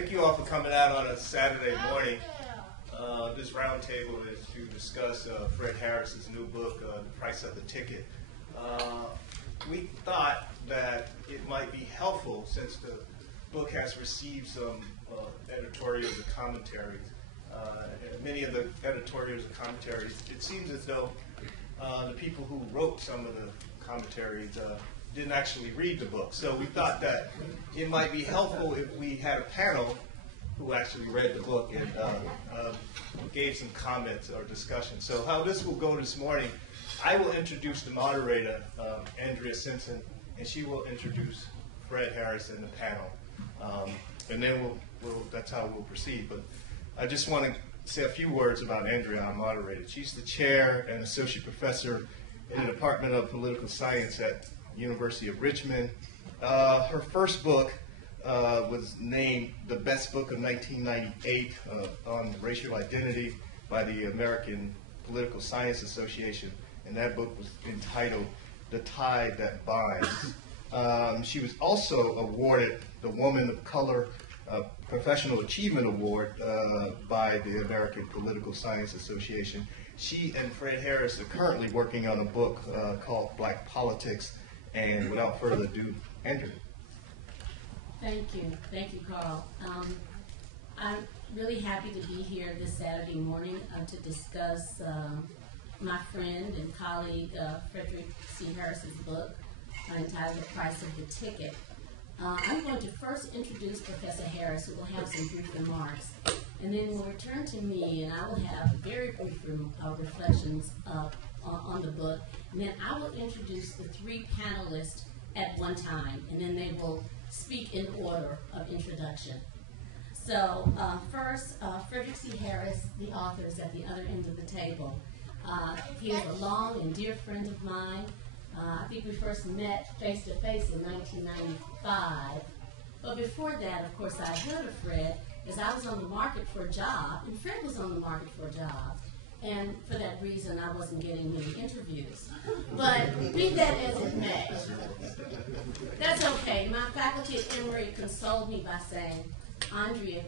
Thank you all for coming out on a Saturday morning. This roundtable is to discuss Fred Harris's new book, The Price of the Ticket. We thought that it might be helpful, since the book has received some editorials and commentaries. Many of the editorials and commentaries, it seems as though the people who wrote some of the commentaries didn't actually read the book. So we thought that it might be helpful if we had a panel who actually read the book and gave some comments or discussion. So how this will go this morning, I will introduce the moderator, Andrea Simpson, and she will introduce Fred Harris and the panel. And then that's how we'll proceed. But I just want to say a few words about Andrea, our moderator. She's the chair and associate professor in the Department of Political Science at University of Richmond. Her first book was named the best book of 1998 on racial identity by the American Political Science Association, and that book was entitled The Tide That Binds. She was also awarded the Woman of Color Professional Achievement Award by the American Political Science Association. She and Fred Harris are currently working on a book called Black Politics. And without further ado, Andrea. Thank you, Carl. I'm really happy to be here this Saturday morning to discuss my friend and colleague Fredrick C. Harris's book entitled The Price of the Ticket. I'm going to first introduce Professor Harris, who will have some brief remarks, and then we'll return to me, and I will have very brief reflections on the book, and then I will introduce the three panelists at one time, and then they will speak in order of introduction. So first, Fredrick C. Harris, the author, is at the other end of the table. He is a long and dear friend of mine. I think we first met face-to-face in 1995. But before that, of course, I heard of Fred as I was on the market for a job, and Fred was on the market for a job. And for that reason, I wasn't getting many interviews. But be that as it may, that's okay. My faculty at Emory consoled me by saying, Andrea,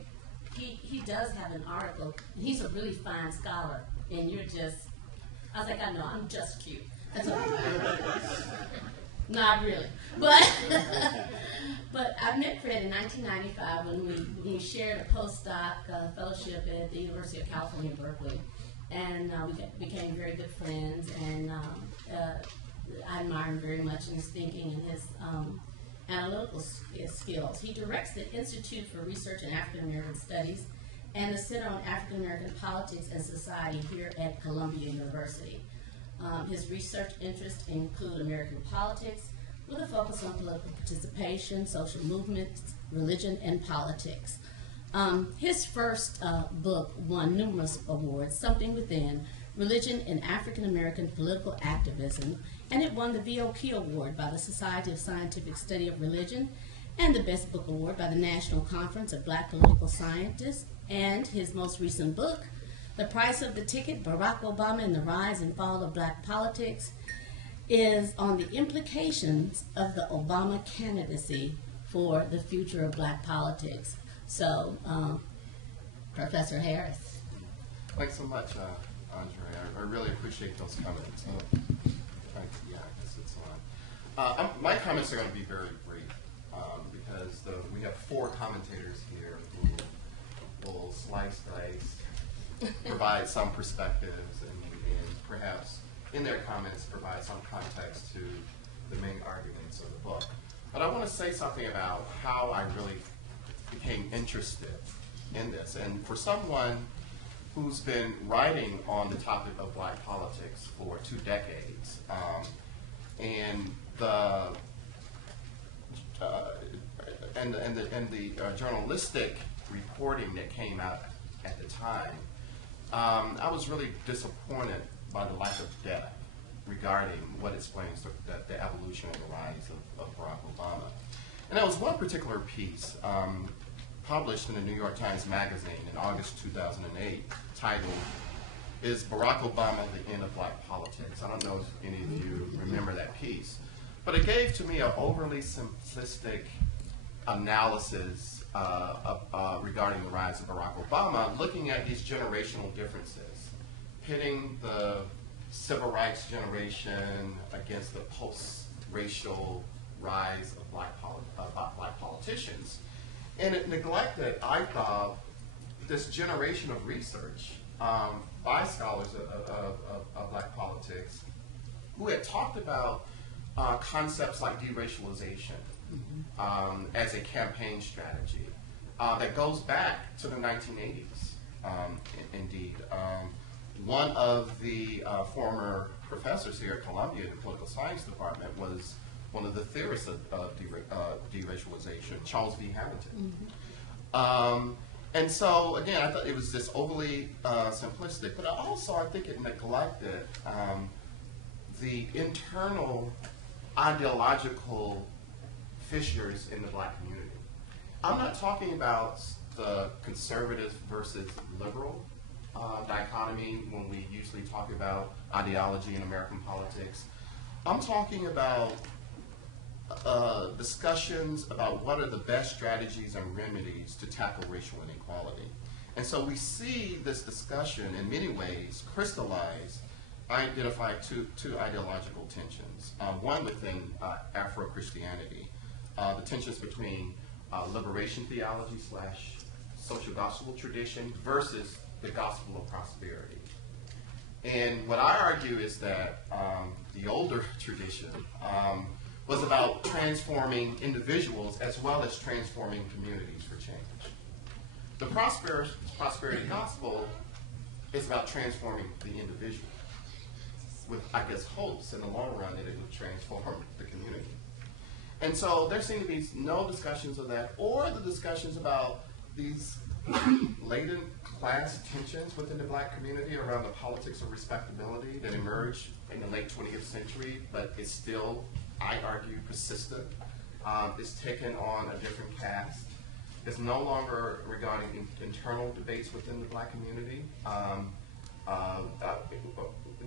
he does have an article, and he's a really fine scholar, and you're just, I was like, I know, I'm just cute. That's okay. Not really. But I met Fred in 1995 when we shared a postdoc fellowship at the University of California, Berkeley. And we became very good friends, and I admire him very much in his thinking and his analytical skills. He directs the Institute for Research in African American Studies and the Center on African American Politics and Society here at Columbia University. His research interests include American politics with a focus on political participation, social movements, religion, and politics. His first book won numerous awards, Something Within, Religion in African American Political Activism, and it won the VOK Award by the Society of Scientific Study of Religion, and the Best Book Award by the National Conference of Black Political Scientists. And his most recent book, The Price of the Ticket, Barack Obama and the Rise and Fall of Black Politics, is on the implications of the Obama candidacy for the future of black politics. So, Professor Harris. Thanks so much, Andrea. I really appreciate those comments. Yeah, I guess it's on. My comments are going to be very brief because we have four commentators here who will slice, provide some perspectives, and perhaps in their comments provide some context to the main arguments of the book. But I want to say something about how I really became interested in this. And for someone who's been writing on the topic of black politics for 2 decades, and the journalistic reporting that came out at the time, I was really disappointed by the lack of depth regarding what explains the evolution and the rise of Barack Obama. And there was one particular piece published in the New York Times Magazine in August 2008 titled, "Is Barack Obama the End of Black Politics?" I don't know if any of you remember that piece, but it gave to me an overly simplistic analysis regarding the rise of Barack Obama, looking at these generational differences, pitting the civil rights generation against the post-racial rise of black politicians. And it neglected, I thought, this generation of research by scholars of black politics who had talked about concepts like deracialization as a campaign strategy that goes back to the 1980s, indeed. One of the former professors here at Columbia in the political science department was one of the theorists of deracialization, Charles V. Hamilton. And so, again, I thought it was just overly simplistic, but also I think it neglected the internal ideological fissures in the black community. I'm not talking about the conservative versus liberal dichotomy when we usually talk about ideology in American politics. I'm talking about discussions about what are the best strategies and remedies to tackle racial inequality. And so we see this discussion in many ways crystallize, identify two ideological tensions. One within Afro-Christianity, the tensions between liberation theology / social gospel tradition versus the gospel of prosperity. And what I argue is that the older tradition was about transforming individuals as well as transforming communities for change. The prosperity gospel is about transforming the individual with, I guess, hopes in the long run that it would transform the community. And so there seem to be no discussions of that, or the discussions about these latent class tensions within the black community around the politics of respectability that emerged in the late 20th century, but is still, I argue, persistent. It's taken on a different cast. It's no longer regarding internal debates within the black community.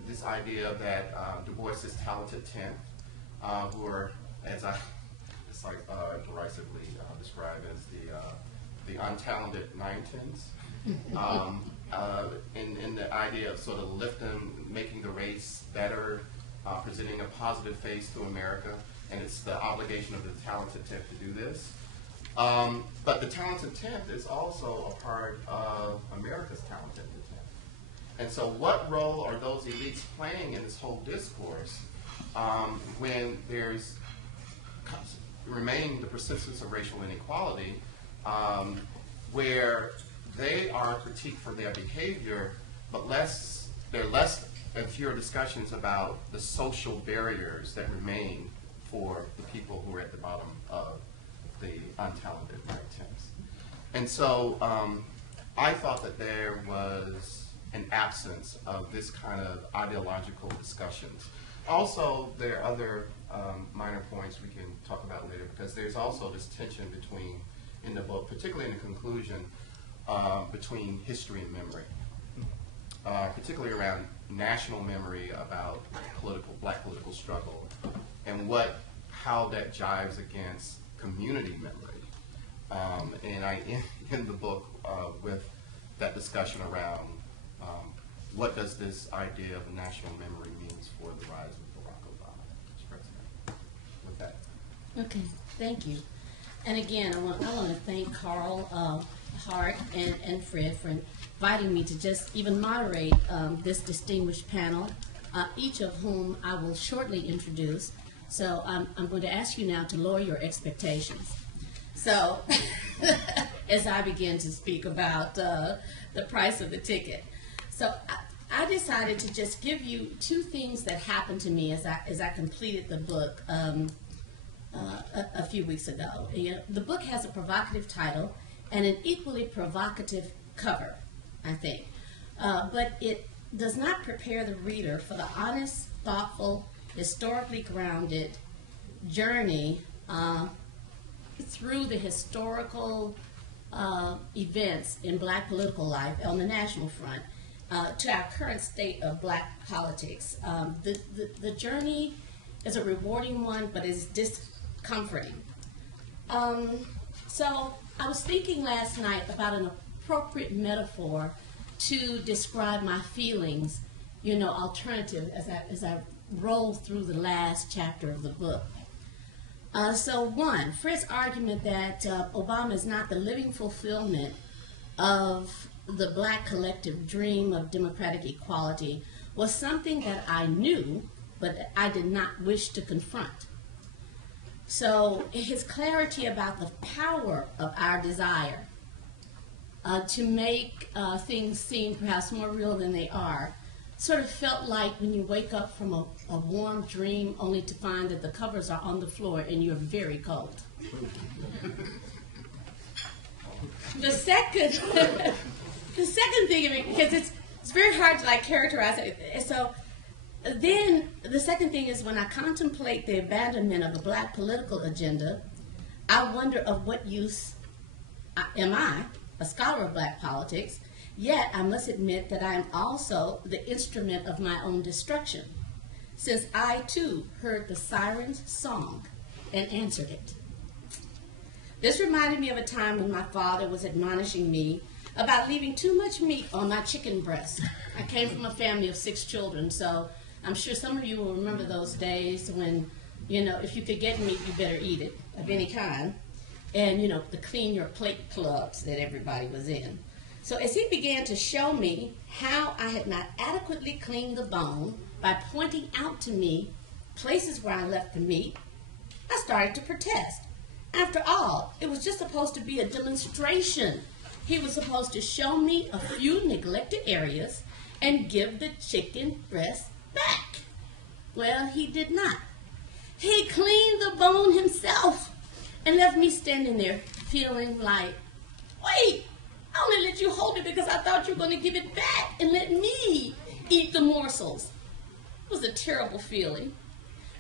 This idea that Du Bois's talented 10, who are, as I derisively describe as the untalented 9-10s, in the idea of sort of lifting, making the race better, presenting a positive face to America, and it's the obligation of the talented 10th to do this. But the talented 10th is also a part of America's talented 10th. And so what role are those elites playing in this whole discourse when there's remaining the persistence of racial inequality, where they are critiqued for their behavior, but there are less and fewer discussions about the social barriers that remain for the people who are at the bottom of the untalented 9-10s. And so I thought that there was an absence of this kind of ideological discussions. Also, there are other minor points we can talk about later, because there's also this tension between, in the book, particularly in the conclusion, between history and memory, particularly around national memory about black political struggle, and how that jives against community memory. And I end the book with that discussion around what does this idea of national memory means for the rise of Barack Obama as president. With that. Okay, thank you. And again, I want to thank Carl Hart and Fred for inviting me to just even moderate this distinguished panel, each of whom I will shortly introduce. So I'm going to ask you now to lower your expectations. So as I begin to speak about the price of the ticket. So I decided to just give you two things that happened to me as I completed the book a few weeks ago. The book has a provocative title and an equally provocative cover, I think. But it does not prepare the reader for the honest, thoughtful, historically grounded journey through the historical events in black political life on the national front to our current state of black politics. The journey is a rewarding one, but is discomforting. So I was thinking last night about an appropriate metaphor to describe my feelings, you know, alternative as I roll through the last chapter of the book. So one, Fred's argument that Obama is not the living fulfillment of the black collective dream of democratic equality was something that I knew, but I did not wish to confront. So his clarity about the power of our desire to make things seem perhaps more real than they are sort of felt like when you wake up from a warm dream only to find that the covers are on the floor and you're very cold. The second thing, because it's very hard to like characterize it. So then the second thing is when I contemplate the abandonment of the black political agenda, I wonder of what use am I, a scholar of black politics, yet I must admit that I am also the instrument of my own destruction, since I too heard the siren's song and answered it. This reminded me of a time when my father was admonishing me about leaving too much meat on my chicken breast. I came from a family of 6 children, so I'm sure some of you will remember those days when, you know, if you could get meat, you better eat it of any kind. And, you know, the clean your plate clubs that everybody was in. So as he began to show me how I had not adequately cleaned the bone by pointing out to me places where I left the meat, I started to protest. After all, it was just supposed to be a demonstration. He was supposed to show me a few neglected areas and give the chicken breast back. Well, he did not. He cleaned the bone himself and left me standing there feeling like, wait, I only let you hold it because I thought you were going to give it back and let me eat the morsels. It was a terrible feeling.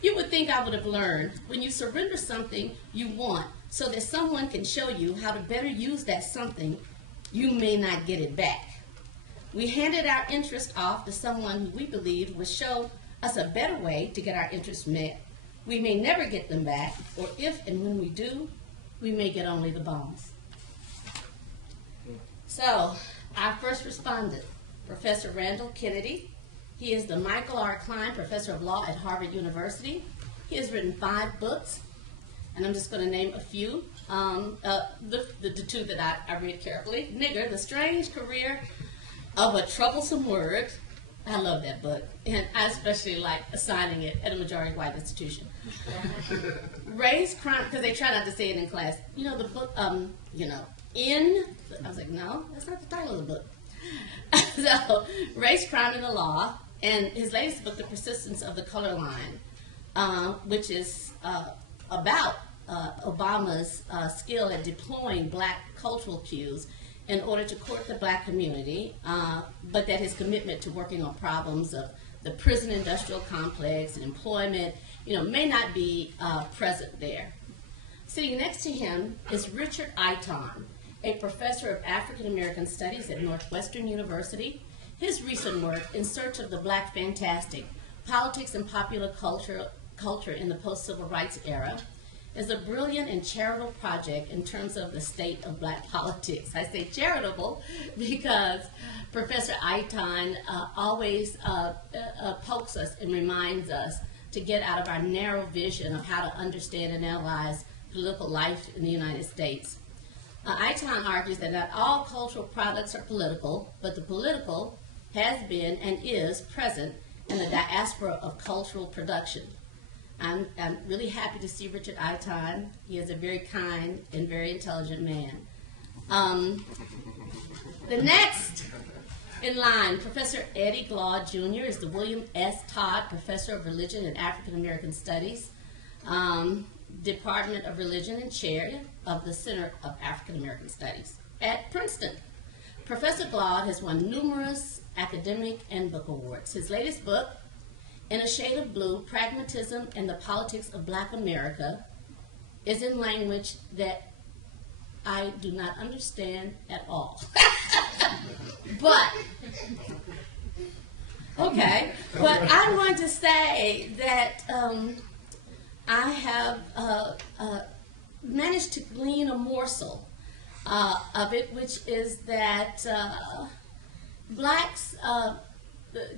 You would think I would have learned when you surrender something you want so that someone can show you how to better use that something, you may not get it back. We handed our interest off to someone who we believed would show us a better way to get our interests met. We may never get them back, or if and when we do, we may get only the bones. So, our first respondent, Professor Randall Kennedy. He is the Michael R. Klein Professor of Law at Harvard University. He has written 5 books, and I'm just going to name a few. The 2 that I read carefully. Nigger, The Strange Career of a Troublesome Word. I love that book, and I especially like assigning it at a majority white institution. Race, Crime, because they try not to say it in class. You know, the book, I was like, no, that's not the title of the book. So, Race, Crime, and the Law, and his latest book, The Persistence of the Color Line, which is about Obama's skill at deploying black cultural cues in order to court the black community, but that his commitment to working on problems of the prison industrial complex and employment, may not be present there. Sitting next to him is Richard Iton, a professor of African American Studies at Northwestern University. His recent work, In Search of the Black Fantastic, Politics and Popular Culture in the Post-Civil Rights Era, is a brilliant and charitable project in terms of the state of black politics. I say charitable because Professor Iton always pokes us and reminds us to get out of our narrow vision of how to understand and analyze political life in the United States. Iton argues that not all cultural products are political, but the political has been and is present in the diaspora of cultural production. I'm really happy to see Richard Iton. He is a very kind and very intelligent man. The next in line, Professor Eddie Glaude Jr. is the William S. Todd Professor of Religion and African American Studies, Department of Religion and Chair of the Center of African American Studies at Princeton. Professor Glaude has won numerous academic and book awards. His latest book, In a Shade of Blue, Pragmatism and the Politics of Black America, is in language that I do not understand at all. But I want to say that I have managed to glean a morsel of it, which is that blacks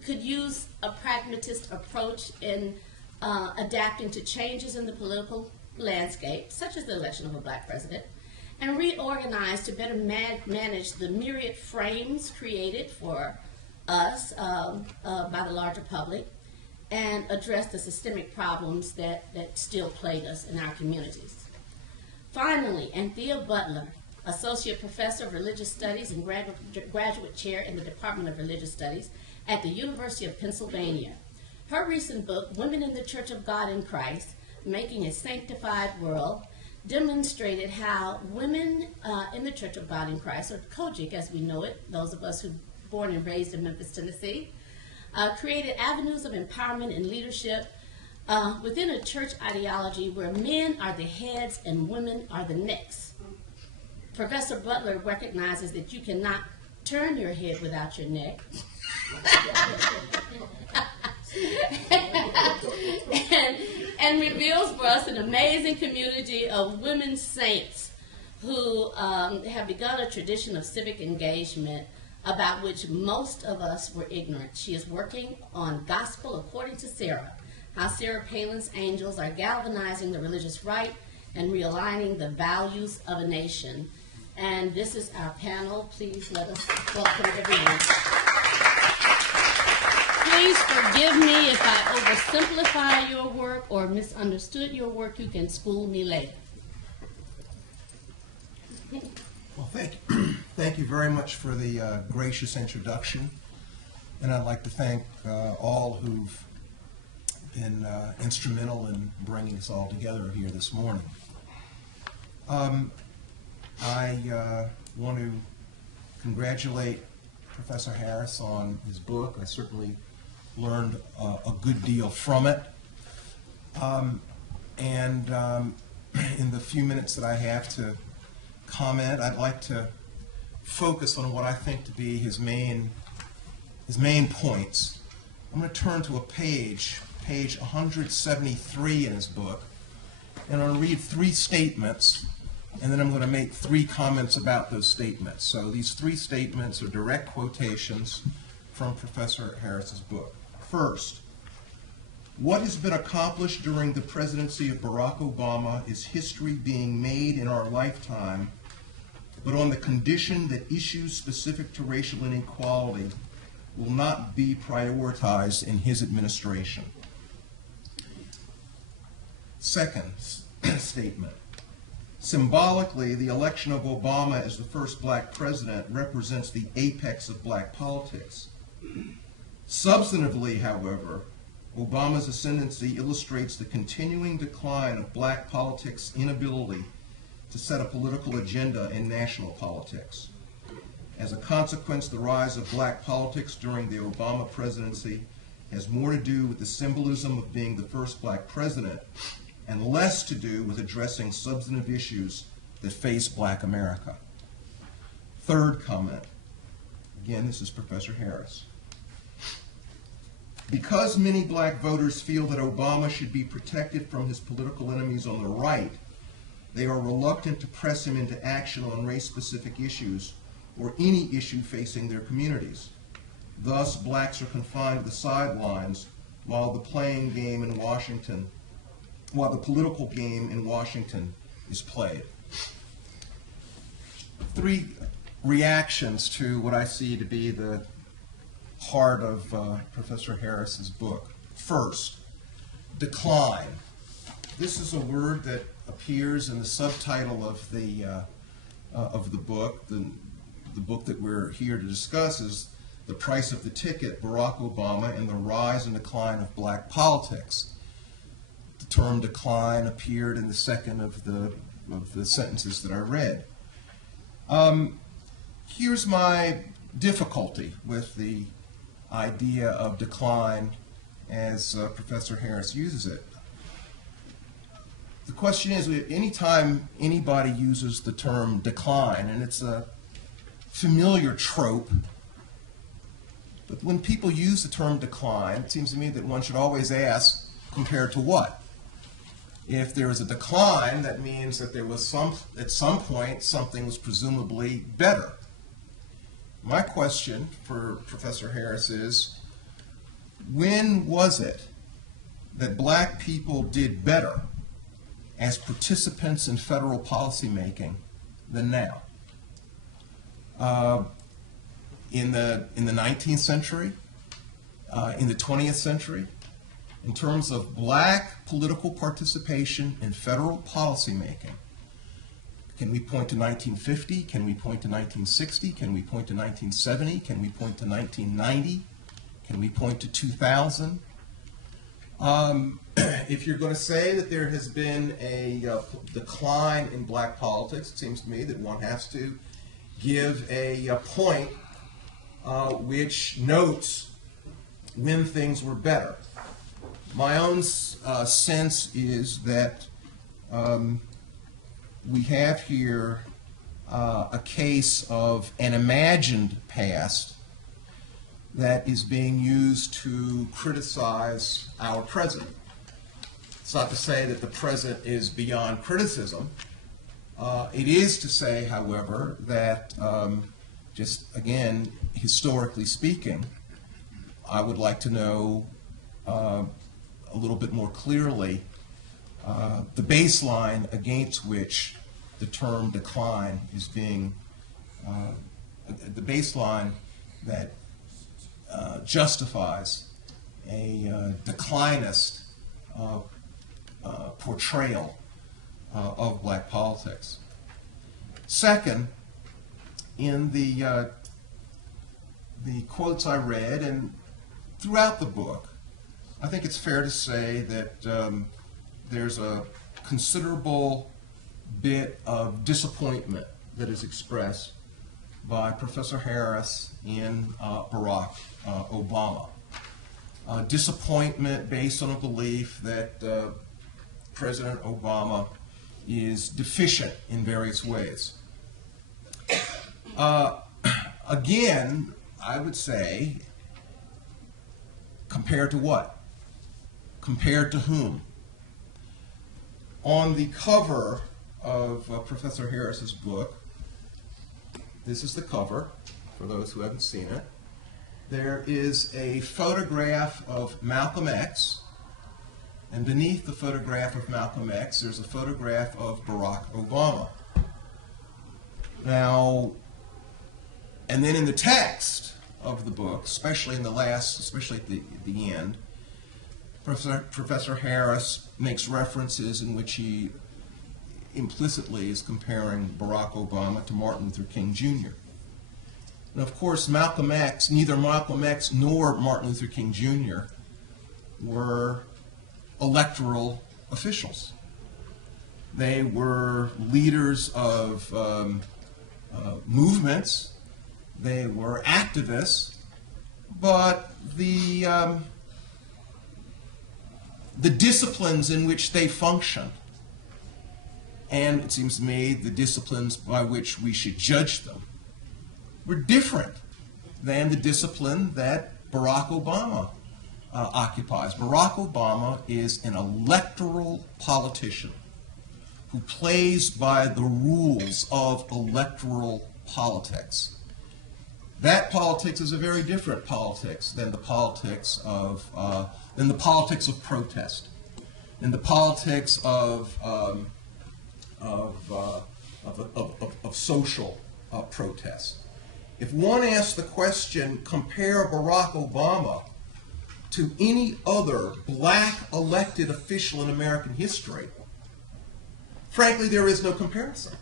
could use a pragmatist approach in adapting to changes in the political landscape, such as the election of a black president, and reorganize to better manage the myriad frames created for us by the larger public, and address the systemic problems that still plague us in our communities. Finally, Anthea Butler, Associate Professor of Religious Studies and Graduate Chair in the Department of Religious Studies at the University of Pennsylvania. Her recent book, Women in the Church of God in Christ, Making a Sanctified World, demonstrated how women in the Church of God in Christ, or COGIC as we know it, those of us who were born and raised in Memphis, Tennessee, created avenues of empowerment and leadership within a church ideology where men are the heads and women are the necks. Professor Butler recognizes that you cannot turn your head without your neck. and reveals for us an amazing community of women saints who have begun a tradition of civic engagement about which most of us were ignorant. She is working on Gospel According to Sarah, how Sarah Palin's angels are galvanizing the religious right and realigning the values of a nation. And this is our panel. Please let us welcome everyone. Please forgive me if I oversimplify your work or misunderstood your work. You can school me later. Well, thank you very much for the gracious introduction. And I'd like to thank all who've been instrumental in bringing us all together here this morning. I want to congratulate Professor Harris on his book. I certainly learned a good deal from it. In the few minutes that I have to comment, I'd like to focus on what I think to be his main points. I'm going to turn to a page 173 in his book, and I'm going to read 3 statements, and then I'm going to make 3 comments about those statements. So these 3 statements are direct quotations from Professor Harris's book. First, what has been accomplished during the presidency of Barack Obama is history being made in our lifetime, but on the condition that issues specific to racial inequality will not be prioritized in his administration. Second statement. Symbolically, the election of Obama as the first black president represents the apex of black politics. Substantively, however, Obama's ascendancy illustrates the continuing decline of black politics' inability to set a political agenda in national politics. As a consequence, the rise of black politics during the Obama presidency has more to do with the symbolism of being the first black president and less to do with addressing substantive issues that face black America. Third comment. Again, this is Professor Harris. Because many black voters feel that Obama should be protected from his political enemies on the right, they are reluctant to press him into action on race-specific issues or any issue facing their communities. Thus, blacks are confined to the sidelines while the political game in Washington is played. 3 reactions to what I see to be the heart of Professor Harris's book. First, decline. This is a word that appears in the subtitle of the book. The book that we're here to discuss is The Price of the Ticket, Barack Obama and the Rise and Decline of Black Politics. The term decline appeared in the second of the sentences that I read. Here's my difficulty with the idea of decline as Professor Harris uses it. The question is, anytime anybody uses the term decline, and it's a familiar trope, but when people use the term decline, it seems to me that one should always ask, compared to what? If there is a decline, that means that there was at some point, something was presumably better. My question for Professor Harris is, when was it that black people did better as participants in federal policymaking than now? In the 19th century, in the 20th century, in terms of black political participation in federal policymaking, can we point to 1950? Can we point to 1960? Can we point to 1970? Can we point to 1990? Can we point to 2000? If you're going to say that there has been a decline in black politics, it seems to me that one has to give a point which notes when things were better. My own sense is that we have here a case of an imagined past that is being used to criticize our present. It's not to say that the present is beyond criticism. It is to say, however, that just again, historically speaking, I would like to know a little bit more clearly the baseline against which the term decline is being, the baseline that justifies a declinist portrayal of black politics. Second, in the quotes I read and throughout the book, I think it's fair to say that there's a considerable bit of disappointment that is expressed by Professor Harris in Barack Obama. Disappointment based on a belief that President Obama is deficient in various ways. Again, I would say, compared to what? Compared to whom? On the cover of Professor Harris's book, this is the cover, for those who haven't seen it. There is a photograph of Malcolm X, and beneath the photograph of Malcolm X, there's a photograph of Barack Obama. Now, and then in the text of the book, especially in the last, especially at the end, Professor Harris makes references in which he implicitly is comparing Barack Obama to Martin Luther King Jr. And of course, Malcolm X, neither Malcolm X nor Martin Luther King Jr. were electoral officials. They were leaders of movements. They were activists, but the disciplines in which they functioned, and it seems to me the disciplines by which we should judge them, were different than the discipline that Barack Obama occupies. Barack Obama is an electoral politician who plays by the rules of electoral politics. That politics is a very different politics than the politics of protest, and the politics of social protest. If one asks the question, compare Barack Obama to any other black elected official in American history, frankly, there is no comparison.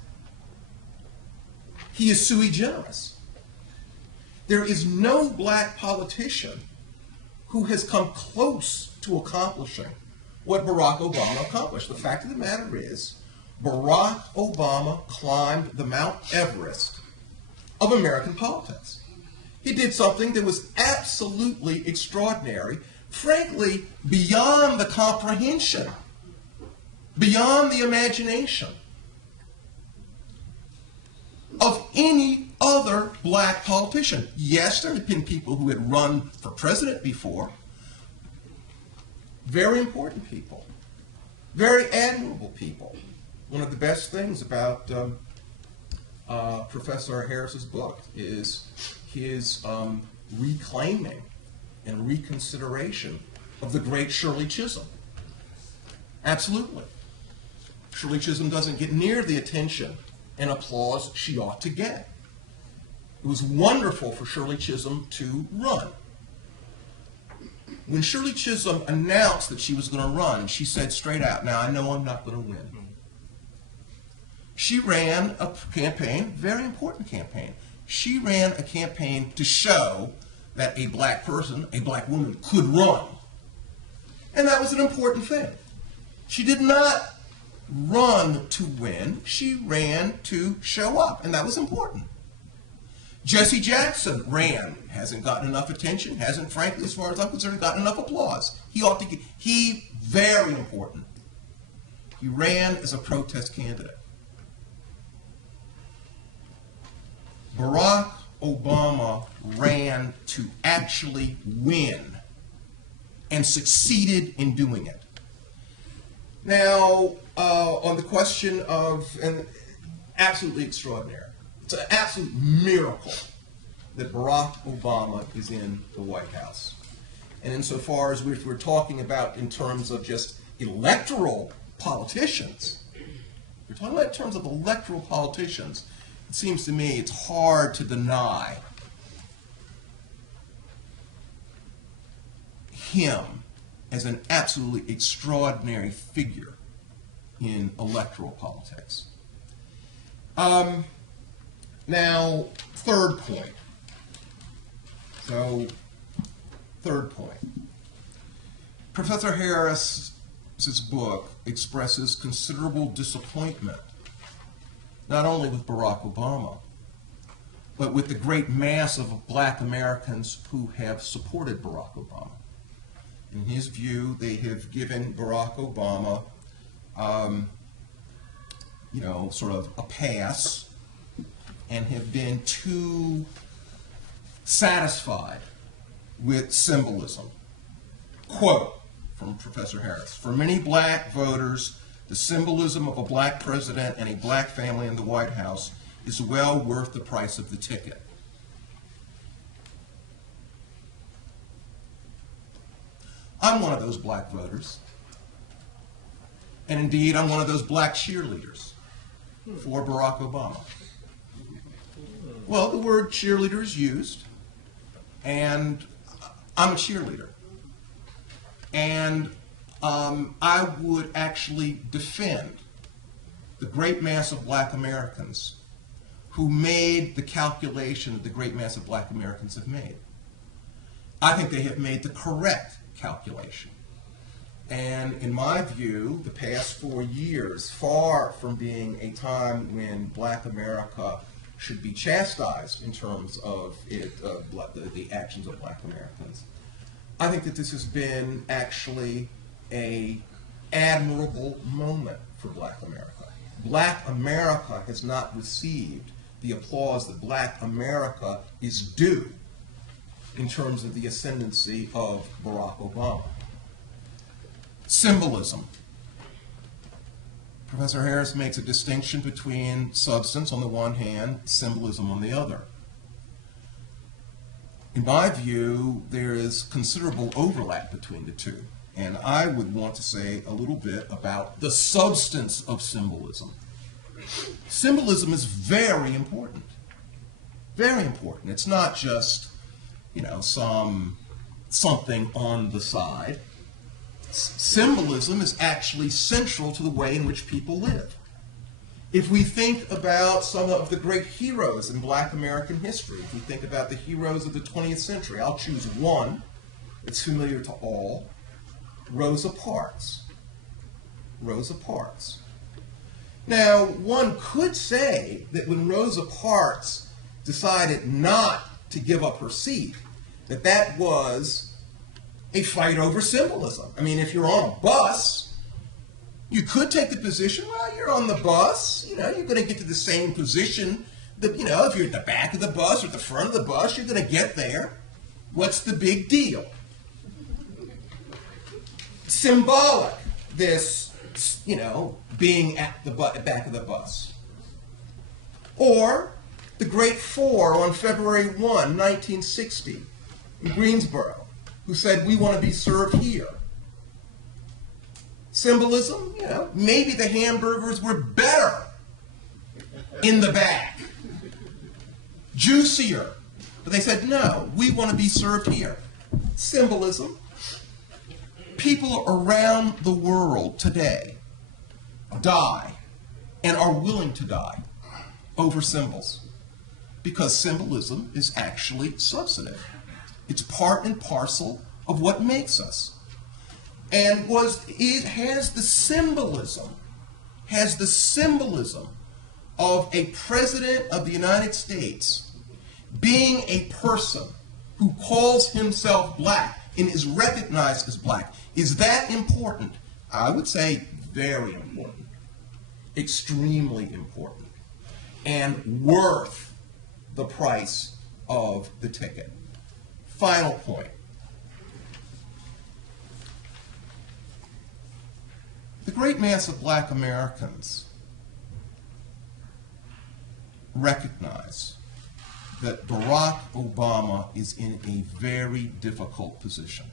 He is sui generis. There is no black politician who has come close to accomplishing what Barack Obama accomplished. The fact of the matter is, Barack Obama climbed the Mount Everest of American politics. He did something that was absolutely extraordinary, frankly, beyond the comprehension, beyond the imagination of any other black politician. Yes, there have been people who had run for president before, very important people. Very admirable people. One of the best things about Professor Harris's book is his reclaiming and reconsideration of the great Shirley Chisholm. Absolutely. Shirley Chisholm doesn't get near the attention and applause she ought to get. It was wonderful for Shirley Chisholm to run. When Shirley Chisholm announced that she was going to run, she said straight out, now I know I'm not going to win. She ran a campaign, very important campaign. She ran a campaign to show that a black person, a black woman, could run. And that was an important thing. She did not run to win. She ran to show up, and that was important. Jesse Jackson ran, hasn't gotten enough attention, hasn't, frankly, as far as I'm concerned, gotten enough applause. He, very important. He ran as a protest candidate. Barack Obama ran to actually win and succeeded in doing it. Now, on the question of, and absolutely extraordinary, it's an absolute miracle that Barack Obama is in the White House. And insofar as we're talking about in terms of just electoral politicians, we're talking about in terms of electoral politicians, it seems to me it's hard to deny him as an absolutely extraordinary figure in electoral politics. Now, third point. Third point. Professor Harris's book expresses considerable disappointment, not only with Barack Obama, but with the great mass of black Americans who have supported Barack Obama. In his view, they have given Barack Obama, sort of a pass, and have been too satisfied with symbolism. Quote from Professor Harris, "For many black voters, the symbolism of a black president and a black family in the White House is well worth the price of the ticket." I'm one of those black voters. And indeed, I'm one of those black cheerleaders for Barack Obama. Well, the word cheerleader is used, and I'm a cheerleader. And I would actually defend the great mass of black Americans who made the calculation that the great mass of black Americans have made. I think they have made the correct calculation. And in my view, the past 4 years, far from being a time when black America should be chastised in terms of the actions of black Americans, I think that this has been actually an admirable moment for black America. Black America has not received the applause that black America is due in terms of the ascendancy of Barack Obama. Symbolism. Professor Harris makes a distinction between substance on the one hand, symbolism on the other. In my view, there is considerable overlap between the two, and I would want to say a little bit about the substance of symbolism. Symbolism is very important. Very important. It's not just, something on the side. Symbolism is actually central to the way in which people live. If we think about some of the great heroes in black American history, if we think about the heroes of the 20th century, I'll choose one that's familiar to all, Rosa Parks. Rosa Parks. Now, one could say that when Rosa Parks decided not to give up her seat, that was a fight over symbolism. I mean, if you're on a bus, you could take the position, well, you're on the bus, you're going to get to the same position that, if you're at the back of the bus or at the front of the bus, you're going to get there. What's the big deal? Symbolic, this being at the back of the bus. Or the Great Four on February 1, 1960, in Greensboro, who said, we want to be served here. Symbolism, maybe the hamburgers were better in the back, juicier. But they said, no, we want to be served here. Symbolism. People around the world today die and are willing to die over symbols because symbolism is actually substantive. It's part and parcel of what makes us. And it has the symbolism of a president of the United States being a person who calls himself black and is recognized as black. Is that important? I would say very important, extremely important, and worth the price of the ticket. Final point. The great mass of black Americans recognize that Barack Obama is in a very difficult position.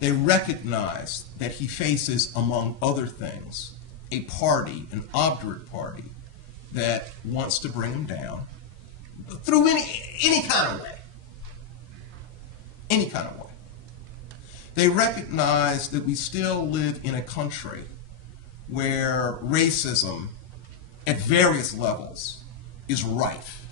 They recognize that he faces, among other things, a party, an obdurate party, that wants to bring him down through any kind of way. Any kind of way. They recognize that we still live in a country where racism at various levels is rife.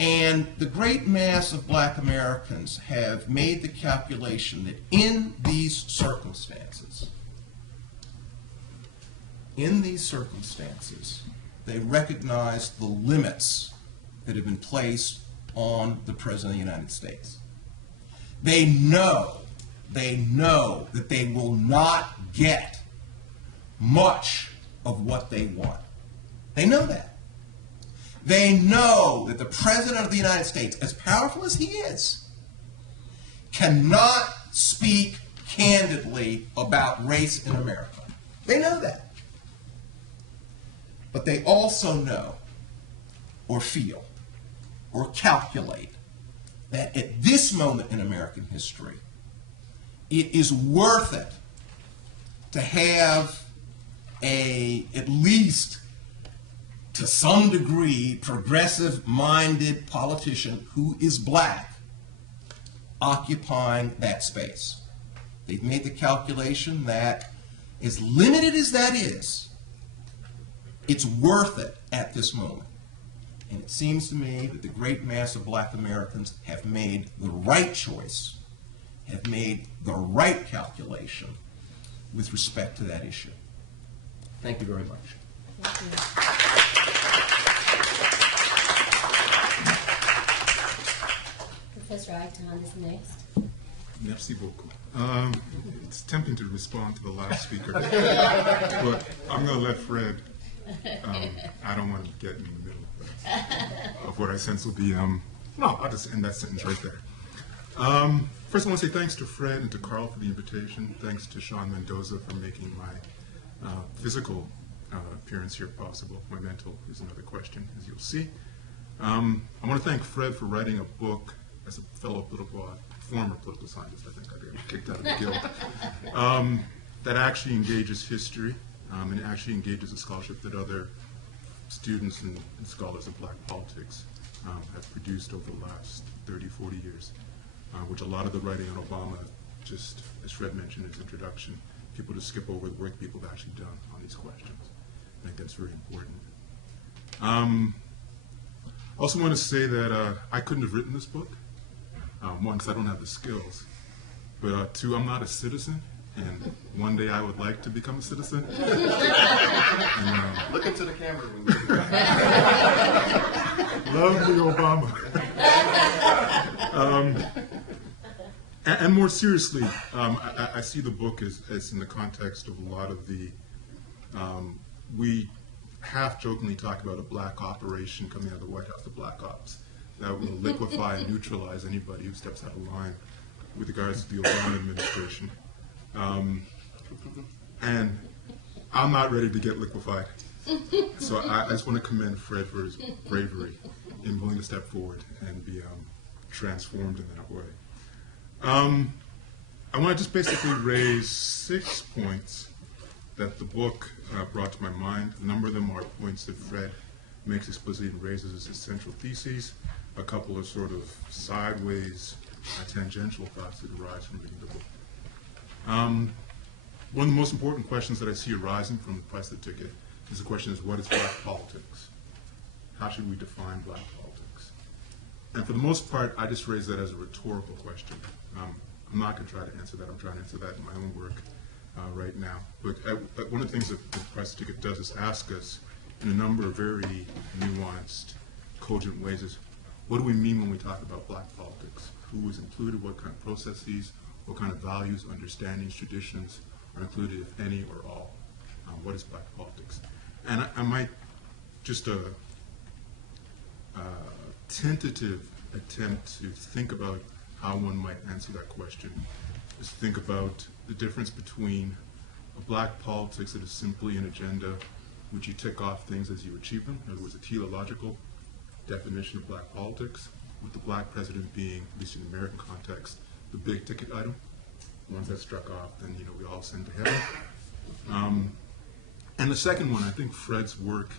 And the great mass of black Americans have made the calculation that in these circumstances, they recognize the limits that have been placed on the President of the United States. They know that they will not get much of what they want. They know that. They know that the President of the United States, as powerful as he is, cannot speak candidly about race in America. They know that. But they also know, or feel, or calculate, that at this moment in American history, it is worth it to have at least to some degree, progressive-minded politician who is black occupying that space. They've made the calculation that, as limited as that is, it's worth it at this moment. And it seems to me that the great mass of black Americans have made the right choice, have made the right calculation with respect to that issue. Thank you very much. Thank you. Professor Iton is next. Merci beaucoup. It's tempting to respond to the last speaker, but I'm going to let Fred. I don't want to get in the middle of what I sense will be. No, I'll just end that sentence right there. First, I want to say thanks to Fred and to Carl for the invitation. Thanks to Sean Mendoza for making my physical appearance here possible. My mental is another question, as you'll see. I want to thank Fred for writing a book as a fellow former political scientist, I think I got kicked out of the guild, that actually engages history and actually engages a scholarship that other students and scholars of black politics have produced over the last 30, 40 years, which a lot of the writing on Obama, just as Fred mentioned in his introduction, people just skip over the work people have actually done on these questions. I think that's very important. I also want to say that I couldn't have written this book. One, because I don't have the skills, but two, I'm not a citizen, and one day I would like to become a citizen. And, Look into the camera. Lovely Obama. And more seriously, I see the book as in the context of a lot of the, we half-jokingly talk about a black operation coming out of the White House, the black ops, that will liquefy and neutralize anybody who steps out of line with regards to the Obama administration. And I'm not ready to get liquefied. So I just want to commend Fred for his bravery in willing to step forward and be transformed in that way. I want to just basically raise 6 points that the book brought to my mind. A number of them are points that Fred makes explicit and raises as his central theses. A couple of sort of sideways, tangential thoughts that arise from reading the book. One of the most important questions that I see arising from the price of the ticket is the question is, what is black politics? How should we define black politics? And for the most part, I just raise that as a rhetorical question. I'm not going to try to answer that. I'm trying to answer that in my own work right now. But one of the things that the price of the ticket does is ask us in a number of very nuanced, cogent ways is, what do we mean when we talk about black politics? Who is included? What kind of processes? What kind of values, understandings, traditions are included, if any or all? What is black politics? And I might just a tentative attempt to think about how one might answer that question is to think about the difference between a black politics that is simply an agenda which you tick off things as you achieve them, in other words, a teleological definition of black politics, with the black president being, at least in the American context, the big ticket item. Once that's struck off, then we all ascend to heaven. And the second one, I think Fred's work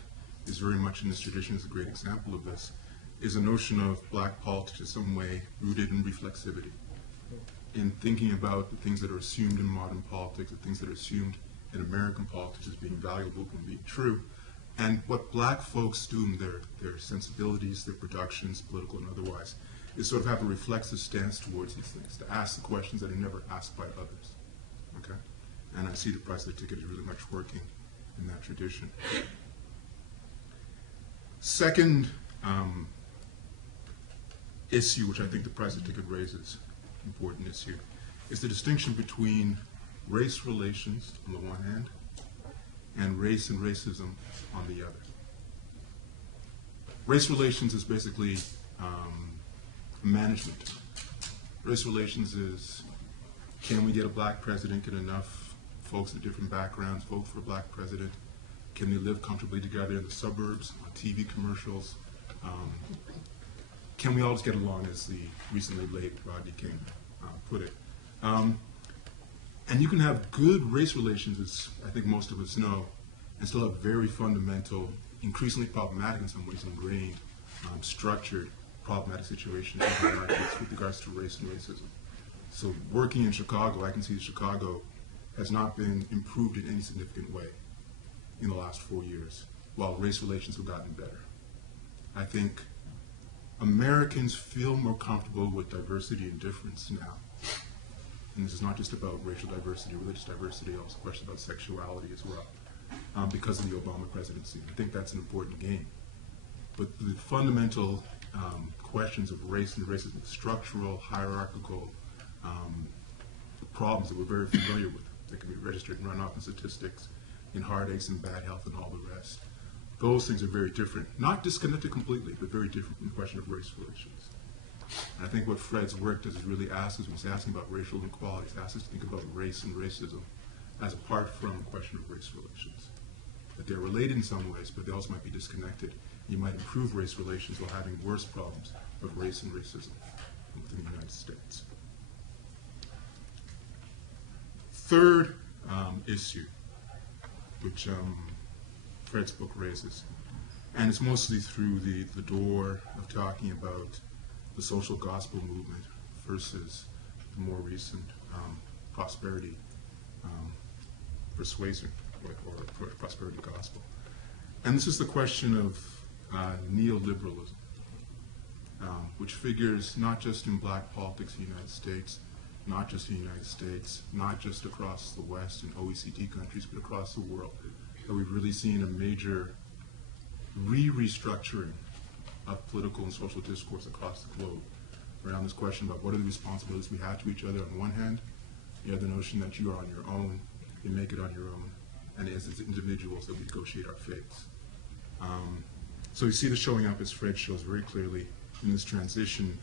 is very much in this tradition, is a great example of this, is a notion of black politics in some way rooted in reflexivity, in thinking about the things that are assumed in modern politics, the things that are assumed in American politics as being valuable and being true, and what black folks do in their sensibilities, their productions, political and otherwise, is sort of have a reflexive stance towards these things, to ask the questions that are never asked by others. Okay? And I see the price of the ticket is really much working in that tradition. Second issue, which I think the price of the ticket raises, important issue, is the distinction between race relations on the one hand and race and racism on the other. Race relations is basically management. Race relations is, can we get a black president, get enough folks with different backgrounds vote for a black president? Can they live comfortably together in the suburbs, on TV commercials? Can we all just get along, as the recently late Rodney King put it? And you can have good race relations, as I think most of us know, and still have very fundamental, increasingly problematic in some ways, ingrained, structured, problematic situations in the markets with regards to race and racism. So working in Chicago, I can see that Chicago has not been improved in any significant way in the last 4 years, while race relations have gotten better. I think Americans feel more comfortable with diversity and difference now. And this is not just about racial diversity, religious diversity, also a question about sexuality as well, because of the Obama presidency. I think that's an important gain. But the fundamental questions of race and racism, structural, hierarchical problems that we're very familiar with, that can be registered and run off in statistics, in heartaches and bad health and all the rest. Those things are very different. Not disconnected completely, but very different from the question of race relations. And I think what Fred's work does is really ask us, when he's asking about racial inequalities, asks us to think about race and racism as apart from the question of race relations. That they're related in some ways, but they also might be disconnected. You might improve race relations while having worse problems of race and racism within the United States. Third issue, which Fred's book raises, and it's mostly through the door of talking about the social gospel movement versus the more recent prosperity persuasion or prosperity gospel. And this is the question of neoliberalism, which figures not just in black politics in the United States, not just in the United States, not just across the West and OECD countries, but across the world. That we've really seen a major restructuring of political and social discourse across the globe around this question about what are the responsibilities we have to each other on one hand, you have the notion that you are on your own, you make it on your own, and as individuals that we negotiate our fates. So you see this showing up, as Fred shows very clearly, in this transition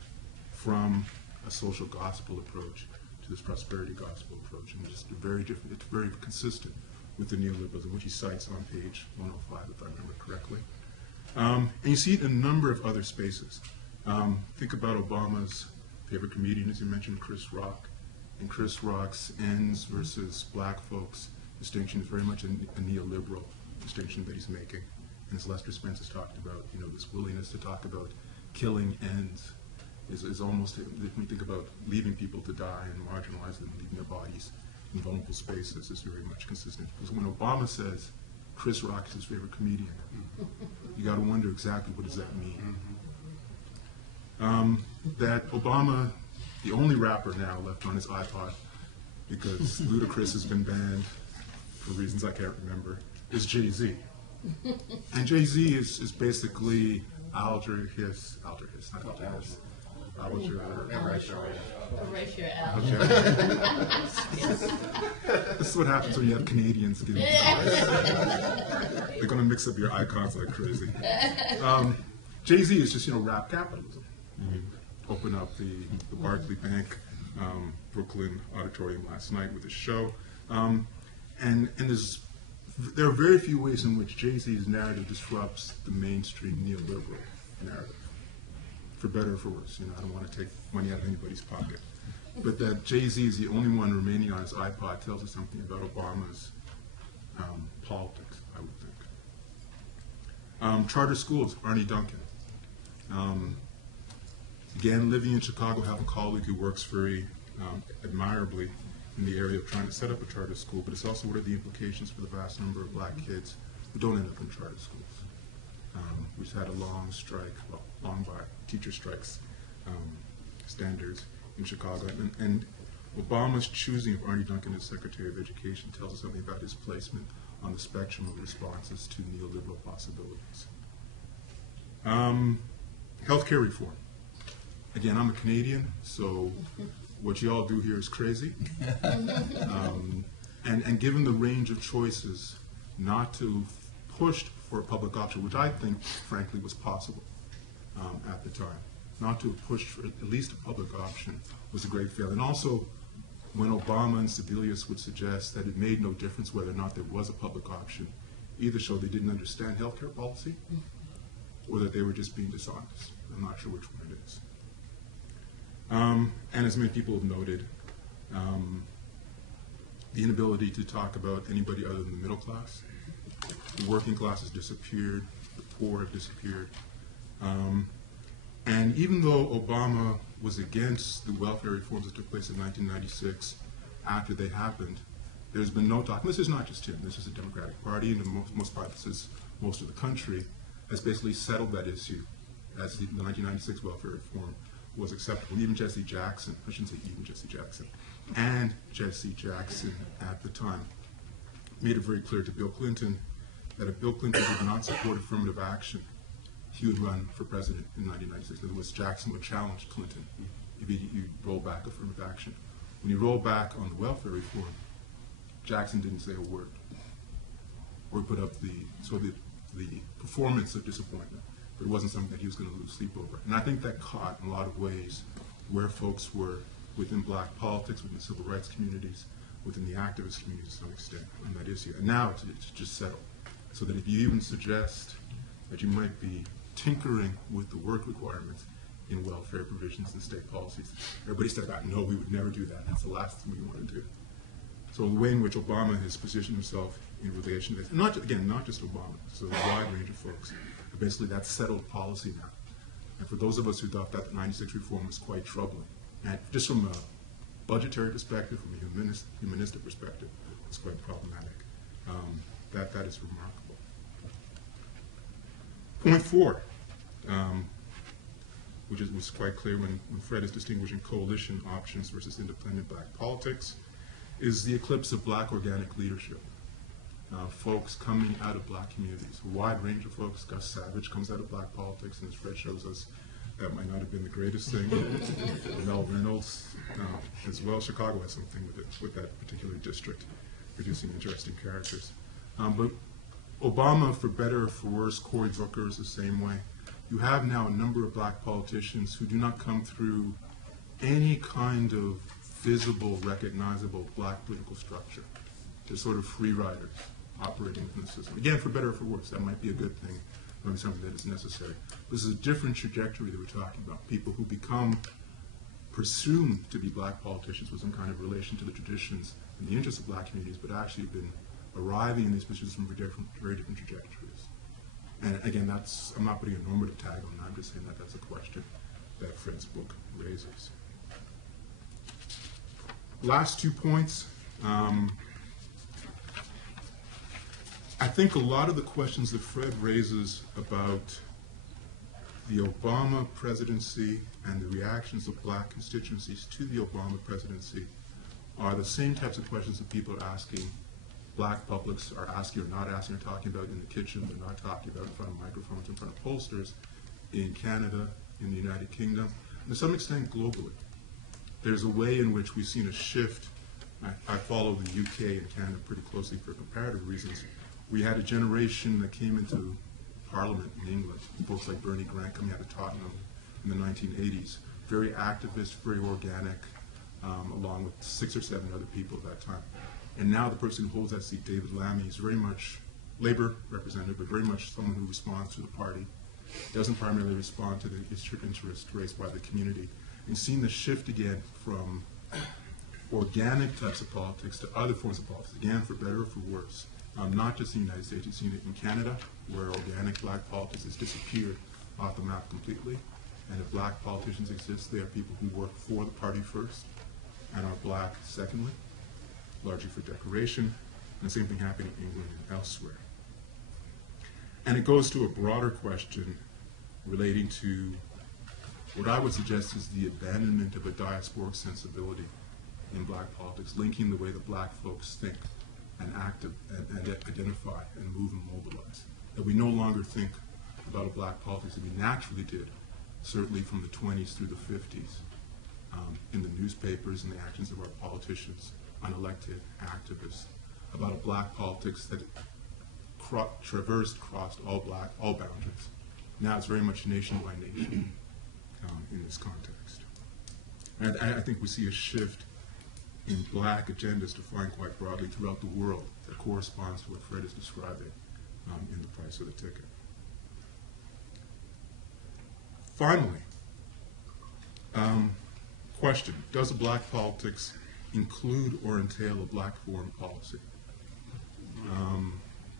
from a social gospel approach to this prosperity gospel approach, and just very different. It's very consistent with the neoliberalism, which he cites on page 105, if I remember correctly. And you see it in a number of other spaces. Think about Obama's favorite comedian, as you mentioned, Chris Rock. And Chris Rock's ends versus black folks distinction is very much a neoliberal distinction that he's making. And as Lester Spence has talked about, this willingness to talk about killing ends is almost, when you think about leaving people to die and marginalize them, leaving their bodies in vulnerable spaces, is very much consistent. Because when Obama says Chris Rock is his favorite comedian, you got to wonder exactly what does that mean. That Obama, the only rapper now left on his iPod, because Ludacris has been banned for reasons I can't remember, is Jay-Z. And Jay-Z is basically Alger Hiss, not Alger Hiss. Erasure Al. This is what happens when you have Canadians getting They're going to mix up your icons like crazy. Jay-Z is just, rap capitalism. Open up the Barclay Bank Brooklyn Auditorium last night with a show. And there are very few ways in which Jay-Z's narrative disrupts the mainstream neoliberal narrative, for better or for worse. I don't want to take money out of anybody's pocket. But that Jay-Z is the only one remaining on his iPod tells us something about Obama's politics, I would think. Charter schools, Arnie Duncan. Again, living in Chicago, have a colleague who works very admirably in the area of trying to set up a charter school, but it's also what are the implications for the vast number of black kids who don't end up in charter schools. We've had a long strike, long by teacher strikes standards in Chicago, and Obama's choosing of Arnie Duncan as Secretary of Education tells us something about his placement on the spectrum of responses to neoliberal possibilities. Healthcare reform. Again, I'm a Canadian, so what you all do here is crazy. And given the range of choices, not to push for a public option, which I think, frankly, was possible at the time, not to have pushed for at least a public option was a great failure. And also, when Obama and Sebelius would suggest that it made no difference whether or not there was a public option, either showed they didn't understand healthcare policy or that they were just being dishonest. I'm not sure which one it is. And as many people have noted, the inability to talk about anybody other than the middle class. The working class has disappeared, the poor have disappeared. And even though Obama was against the welfare reforms that took place in 1996, after they happened, there's been no talk. And this is not just him, this is the Democratic Party, and the most part, this is most of the country, has basically settled that issue as the 1996 welfare reform was acceptable. And even Jesse Jackson, I shouldn't say even Jesse Jackson, and Jesse Jackson at the time made it very clear to Bill Clinton that if Bill Clinton did not support affirmative action, he would run for president in 1996. In other words, Jackson would challenge Clinton if you roll back affirmative action. When he rolled back on the welfare reform, Jackson didn't say a word, or put up the performance of disappointment. But it wasn't something that he was going to lose sleep over. And I think that caught, in a lot of ways, where folks were within black politics, within the civil rights communities, within the activist community to some extent on that issue. And now it's just settled. So that if you even suggest that you might be tinkering with the work requirements in welfare provisions and state policies, everybody stepped back. No, we would never do that. That's the last thing we want to do. So the way in which Obama has positioned himself in relation to this, not just Obama, so a wide range of folks, basically that's settled policy now. And for those of us who thought that the 96 reform was quite troubling, and just from a budgetary perspective, from a humanistic perspective, it's quite problematic. That is remarkable. Point 4, which was quite clear when Fred is distinguishing coalition options versus independent black politics, is the eclipse of black organic leadership. Folks coming out of black communities, a wide range of folks. Gus Savage comes out of black politics, and as Fred shows us, that might not have been the greatest thing. Mel Reynolds as well. Chicago has something with that particular district, producing interesting characters. But Obama, for better or for worse, Cory Booker is the same way. You have now a number of black politicians who do not come through any kind of visible, recognizable black political structure. They're sort of free riders operating within the system. Again, for better or for worse, that might be a good thing, maybe something that is necessary. This is a different trajectory that we're talking about. People who become presumed to be black politicians with some kind of relation to the traditions and the interests of black communities, but actually have been arriving in these positions from very different trajectories. And again, I'm not putting a normative tag on that, I'm just saying that that's a question that Fred's book raises. Last 2 points. I think a lot of the questions that Fred raises about the Obama presidency and the reactions of black constituencies to the Obama presidency are the same types of questions that people are asking, black publics are asking or not asking or talking about in the kitchen, but not talking about in front of microphones, in front of pollsters in Canada, in the United Kingdom, and to some extent globally. There's a way in which we've seen a shift. I follow the UK and Canada pretty closely for comparative reasons. We had a generation that came into Parliament in England, folks like Bernie Grant coming out of Tottenham in the 1980s, very activist, very organic, along with 6 or 7 other people at that time. And now the person who holds that seat, David Lammy, is very much Labour representative, but very much someone who responds to the party, doesn't primarily respond to the interest raised by the community. And seeing the shift again from organic types of politics to other forms of politics, again, for better or for worse. Not just in the United States, you've seen it in Canada, where organic black politics has disappeared off the map completely. And if black politicians exist, they are people who work for the party first and are black secondly, largely for decoration. And the same thing happened in England and elsewhere. And it goes to a broader question relating to what I would suggest is the abandonment of a diasporic sensibility in black politics, linking the way that black folks think and act and identify and move and mobilize. That we no longer think about a black politics that we naturally did, certainly from the 20s through the 50s, in the newspapers and the actions of our politicians, unelected activists, about a black politics that crossed all boundaries. Now it's very much nation by nation in this context. And I think we see a shift in black agendas defined quite broadly throughout the world that corresponds to what Fred is describing in The Price of the Ticket. Finally, question, does a black politics include or entail a black foreign policy?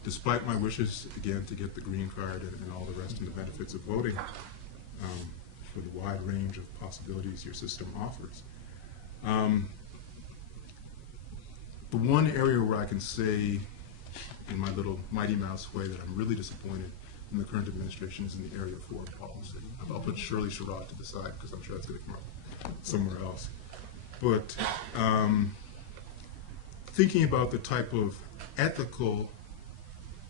Despite my wishes, again, to get the green card and all the rest and the benefits of voting for the wide range of possibilities your system offers, the one area where I can say in my little Mighty Mouse way that I'm really disappointed in the current administration is in the area of foreign policy. I'll put Shirley Sherrod to the side because I'm sure that's going to come up somewhere else. But thinking about the type of ethical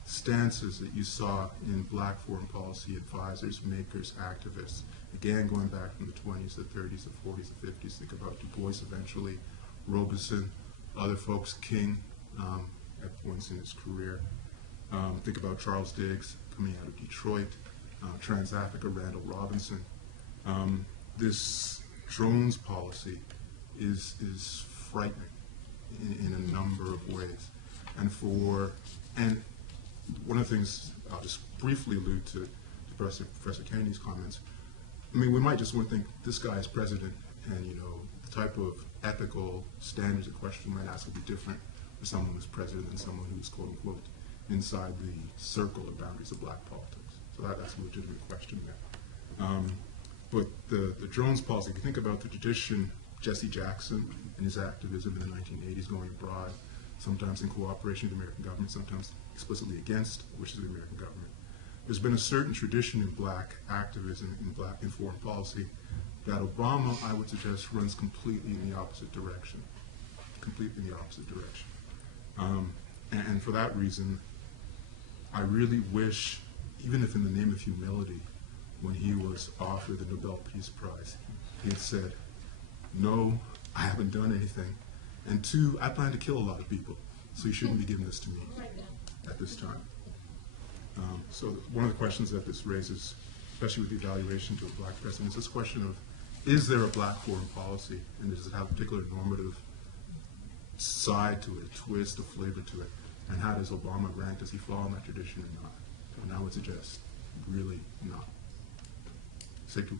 stances that you saw in black foreign policy advisors, makers, activists, again going back from the 20s, the 30s, the 40s, the 50s, think about Du Bois eventually, Robeson, other folks, King at points in his career. Think about Charles Diggs coming out of Detroit, Trans-Africa, Randall Robinson. This drones policy is frightening in a number of ways. And one of the things I'll just briefly allude to Professor Kennedy's comments. I mean, we might just want to think this guy is president, and the type of ethical standards of question you might ask would be different for someone who's president than someone who's quote unquote inside the circle or boundaries of black politics. So that's a legitimate question there. But the drones policy, if you think about the tradition, Jesse Jackson and his activism in the 1980s going abroad, sometimes in cooperation with the American government, sometimes explicitly against the wishes of the American government. There's been a certain tradition in black activism, in foreign policy, that Obama, I would suggest, runs completely in the opposite direction. Completely in the opposite direction. And for that reason, I really wish, even if in the name of humility, when he was offered the Nobel Peace Prize, he had said, no, I haven't done anything. And 2, I plan to kill a lot of people, so you shouldn't be giving this to me at this time. So one of the questions that this raises, especially with the evaluation to a black president, is this question of is there a black foreign policy, and does it have a particular normative side to it, a twist, a flavor to it? And how does Obama rank? Does he fall in that tradition or not? And I would suggest really not. C'est tout.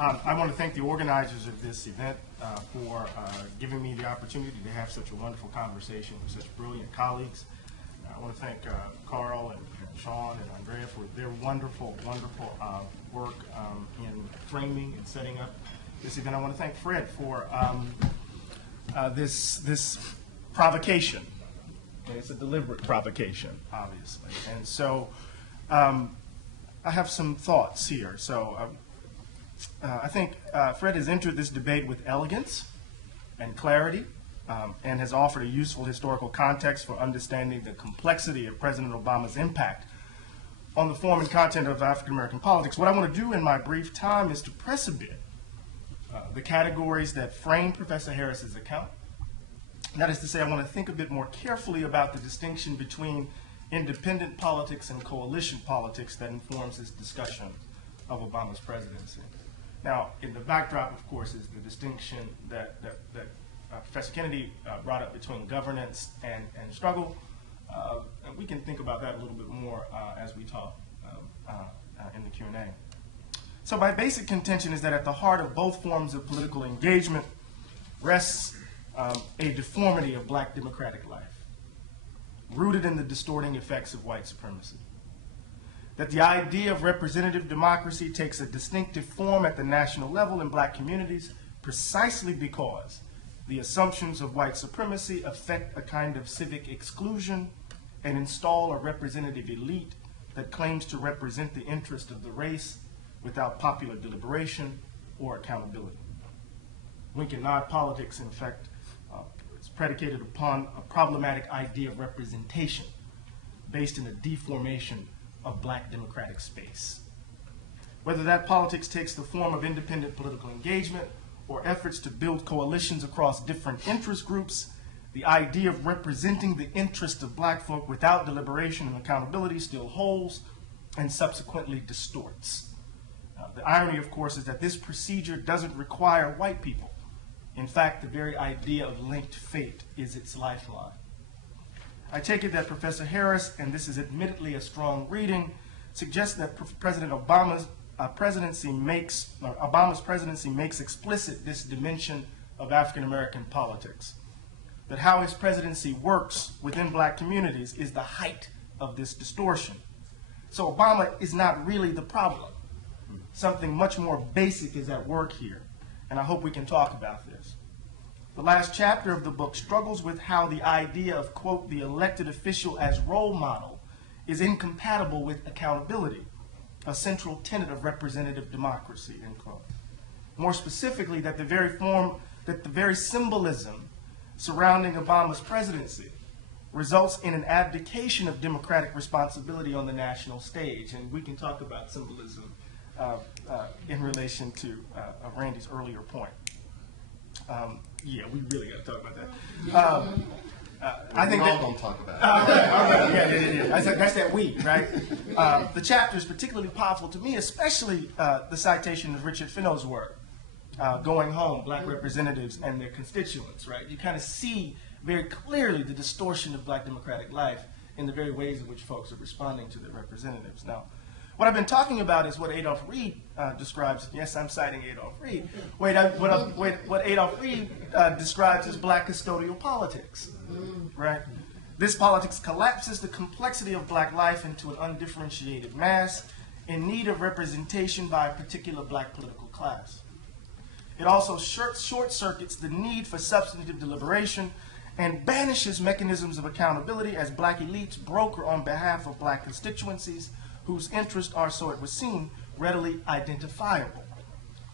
I want to thank the organizers of this event for giving me the opportunity to have such a wonderful conversation with such brilliant colleagues. I want to thank Carl and Sean and Andrea for their wonderful, wonderful work in framing and setting up this event. I want to thank Fred for this provocation. And it's a deliberate provocation, obviously. And so I have some thoughts here. So I think Fred has entered this debate with elegance and clarity, and has offered a useful historical context for understanding the complexity of President Obama's impact on the form and content of African American politics. What I want to do in my brief time is to press a bit the categories that frame Professor Harris's account. That is to say, I want to think a bit more carefully about the distinction between independent politics and coalition politics that informs this discussion of Obama's presidency. Now, in the backdrop, of course, is the distinction that Professor Kennedy brought up between governance and struggle. And we can think about that a little bit more as we talk in the Q&A. So my basic contention is that at the heart of both forms of political engagement rests a deformity of black democratic life, rooted in the distorting effects of white supremacy. That the idea of representative democracy takes a distinctive form at the national level in black communities precisely because the assumptions of white supremacy affect a kind of civic exclusion and install a representative elite that claims to represent the interest of the race without popular deliberation or accountability. Wink and nod politics, in fact, is predicated upon a problematic idea of representation based in a deformation of black democratic space. Whether that politics takes the form of independent political engagement or efforts to build coalitions across different interest groups, the idea of representing the interest of black folk without deliberation and accountability still holds and subsequently distorts. The irony, of course, is that this procedure doesn't require white people. In fact, the very idea of linked fate is its lifeline. I take it that Professor Harris, and this is admittedly a strong reading, suggests that President Obama's presidency makes explicit this dimension of African American politics. That how his presidency works within black communities is the height of this distortion. So Obama is not really the problem. Something much more basic is at work here, and I hope we can talk about this. The last chapter of the book struggles with how the idea of, quote, the elected official as role model is incompatible with accountability, a central tenet of representative democracy, end quote. More specifically, that the very symbolism surrounding Obama's presidency results in an abdication of democratic responsibility on the national stage. And we can talk about symbolism in relation to Randy's earlier point. Yeah, we really got to talk about that. I think we all don't talk about it. Yeah. That's that we, right? The chapter is particularly powerful to me, especially the citation of Richard Fenno's work, Going Home, Black Representatives and Their Constituents, right? You kind of see very clearly the distortion of black democratic life in the very ways in which folks are responding to their representatives. Now, what I've been talking about is what Adolph Reed describes. Yes, I'm citing Adolph Reed. What Adolph Reed describes as black custodial politics, right? This politics collapses the complexity of black life into an undifferentiated mass in need of representation by a particular black political class. It also short-circuits the need for substantive deliberation and banishes mechanisms of accountability as black elites broker on behalf of black constituencies whose interests are, so it was seen, readily identifiable.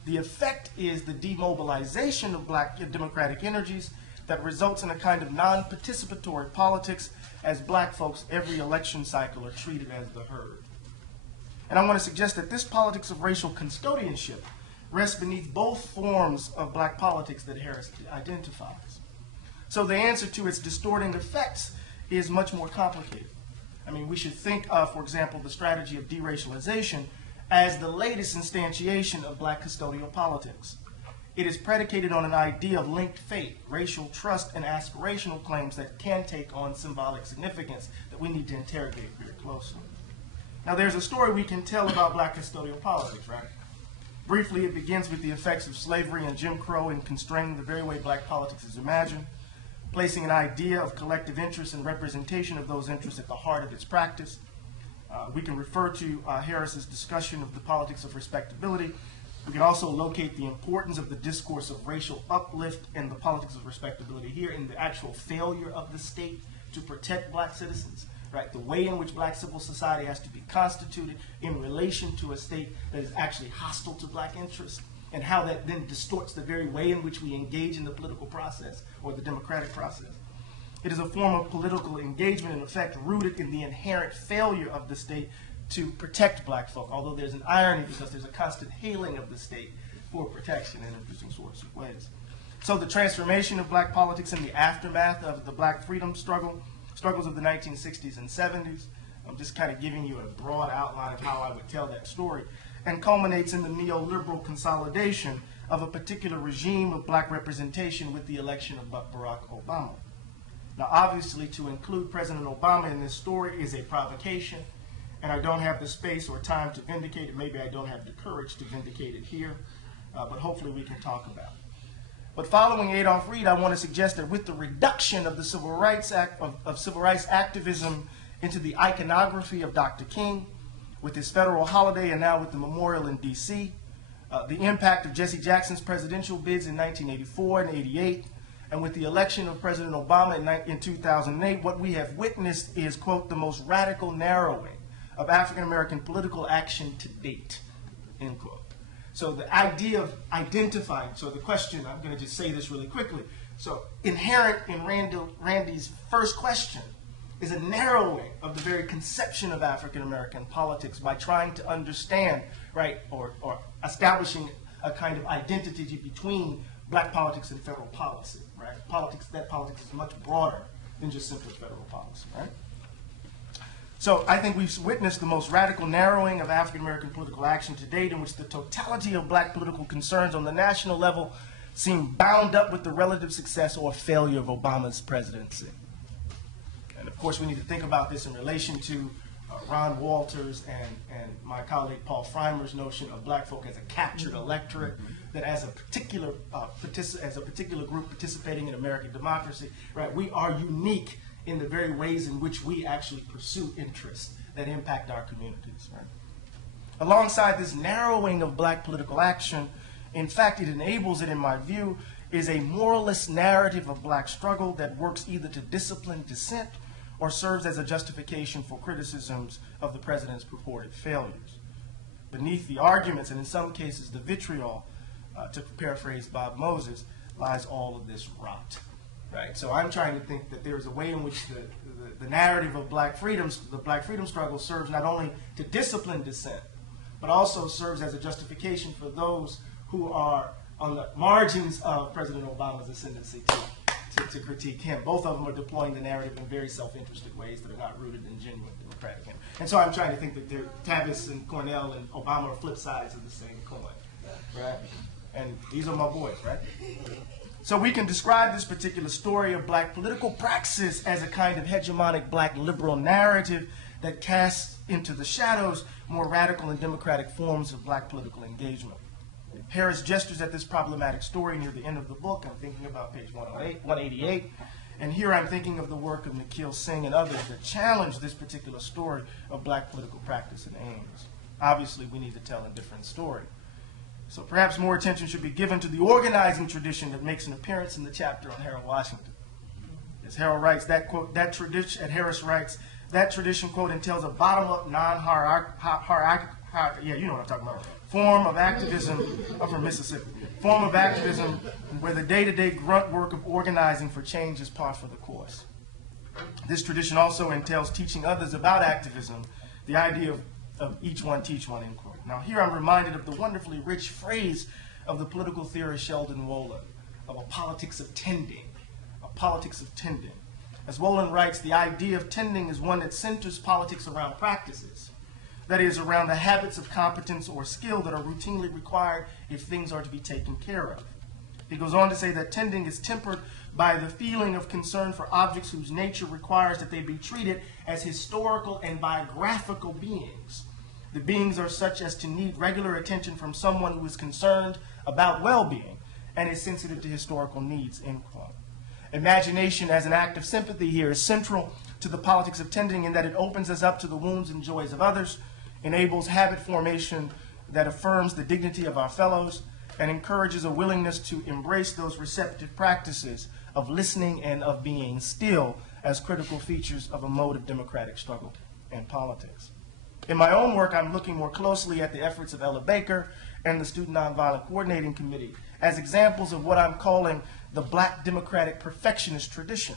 The effect is the demobilization of black democratic energies that results in a kind of non-participatory politics as black folks every election cycle are treated as the herd. And I want to suggest that this politics of racial custodianship rests beneath both forms of black politics that Harris identifies. So the answer to its distorting effects is much more complicated. I mean, we should think of, for example, the strategy of deracialization as the latest instantiation of black custodial politics. It is predicated on an idea of linked fate, racial trust, and aspirational claims that can take on symbolic significance that we need to interrogate very closely. Now, there's a story we can tell about black custodial politics, right? Briefly, it begins with the effects of slavery and Jim Crow in constraining the very way black politics is imagined, placing an idea of collective interest and representation of those interests at the heart of its practice. We can refer to Harris's discussion of the politics of respectability. We can also locate the importance of the discourse of racial uplift and the politics of respectability here in the actual failure of the state to protect black citizens, right? The way in which black civil society has to be constituted in relation to a state that is actually hostile to black interests, and how that then distorts the very way in which we engage in the political process or the democratic process. It is a form of political engagement, in effect, rooted in the inherent failure of the state to protect black folk, although there's an irony because there's a constant hailing of the state for protection in interesting sorts of ways. So the transformation of black politics in the aftermath of the black freedom struggles of the 1960s and 70s, I'm just kind of giving you a broad outline of how I would tell that story, and culminates in the neoliberal consolidation of a particular regime of black representation with the election of Barack Obama. Now, obviously, to include President Obama in this story is a provocation, and I don't have the space or time to vindicate it. Maybe I don't have the courage to vindicate it here, but hopefully we can talk about it. But following Adolph Reed, I want to suggest that with the reduction of the Civil Rights Act, of civil rights activism into the iconography of Dr. King, with his federal holiday and now with the memorial in D.C., the impact of Jesse Jackson's presidential bids in 1984 and 88, and with the election of President Obama in 2008, what we have witnessed is, quote, the most radical narrowing of African-American political action to date, end quote. So the idea of identifying, so the question, I'm going to just say this really quickly. So inherent in Randy's first question is a narrowing of the very conception of African-American politics by trying to understand, right, or establishing a kind of identity between black politics and federal policy, right? That politics is much broader than just simply federal policy, right? So I think we've witnessed the most radical narrowing of African-American political action to date, in which the totality of black political concerns on the national level seem bound up with the relative success or failure of Obama's presidency. And of course, we need to think about this in relation to Ron Walters and my colleague Paul Freimer's notion of black folk as a captured electorate, that as a particular group participating in American democracy, right, we are unique in the very ways in which we actually pursue interests that impact our communities, right? Alongside this narrowing of black political action, in fact, it enables it, in my view, is a moralist narrative of black struggle that works either to discipline dissent or serves as a justification for criticisms of the president's purported failures. Beneath the arguments, and in some cases the vitriol, to paraphrase Bob Moses, lies all of this rot. Right? So I'm trying to think that there's a way in which the narrative of black freedoms, the black freedom struggle, serves not only to discipline dissent, but also serves as a justification for those who are on the margins of President Obama's ascendancy to critique him. Both of them are deploying the narrative in very self-interested ways that are not rooted in genuine democratic. And so I'm trying to think that Tavis and Cornell and Obama are flip sides of the same coin, right? And these are my boys, right? So we can describe this particular story of black political praxis as a kind of hegemonic black liberal narrative that casts into the shadows more radical and democratic forms of black political engagement. Harris gestures at this problematic story near the end of the book. I'm thinking about page 188. And here I'm thinking of the work of Nikhil Singh and others that challenge this particular story of black political practice and aims. Obviously, we need to tell a different story. So perhaps more attention should be given to the organizing tradition that makes an appearance in the chapter on Harold Washington. As Harold writes, that quote, that tradition, Harris writes, that tradition, quote, entails a bottom-up, yeah, you know what I'm talking about, form of activism, I'm from Mississippi, form of activism where the day-to-day grunt work of organizing for change is par for the course. This tradition also entails teaching others about activism, the idea of each one teach one, end quote. Now here I'm reminded of the wonderfully rich phrase of the political theorist Sheldon Wolin, of a politics of tending, a politics of tending. As Wolin writes, the idea of tending is one that centers politics around practices. That is, around the habits of competence or skill that are routinely required if things are to be taken care of. He goes on to say that tending is tempered by the feeling of concern for objects whose nature requires that they be treated as historical and biographical beings. The beings are such as to need regular attention from someone who is concerned about well-being and is sensitive to historical needs, end quote. Imagination as an act of sympathy here is central to the politics of tending in that it opens us up to the wounds and joys of others, enables habit formation that affirms the dignity of our fellows, and encourages a willingness to embrace those receptive practices of listening and of being still as critical features of a mode of democratic struggle and politics. In my own work, I'm looking more closely at the efforts of Ella Baker and the Student Nonviolent Coordinating Committee as examples of what I'm calling the Black democratic perfectionist tradition,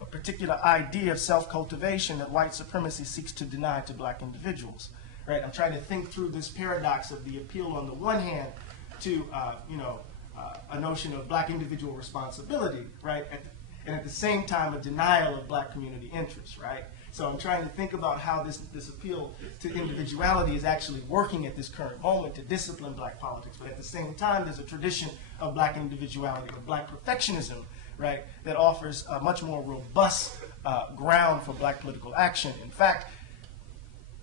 a particular idea of self-cultivation that white supremacy seeks to deny to black individuals. Right? I'm trying to think through this paradox of the appeal on the one hand to a notion of black individual responsibility, right? And at the same time, a denial of black community interests, right? So I'm trying to think about how this appeal to individuality is actually working at this current moment to discipline black politics. But at the same time, there's a tradition of black individuality, of black perfectionism, right, that offers a much more robust ground for black political action. In fact,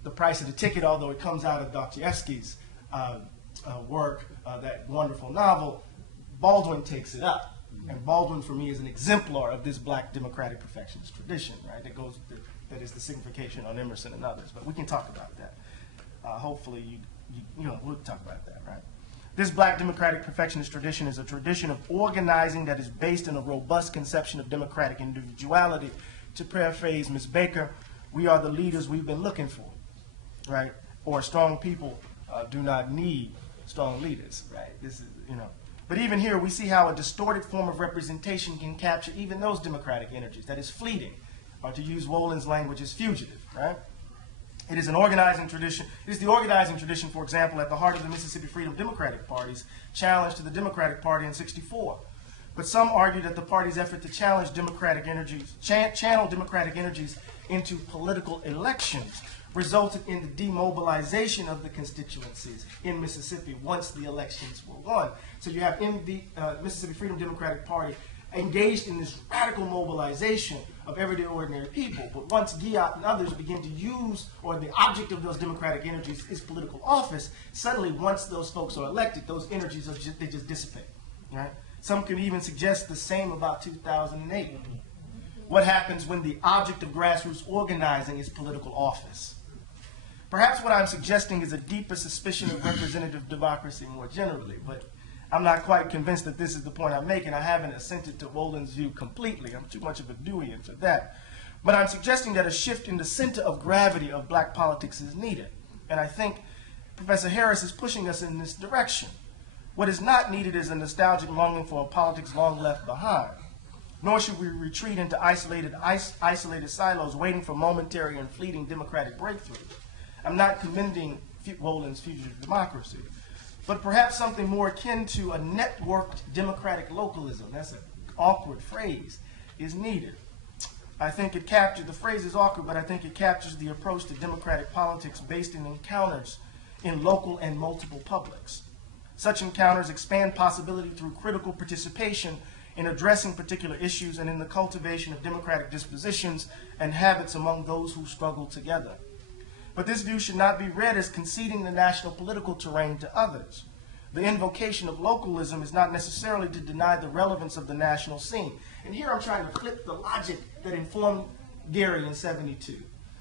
The Price of the Ticket, although it comes out of Dostoevsky's work, that wonderful novel, Baldwin takes it up. And Baldwin, for me, is an exemplar of this black democratic perfectionist tradition, right? That is the signification on Emerson and others. But we can talk about that. Hopefully, we'll talk about that, right? This black democratic perfectionist tradition is a tradition of organizing that is based in a robust conception of democratic individuality. To paraphrase Ms. Baker, we are the leaders we've been looking for, right? Or strong people do not need strong leaders, right? This is, But even here, we see how a distorted form of representation can capture even those democratic energies. That is fleeting, or to use Wolin's language, is fugitive, right? It is an organizing tradition. It is the organizing tradition, for example, at the heart of the Mississippi Freedom Democratic Party's challenge to the Democratic Party in '64. But some argue that the party's effort to challenge democratic energies, channel democratic energies into political elections resulted in the demobilization of the constituencies in Mississippi once the elections were won. So you have in the Mississippi Freedom Democratic Party engaged in this radical mobilization of everyday ordinary people. But once Giat and others begin to use, or the object of those democratic energies is political office, suddenly once those folks are elected, those energies they just dissipate. Right? Some can even suggest the same about 2008. What happens when the object of grassroots organizing is political office? Perhaps what I'm suggesting is a deeper suspicion of representative democracy more generally, but I'm not quite convinced that this is the point I'm making. I haven't assented to Wolin's view completely. I'm too much of a Deweyan for that. But I'm suggesting that a shift in the center of gravity of black politics is needed. And I think Professor Harris is pushing us in this direction. What is not needed is a nostalgic longing for a politics long left behind. Nor should we retreat into isolated silos waiting for momentary and fleeting democratic breakthroughs. I'm not commending Wolin's fugitive democracy, but perhaps something more akin to a networked democratic localism, that's an awkward phrase, is needed. I think it captures, the phrase is awkward, but I think it captures the approach to democratic politics based in encounters in local and multiple publics. Such encounters expand possibility through critical participation in addressing particular issues and in the cultivation of democratic dispositions and habits among those who struggle together. But this view should not be read as conceding the national political terrain to others. The invocation of localism is not necessarily to deny the relevance of the national scene. And here I'm trying to flip the logic that informed Gary in '72,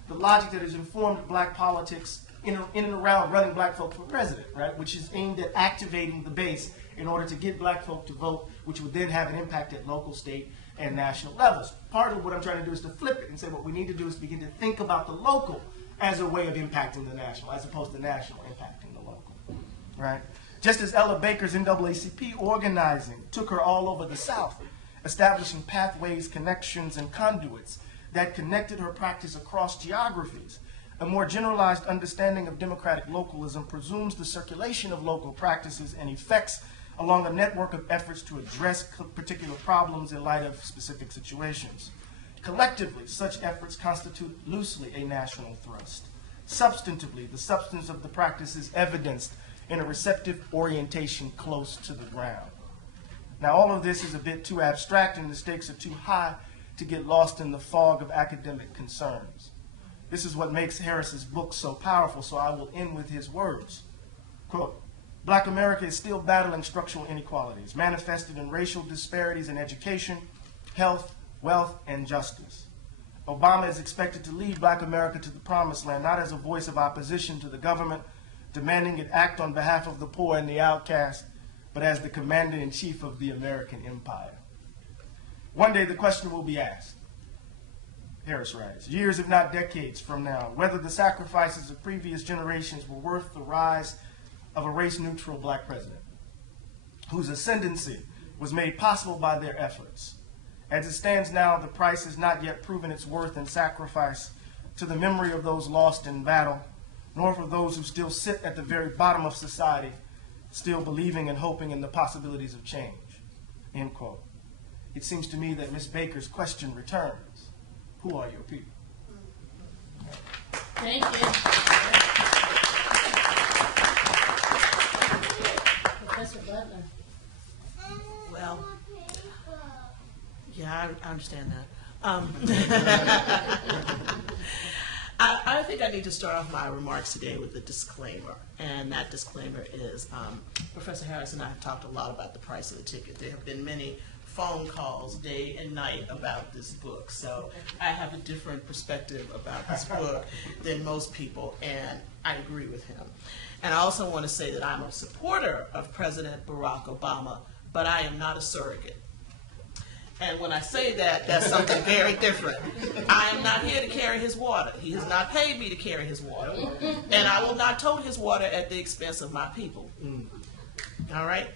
the logic that has informed black politics in and around running black folk for president, right, which is aimed at activating the base in order to get black folk to vote, which would then have an impact at local, state, and national levels. Part of what I'm trying to do is to flip it and say what we need to do is begin to think about the local as a way of impacting the national, as opposed to national impacting the local, right? Just as Ella Baker's NAACP organizing took her all over the South, establishing pathways, connections, and conduits that connected her practice across geographies, a more generalized understanding of democratic localism presumes the circulation of local practices and effects along a network of efforts to address particular problems in light of specific situations. Collectively, such efforts constitute loosely a national thrust. Substantively, the substance of the practice is evidenced in a receptive orientation close to the ground. Now, all of this is a bit too abstract and the stakes are too high to get lost in the fog of academic concerns. This is what makes Harris's book so powerful, so I will end with his words. Quote, "Black America is still battling structural inequalities, manifested in racial disparities in education, health, wealth, and justice. Obama is expected to lead Black America to the promised land, not as a voice of opposition to the government, demanding it act on behalf of the poor and the outcast, but as the commander-in-chief of the American empire. One day the question will be asked," Harris writes, "years if not decades from now, whether the sacrifices of previous generations were worth the rise of a race-neutral Black president, whose ascendancy was made possible by their efforts. As it stands now, the price has not yet proven its worth and sacrifice to the memory of those lost in battle, nor for those who still sit at the very bottom of society, still believing and hoping in the possibilities of change." End quote. It seems to me that Ms. Baker's question returns. Who are your people? Thank you. Professor Butler. Well, yeah, I understand that. I think I need to start off my remarks today with a disclaimer, and that disclaimer is Professor Harris and I have talked a lot about the price of the ticket. There have been many phone calls day and night about this book, so I have a different perspective about this book than most people, and I agree with him. And I also want to say that I'm a supporter of President Barack Obama, but I am not a surrogate. And when I say that, that's something very different. I am not here to carry his water. He has not paid me to carry his water. And I will not tote his water at the expense of my people. All right?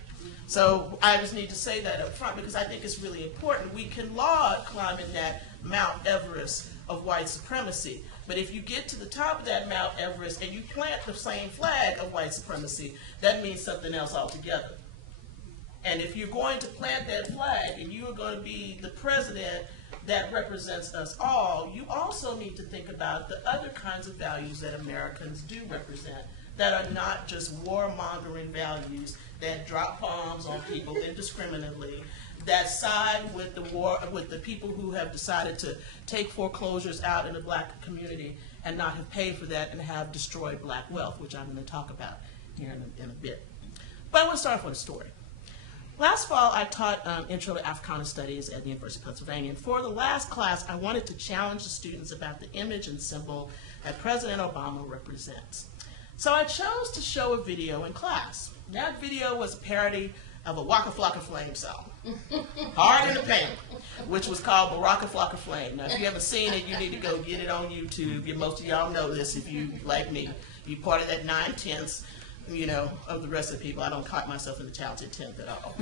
So I just need to say that up front because I think it's really important. We can laud climbing that Mount Everest of white supremacy. But if you get to the top of that Mount Everest and you plant the same flag of white supremacy, that means something else altogether. And if you're going to plant that flag and you are going to be the president that represents us all, you also need to think about the other kinds of values that Americans do represent that are not just warmongering values that drop bombs on people indiscriminately, that side with the people who have decided to take foreclosures out in the Black community and not have paid for that and have destroyed Black wealth, which I'm going to talk about here in a bit. But I want to start off with a story. Last fall, I taught Intro to Africana Studies at the University of Pennsylvania, and for the last class, I wanted to challenge the students about the image and symbol that President Obama represents. So I chose to show a video in class. That video was a parody of a Waka Flocka Flame song, Hard in the Paint, which was called Baraka Flocka Flame. Now, if you haven't seen it, you need to go get it on YouTube. Most of y'all know this if you, like me, you part of that 9/10 of the rest of the people. I don't count myself in the talented 10th at all.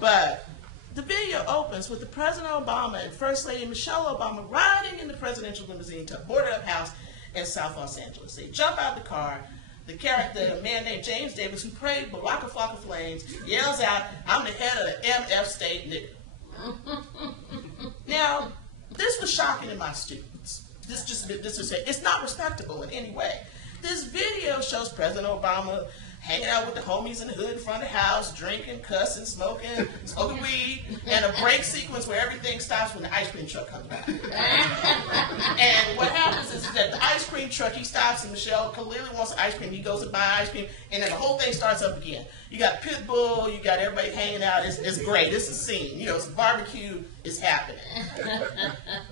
But the video opens with the President Obama and First Lady Michelle Obama riding in the presidential limousine to a boarded-up house in South Los Angeles. They jump out the car. The man named James Davis, who prayed Baraka Flocka Flames, yells out, "I'm the head of the MF state nigger." Now, this was shocking to my students. It's not respectable in any way. This video shows President Obama hanging out with the homies in the hood in front of the house, drinking, cussing, smoking weed, and a break sequence where everything stops when the ice cream truck comes by. And what happens is that the ice cream truck, he stops and Michelle clearly wants ice cream. He goes to buy ice cream, and then the whole thing starts up again. You got a pit bull, you got everybody hanging out. It's great. It's a scene. It's a barbecue. It's happening.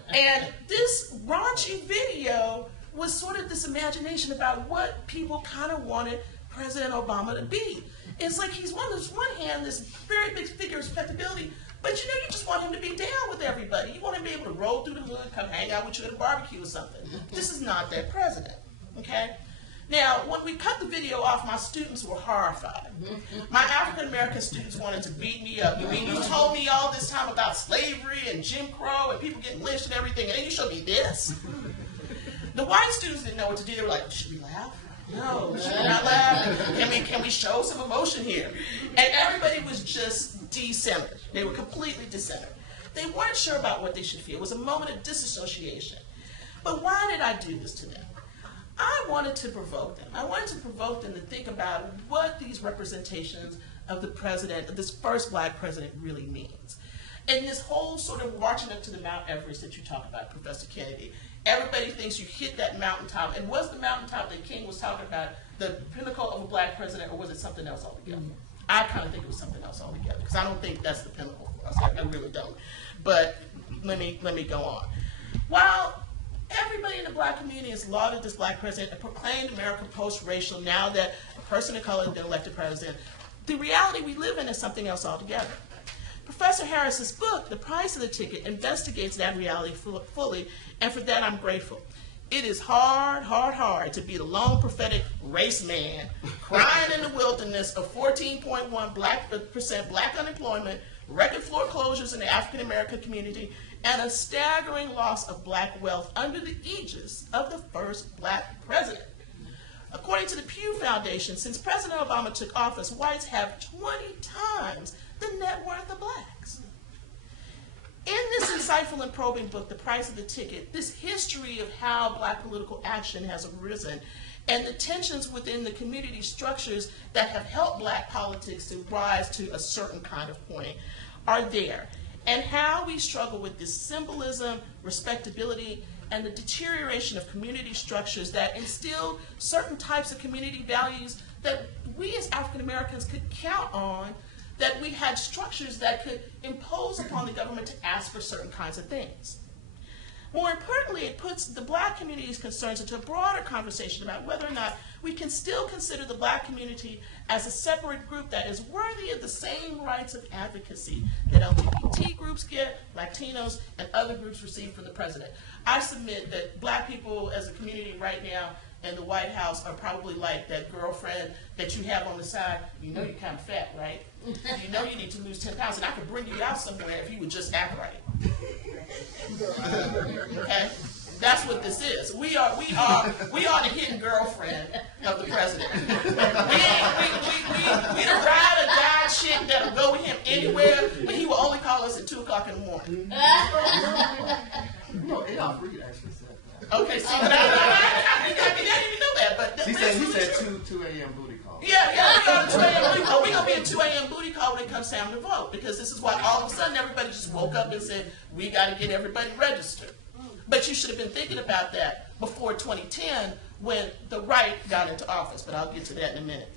And this raunchy video was sort of this imagination about what people kind of wanted President Obama to be. It's like he's on this one hand, this very big figure of respectability, but you just want him to be down with everybody. You want him to be able to roll through the hood, come hang out with you at a barbecue or something. This is not that president, okay? Now, when we cut the video off, my students were horrified. My African-American students wanted to beat me up. You mean you told me all this time about slavery and Jim Crow and people getting lynched and everything, and then you showed me this? The white students didn't know what to do. They were like, "Should we laugh? No, should we not laugh? Can we show some emotion here?" And everybody was just decentered. They were completely decentered. They weren't sure about what they should feel. It was a moment of disassociation. But why did I do this to them? I wanted to provoke them. I wanted to provoke them to think about what these representations of the president, of this first black president, really means. And this whole sort of marching up to the Mount Everest that you talk about, Professor Kennedy, everybody thinks you hit that mountaintop. And was the mountaintop that King was talking about the pinnacle of a black president, or was it something else altogether? I kind of think it was something else altogether, because I don't think that's the pinnacle for us. I really don't. But let me go on. While everybody in the black community has lauded this black president and proclaimed America post-racial now that a person of color has been elected president, the reality we live in is something else altogether. Professor Harris's book, The Price of the Ticket, investigates that reality fully, and for that I'm grateful. It is hard to be the lone prophetic race man crying in the wilderness of 14.1% black unemployment, record foreclosures in the African American community, and a staggering loss of black wealth under the aegis of the first black president. According to the Pew Foundation, since President Obama took office, whites have 20 times the net worth of blacks. In this insightful and probing book, The Price of the Ticket, this history of how black political action has arisen and the tensions within the community structures that have helped black politics to rise to a certain kind of point are there. And how we struggle with this symbolism, respectability, and the deterioration of community structures that instilled certain types of community values that we as African Americans could count on, that we had structures that could impose upon the government to ask for certain kinds of things. More importantly, it puts the black community's concerns into a broader conversation about whether or not we can still consider the black community as a separate group that is worthy of the same rights of advocacy that LGBT groups get, Latinos, and other groups receive from the president. I submit that black people as a community right now in the White House are probably like that girlfriend that you have on the side. You know you're kind of fat, right? You know you need to lose 10 pounds, and I could bring you out somewhere if you would just act right. Okay? That's what this is. We are the hidden girlfriend of the president. We the ride or die chick that'll go with him anywhere, but he will only call us at 2 o'clock in the morning. No, Adolph Reed actually said that. Okay, see, but I didn't even know that. But He said 2 a.m. booty call. Yeah, we got a 2 a.m. booty call. We're going to be a 2 a.m. booty call when it comes time to vote, because this is why all of a sudden everybody just woke up and said, we got to get everybody registered. But you should have been thinking about that before 2010 when the right got into office, but I'll get to that in a minute.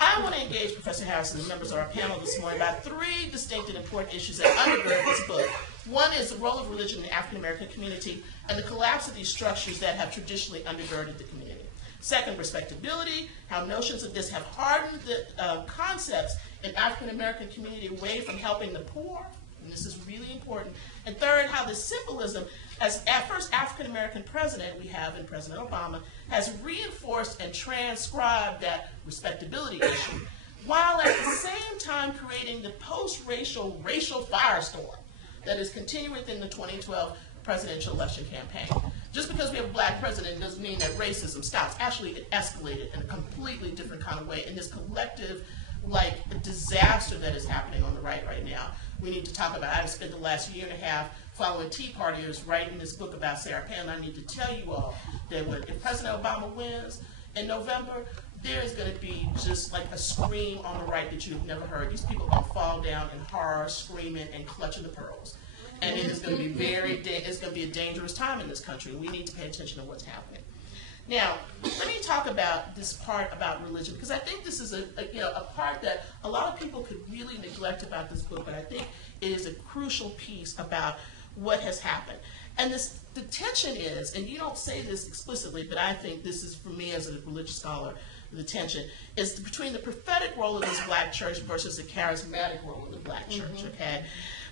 I want to engage Professor Harris and the members of our panel this morning about 3 distinct and important issues that undergird this book. One is the role of religion in the African American community and the collapse of these structures that have traditionally undergirded the community. Second, respectability, how notions of this have hardened the concepts in African American community away from helping the poor, and this is really important. And third, how the symbolism, as at first African American president we have in President Obama, has reinforced and transcribed that respectability issue, while at the same time creating the post-racial racial firestorm that is continuing within the 2012 presidential election campaign. Just because we have a black president doesn't mean that racism stops. Actually, it escalated in a completely different kind of way in this collective, disaster that is happening on the right now. We need to talk about, I've spent the last year and a half following Tea Partiers writing this book about Sarah Palin. I need to tell you all that if President Obama wins in November, there is going to be just like a scream on the right that you've never heard. These people are going to fall down in horror, screaming and clutching the pearls. And it is going to be it's going to be a dangerous time in this country. We need to pay attention to what's happening. Now, let me talk about this part about religion, because I think this is a part that a lot of people could really neglect about this book, but I think it is a crucial piece about what has happened. And the tension is, and you don't say this explicitly, but I think this is, for me as a religious scholar, the tension is between the prophetic role of this black church versus the charismatic role of the black church, okay?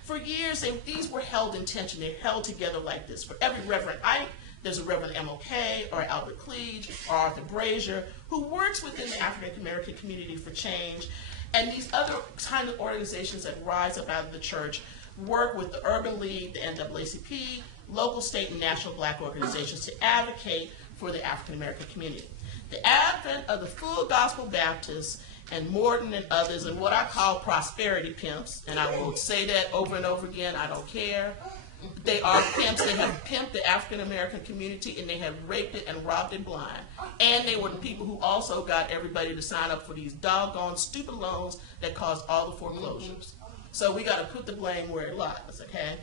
For years, these were held in tension. They're held together like this. For every Reverend Ike, there's a Reverend M.O.K. or Albert Cleage or Arthur Brazier who works within the African American community for change. And these other kind of organizations that rise up out of the church work with the Urban League, the NAACP, local, state, and national black organizations to advocate for the African American community. The advent of the full gospel Baptists and Morton and others, and what I call prosperity pimps, and I will say that over and over again, I don't care. They are pimps. They have pimped the African American community, and they have raped it and robbed it blind. And they were the people who also got everybody to sign up for these doggone stupid loans that caused all the foreclosures. So we got to put the blame where it lies, okay?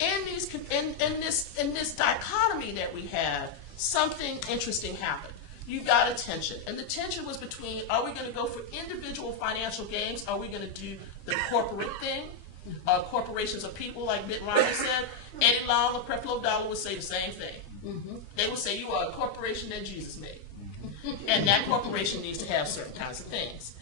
In this dichotomy that we have, something interesting happened. You got a tension, and the tension was between, are we going to go for individual financial gains? Are we going to do the corporate thing? Corporations of people, like Mitt Romney said. Eddie Long or Creflo Dollar would say the same thing. They would say, you are a corporation that Jesus made. And that corporation needs to have certain kinds of things.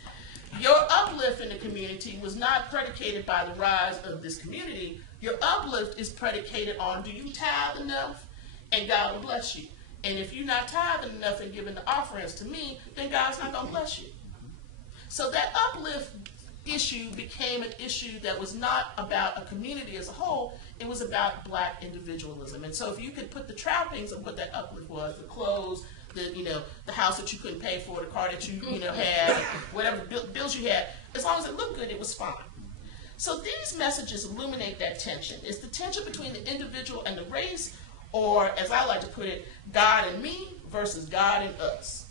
Your uplift in the community was not predicated by the rise of this community. Your uplift is predicated on, do you tithe enough? And God will bless you. And if you're not tithing enough and giving the offerings to me, then God's not going to bless you. So that uplift issue became an issue that was not about a community as a whole. It was about black individualism. And so if you could put the trappings of what that uplift was, the clothes, the house that you couldn't pay for, the car that you had, whatever bills you had, as long as it looked good, it was fine. So these messages illuminate that tension. It's the tension between the individual and the race, or as I like to put it, God and me versus God and us.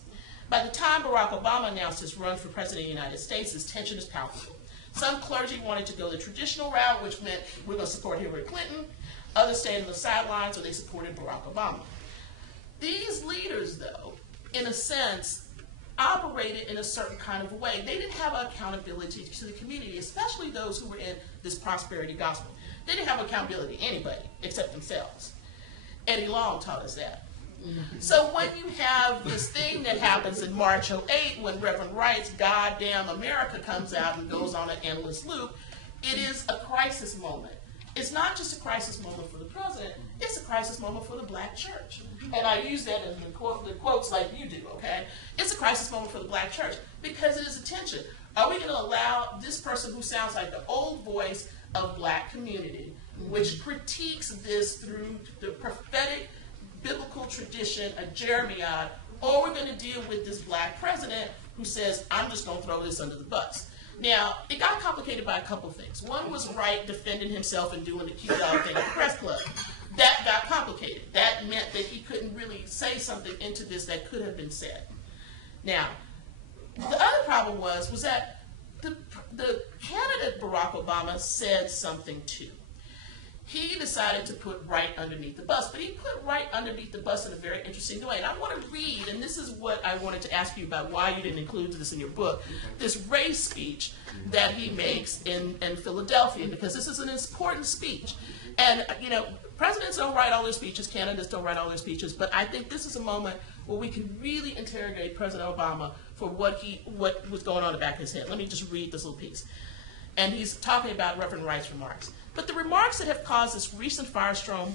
By the time Barack Obama announced his run for president of the United States, this tension is palpable. Some clergy wanted to go the traditional route, which meant we're going to support Hillary Clinton. Others stayed on the sidelines, so they supported Barack Obama. These leaders, though, in a sense, operated in a certain kind of way. They didn't have accountability to the community, especially those who were in this prosperity gospel. They didn't have accountability to anybody except themselves. Eddie Long taught us that. So when you have this thing that happens in March '08, when Reverend Wright's Goddamn America comes out and goes on an endless loop, it is a crisis moment. It's not just a crisis moment for the president, it's a crisis moment for the black church. And I use that in the quotes like you do, okay? It's a crisis moment for the black church because it is a tension. Are we going to allow this person who sounds like the old voice of black community, which critiques this through the prophetic biblical tradition of Jeremiah, or we're going to deal with this black president who says, I'm just going to throw this under the bus? Now, it got complicated by a couple things. One was Wright defending himself and doing the cute dog thing at the press club. That got complicated. That meant that he couldn't really say something into this that could have been said. Now, the other problem was that the candidate Barack Obama said something too. He decided to put Wright underneath the bus, but he put Wright underneath the bus in a very interesting way. And I want to read, and this is what I wanted to ask you about why you didn't include this in your book, this race speech that he makes in Philadelphia, because this is an important speech. And, presidents don't write all their speeches, candidates don't write all their speeches, but I think this is a moment where we can really interrogate President Obama for what was going on in the back of his head. Let me just read this little piece. And he's talking about Reverend Wright's remarks. But the remarks that have caused this recent firestorm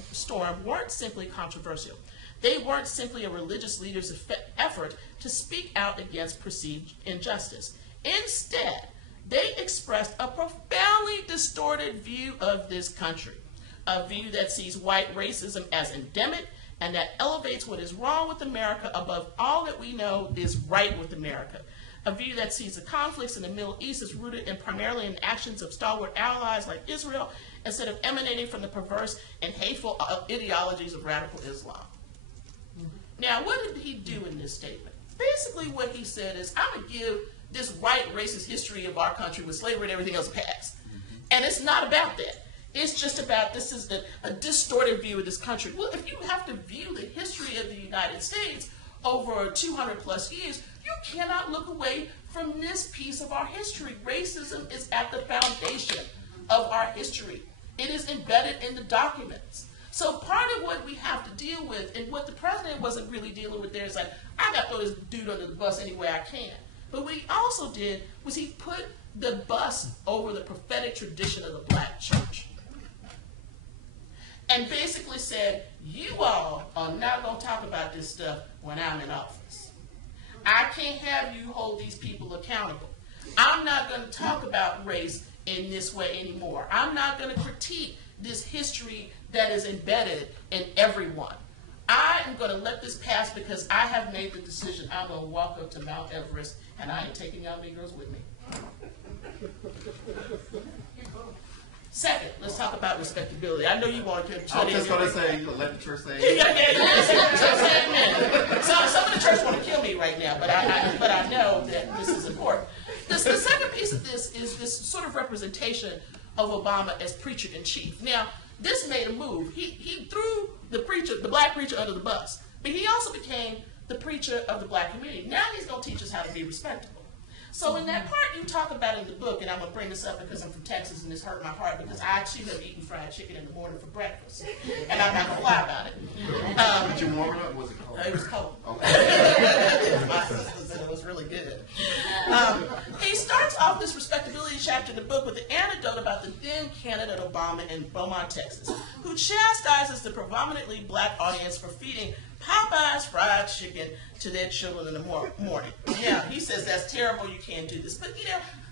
weren't simply controversial. They weren't simply a religious leader's effort to speak out against perceived injustice. Instead, they expressed a profoundly distorted view of this country, a view that sees white racism as endemic and that elevates what is wrong with America above all that we know is right with America. A view that sees the conflicts in the Middle East as rooted primarily in actions of stalwart allies like Israel, instead of emanating from the perverse and hateful ideologies of radical Islam. Now, what did he do in this statement? Basically, what he said is, I'm going to give this white racist history of our country with slavery and everything else past. And it's not about that. It's just about this is a distorted view of this country. Well, if you have to view the history of the United States over 200 plus years, you cannot look away from this piece of our history. Racism is at the foundation of our history. It is embedded in the documents. So part of what we have to deal with, and what the president wasn't really dealing with there, is like, I got to throw this dude under the bus any way I can. But what he also did was he put the bus over the prophetic tradition of the black church. And basically said, you all are not going to talk about this stuff when I'm in office. I can't have you hold these people accountable. I'm not going to talk about race in this way anymore. I'm not going to critique this history that is embedded in everyone. I am going to let this pass because I have made the decision I'm going to walk up to Mount Everest, and I ain't taking y'all Negroes with me. Second, let's talk about respectability. I know you want to. I was just going to say, let the church say. Some of the church want to kill me right now, but I know that this is important. The second piece of this is this sort of representation of Obama as preacher in chief. Now, this made a move. He threw the black preacher under the bus, but he also became the preacher of the black community. Now he's going to teach us how to be respectable. So in that part you talk about in the book, and I'm going to bring this up because I'm from Texas and this hurt my heart because I too have eaten fried chicken in the morning for breakfast, and I'm not going to lie about it. Did you warm it up, or was it cold? It was cold. Okay. My sister said it was really good. He starts off this respectability chapter in the book with an anecdote about the then candidate Obama in Beaumont, Texas, who chastises the predominantly black audience for feeding Popeye's fried chicken to their children in the morning. Yeah, he says that's terrible, you can't do this. But,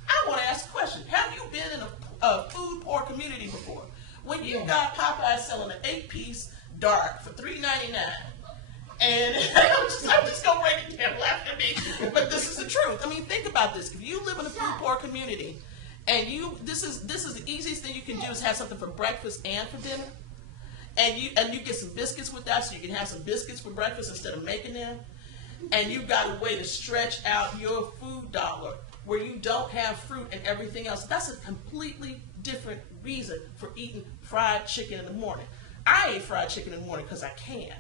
I want to ask a question. Have you been in a food-poor community before? When you got Popeye selling an 8-piece dark for $3.99, and I'm just going to break it down, laugh at me, but this is the truth. I mean, think about this. If you live in a food-poor community, and this is the easiest thing you can do is have something for breakfast and for dinner, and you get some biscuits with that, so you can have some biscuits for breakfast instead of making them, and you've got a way to stretch out your food dollar where you don't have fruit and everything else. That's a completely different reason for eating fried chicken in the morning. I ate fried chicken in the morning because I can,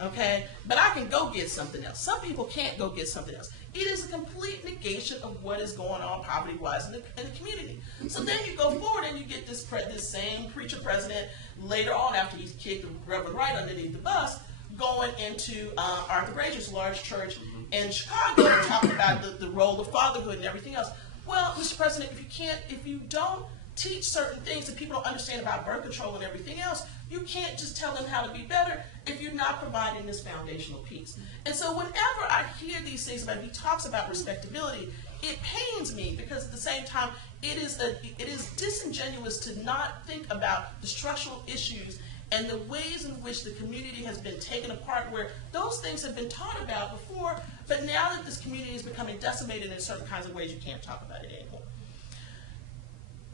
okay? But I can go get something else. Some people can't go get something else. It is a complete negation of what is going on poverty-wise in the community. So then you go forward and you get this same preacher president later on after he's kicked Reverend Wright underneath the bus, going into Arthur Granger's large church in Chicago and talking about the role of fatherhood and everything else. Well, Mr. President, if you don't teach certain things that people don't understand about birth control and everything else, you can't just tell them how to be better if you're not providing this foundational piece. And so whenever I hear these things about, he talks about respectability, it pains me because at the same time, it is disingenuous to not think about the structural issues and the ways in which the community has been taken apart, where those things have been taught about before, but now that this community is becoming decimated in certain kinds of ways, you can't talk about it anymore.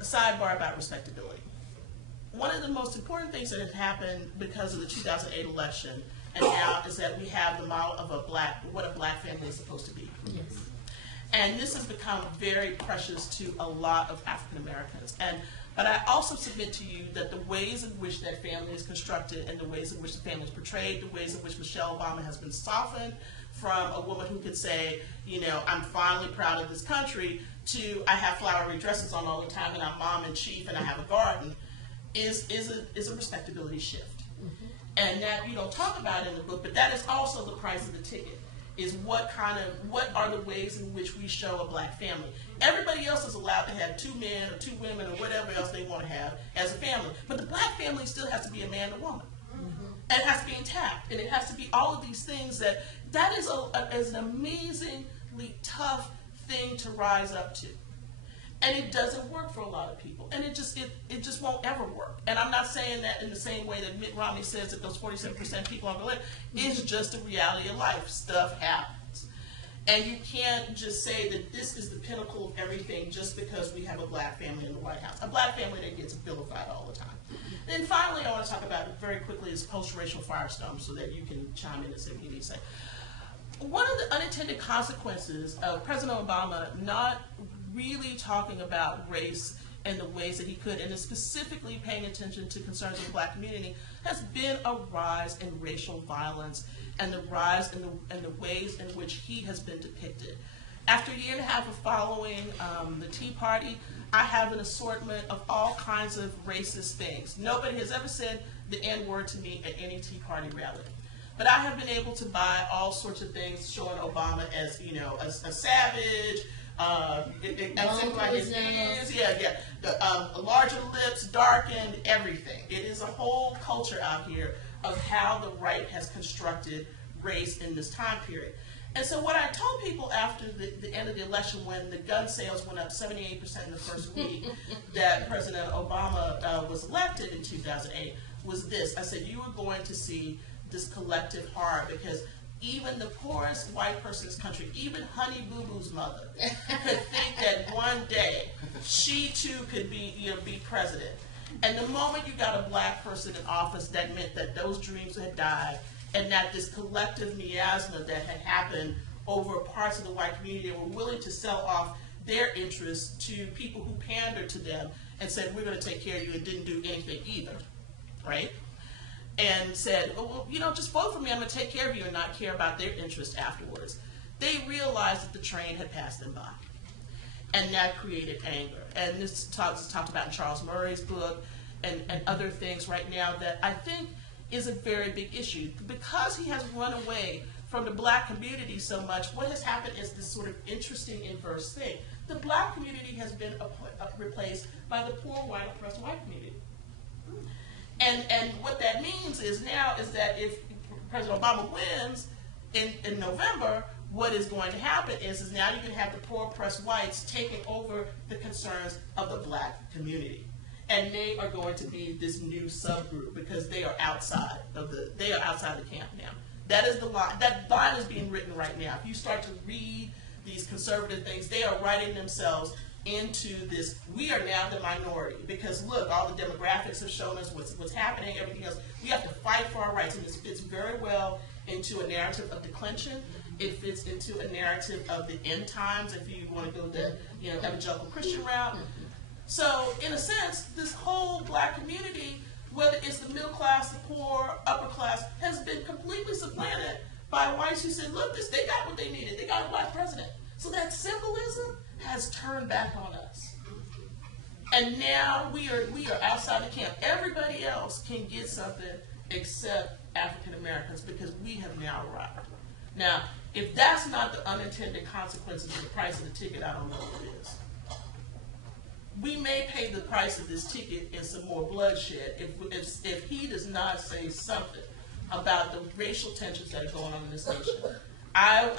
A sidebar about respectability. One of the most important things that has happened because of the 2008 election and now is that we have the model of what a black family is supposed to be. Yes. And this has become very precious to a lot of African Americans. But I also submit to you that the ways in which that family is constructed and the ways in which the family is portrayed, the ways in which Michelle Obama has been softened from a woman who could say, I'm finally proud of this country, to I have flowery dresses on all the time and I'm mom and chief and I have a garden, is a respectability shift. Mm-hmm. And that you don't talk about in the book, but that is also the price of the ticket, is what are the ways in which we show a black family. Everybody else is allowed to have 2 men or 2 women or whatever else they want to have as a family. But the black family still has to be a man and a woman. Mm-hmm. And it has to be intact. And it has to be all of these things that is an amazingly tough thing to rise up to. And it doesn't work for a lot of people. And it just won't ever work. And I'm not saying that in the same way that Mitt Romney says that those 47% people aren't going to live. It's just a reality of life. Stuff happens. And you can't just say that this is the pinnacle of everything just because we have a black family in the White House. A black family that gets vilified all the time. Then finally, I want to talk about very quickly is post-racial firestorm so that you can chime in and say what you need to say. One of the unintended consequences of President Obama not really talking about race and the ways that he could, and specifically paying attention to concerns of the black community, has been a rise in racial violence and the rise in the ways in which he has been depicted. After a year and a half of following the Tea Party, I have an assortment of all kinds of racist things. Nobody has ever said the N-word to me at any Tea Party rally. But I have been able to buy all sorts of things showing Obama as, a savage, larger lips, darkened, everything. It is a whole culture out here of how the right has constructed race in this time period. And so what I told people after the end of the election, when the gun sales went up 78% in the first week that President Obama was elected in 2008, was this. I said, you are going to see this collective heart, because even the poorest white person in this country, even Honey Boo Boo's mother, could think that one day she too could be, be president. And the moment you got a black person in office, that meant that those dreams had died, and that this collective miasma that had happened over parts of the white community were willing to sell off their interests to people who pandered to them and said, we're going to take care of you, and didn't do anything either, right? And said, well, just vote for me, I'm going to take care of you, and not care about their interests afterwards. They realized that the train had passed them by. And that created anger. And this is talked about in Charles Murray's book and other things right now that I think is a very big issue. Because he has run away from the black community so much, what has happened is this sort of interesting inverse thing. The black community has been replaced by the poor, white, oppressed white community. And what that means is now is that if President Obama wins in November, what is going to happen is now you can have the poor oppressed whites taking over the concerns of the black community. And they are going to be this new subgroup because they are outside the camp now. That is the line. That line is being written right now. If you start to read these conservative things, they are writing themselves into this. We are now the minority because look, all the demographics have shown us what's happening, everything else. We have to fight for our rights, and this fits very well into a narrative of declension. It fits into a narrative of the end times if you want to go the evangelical Christian route. So in a sense, this whole black community, whether it's the middle class, the poor, upper class, has been completely supplanted by whites who said, look, they got what they needed. They got a black president. So that symbolism has turned back on us. And now we are outside the camp. Everybody else can get something except African Americans because we have now arrived. Now, if that's not the unintended consequences of the price of the ticket, I don't know what is. We may pay the price of this ticket in some more bloodshed if he does not say something about the racial tensions that are going on in this nation. I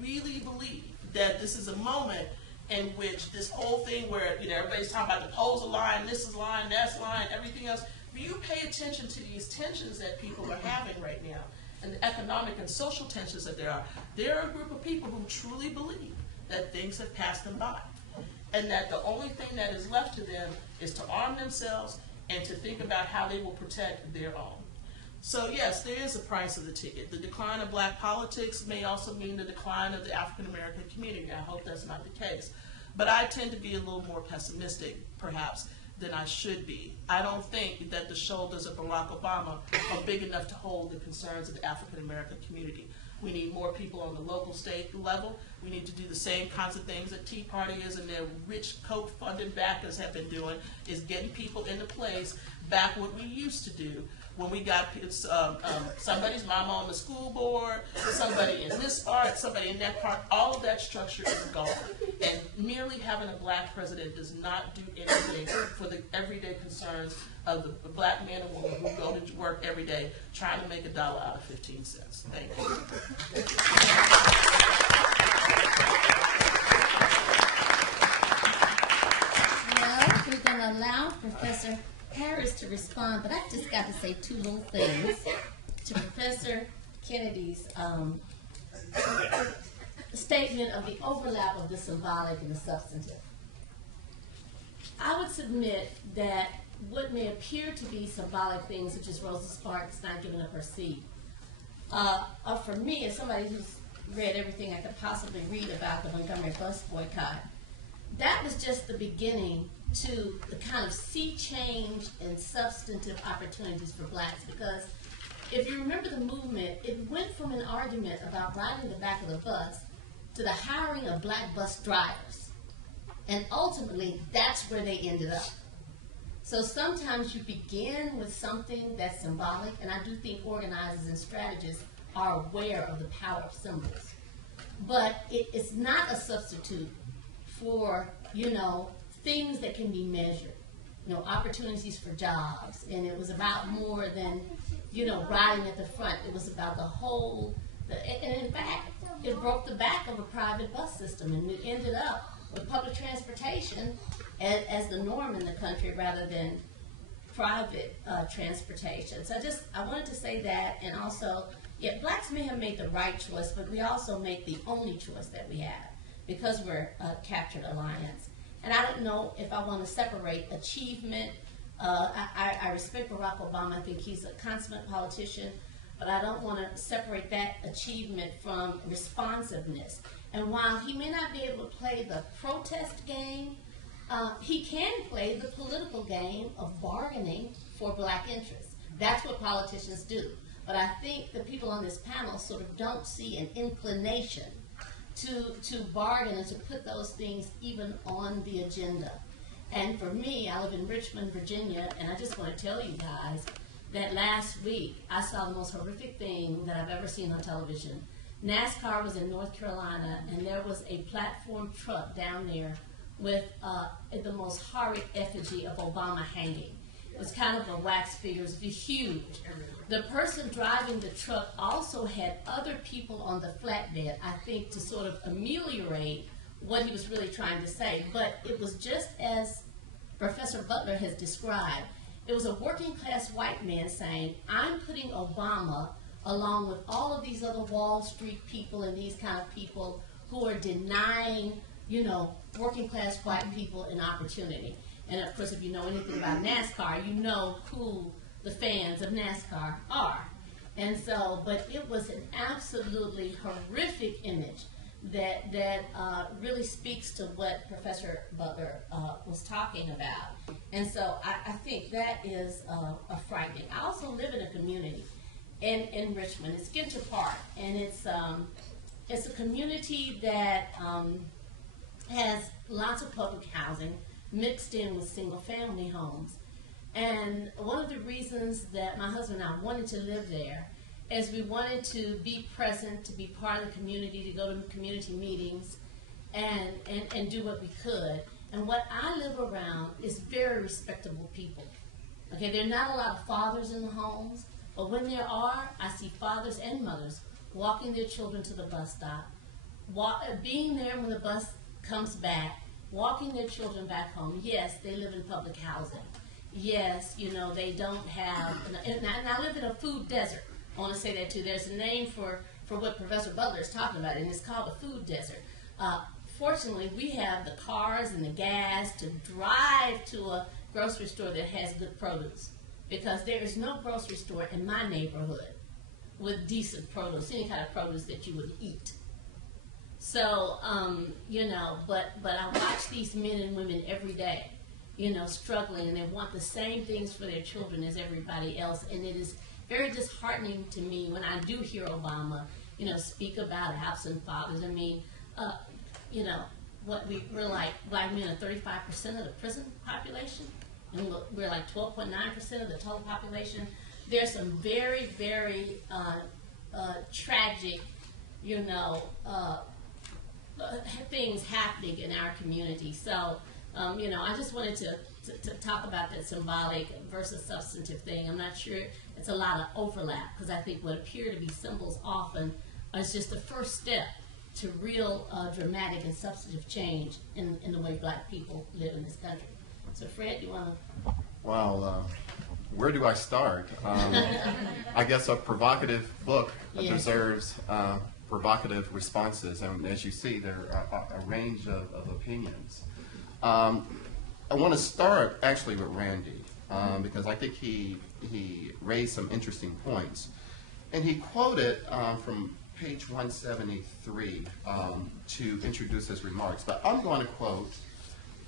really believe that this is a moment in which this whole thing where everybody's talking about the polls are lying, this is lying, that's lying, everything else. If you pay attention to these tensions that people are having right now, and the economic and social tensions that there are a group of people who truly believe that things have passed them by. And that the only thing that is left to them is to arm themselves and to think about how they will protect their own. So yes, there is a price of the ticket. The decline of black politics may also mean the decline of the African American community. I hope that's not the case. But I tend to be a little more pessimistic, perhaps, than I should be. I don't think that the shoulders of Barack Obama are big enough to hold the concerns of the African American community. We need more people on the local, state level. We need to do the same kinds of things that Tea Party is and their rich Coke-funded backers have been doing, is getting people into place back what we used to do when we got somebody's mama on the school board, somebody in this part, somebody in that part. All of that structure is gone. And merely having a black president does not do anything for the everyday concerns of the black man and woman who go to work every day trying to make $1 out of 15 cents. Thank you. Well, we're going to allow Professor Harris to respond, but I've just got to say two little things to Professor Kennedy's statement of the overlap of the symbolic and the substantive. I would submit that what may appear to be symbolic things, such as Rosa Parks not giving up her seat, are for me, as somebody who's read everything I could possibly read about the Montgomery bus boycott, that was just the beginning to the kind of sea change and substantive opportunities for blacks. Because if you remember the movement, it went from an argument about riding the back of the bus to the hiring of black bus drivers. And ultimately, that's where they ended up. So sometimes you begin with something that's symbolic, and I do think organizers and strategists are aware of the power of symbols. But it's not a substitute for, things that can be measured, opportunities for jobs. And it was about more than, riding at the front. It was about the whole, and in fact, it broke the back of a private bus system, and it ended up with public transportation as the norm in the country rather than private transportation. So I wanted to say that, and also, yeah, blacks may have made the right choice, but we also make the only choice that we have because we're a captured alliance. And I don't know if I want to separate achievement. I respect Barack Obama. I think he's a consummate politician, but I don't want to separate that achievement from responsiveness. And while he may not be able to play the protest game, he can play the political game of bargaining for black interests. That's what politicians do. But I think the people on this panel sort of don't see an inclination to bargain and to put those things even on the agenda. And for me, I live in Richmond, Virginia, and I just want to tell you guys that last week I saw the most horrific thing that I've ever seen on television. NASCAR was in North Carolina, and there was a platform truck down there with the most horrid effigy of Obama hanging. It was kind of a wax figure, it was huge. The person driving the truck also had other people on the flatbed, I think, to sort of ameliorate what he was really trying to say. But it was just as Professor Butler has described. It was a working class white man saying, I'm putting Obama along with all of these other Wall Street people and these kind of people who are denying, you know, working class white people an opportunity. And of course, if you know anything about NASCAR, you know who the fans of NASCAR are. And so, but it was an absolutely horrific image that really speaks to what Professor Butler was talking about. And so I think that is frightening. I also live in a community in Richmond. It's Ginter Park, and it's a community that has lots of public housing mixed in with single-family homes. And one of the reasons that my husband and I wanted to live there is we wanted to be present, to be part of the community, to go to community meetings and do what we could. And what I live around is very respectable people. Okay, there are not a lot of fathers in the homes, but when there are, I see fathers and mothers walking their children to the bus stop, being there when the bus comes back, walking their children back home. Yes, they live in public housing. Yes, you know, they don't have, and I live in a food desert. I want to say that too. There's a name for what Professor Butler is talking about, and it's called a food desert. Fortunately, we have the cars and the gas to drive to a grocery store that has good produce, because there is no grocery store in my neighborhood with decent produce, any kind of produce that you would eat. So, you know, but I watch these men and women every day, you know, struggling, and they want the same things for their children as everybody else. And it is very disheartening to me when I do hear Obama, you know, speak about absent fathers. I mean, you know, we're like, black men are 35% of the prison population, and we're like 12.9% of the total population. There's some very, very tragic, you know, things happening in our community. So, you know, I just wanted to talk about that symbolic versus substantive thing. I'm not sure it's a lot of overlap, because I think what appear to be symbols often is just the first step to real dramatic and substantive change in the way black people live in this country. So Fred, you want to? Well, where do I start? I guess a provocative book deserves provocative responses, and as you see, there are a range of opinions. I want to start actually with Randy, because I think he raised some interesting points. And he quoted from page 173 to introduce his remarks, but I'm going to quote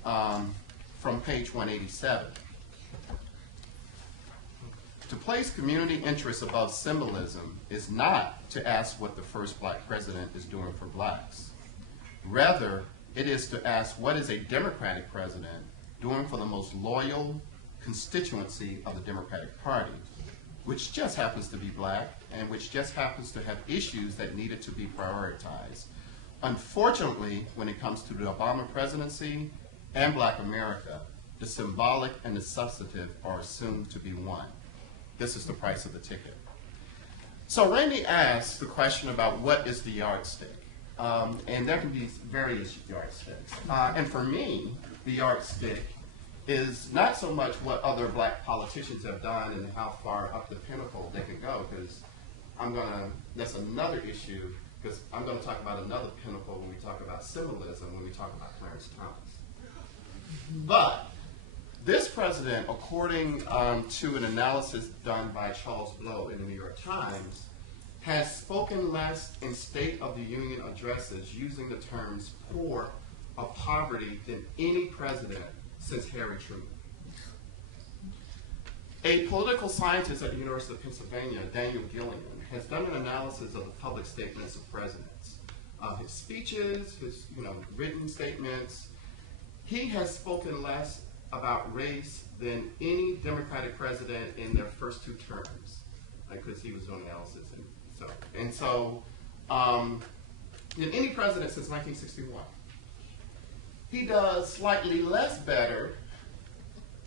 from page 187. To place community interests above symbolism is not to ask what the first black president is doing for blacks. Rather, it is to ask what is a Democratic president doing for the most loyal constituency of the Democratic Party, which just happens to be black and which just happens to have issues that needed to be prioritized. Unfortunately, when it comes to the Obama presidency and black America, the symbolic and the substantive are assumed to be one. This is the price of the ticket. So Randy asked the question about what is the yardstick? And there can be various yardsticks. And for me, the yardstick is not so much what other black politicians have done and how far up the pinnacle they can go, because that's another issue, because I'm going to talk about another pinnacle when we talk about symbolism, when we talk about Clarence Thomas. But this president, according to an analysis done by Charles Blow in the New York Times, has spoken less in State of the Union addresses using the terms poor or poverty than any president since Harry Truman. A political scientist at the University of Pennsylvania, Daniel Gillian, has done an analysis of the public statements of presidents, his speeches, his written statements. He has spoken less about race than any Democratic president in their first 2 terms, because he was doing analysis. And so, than any president since 1961. He does slightly less better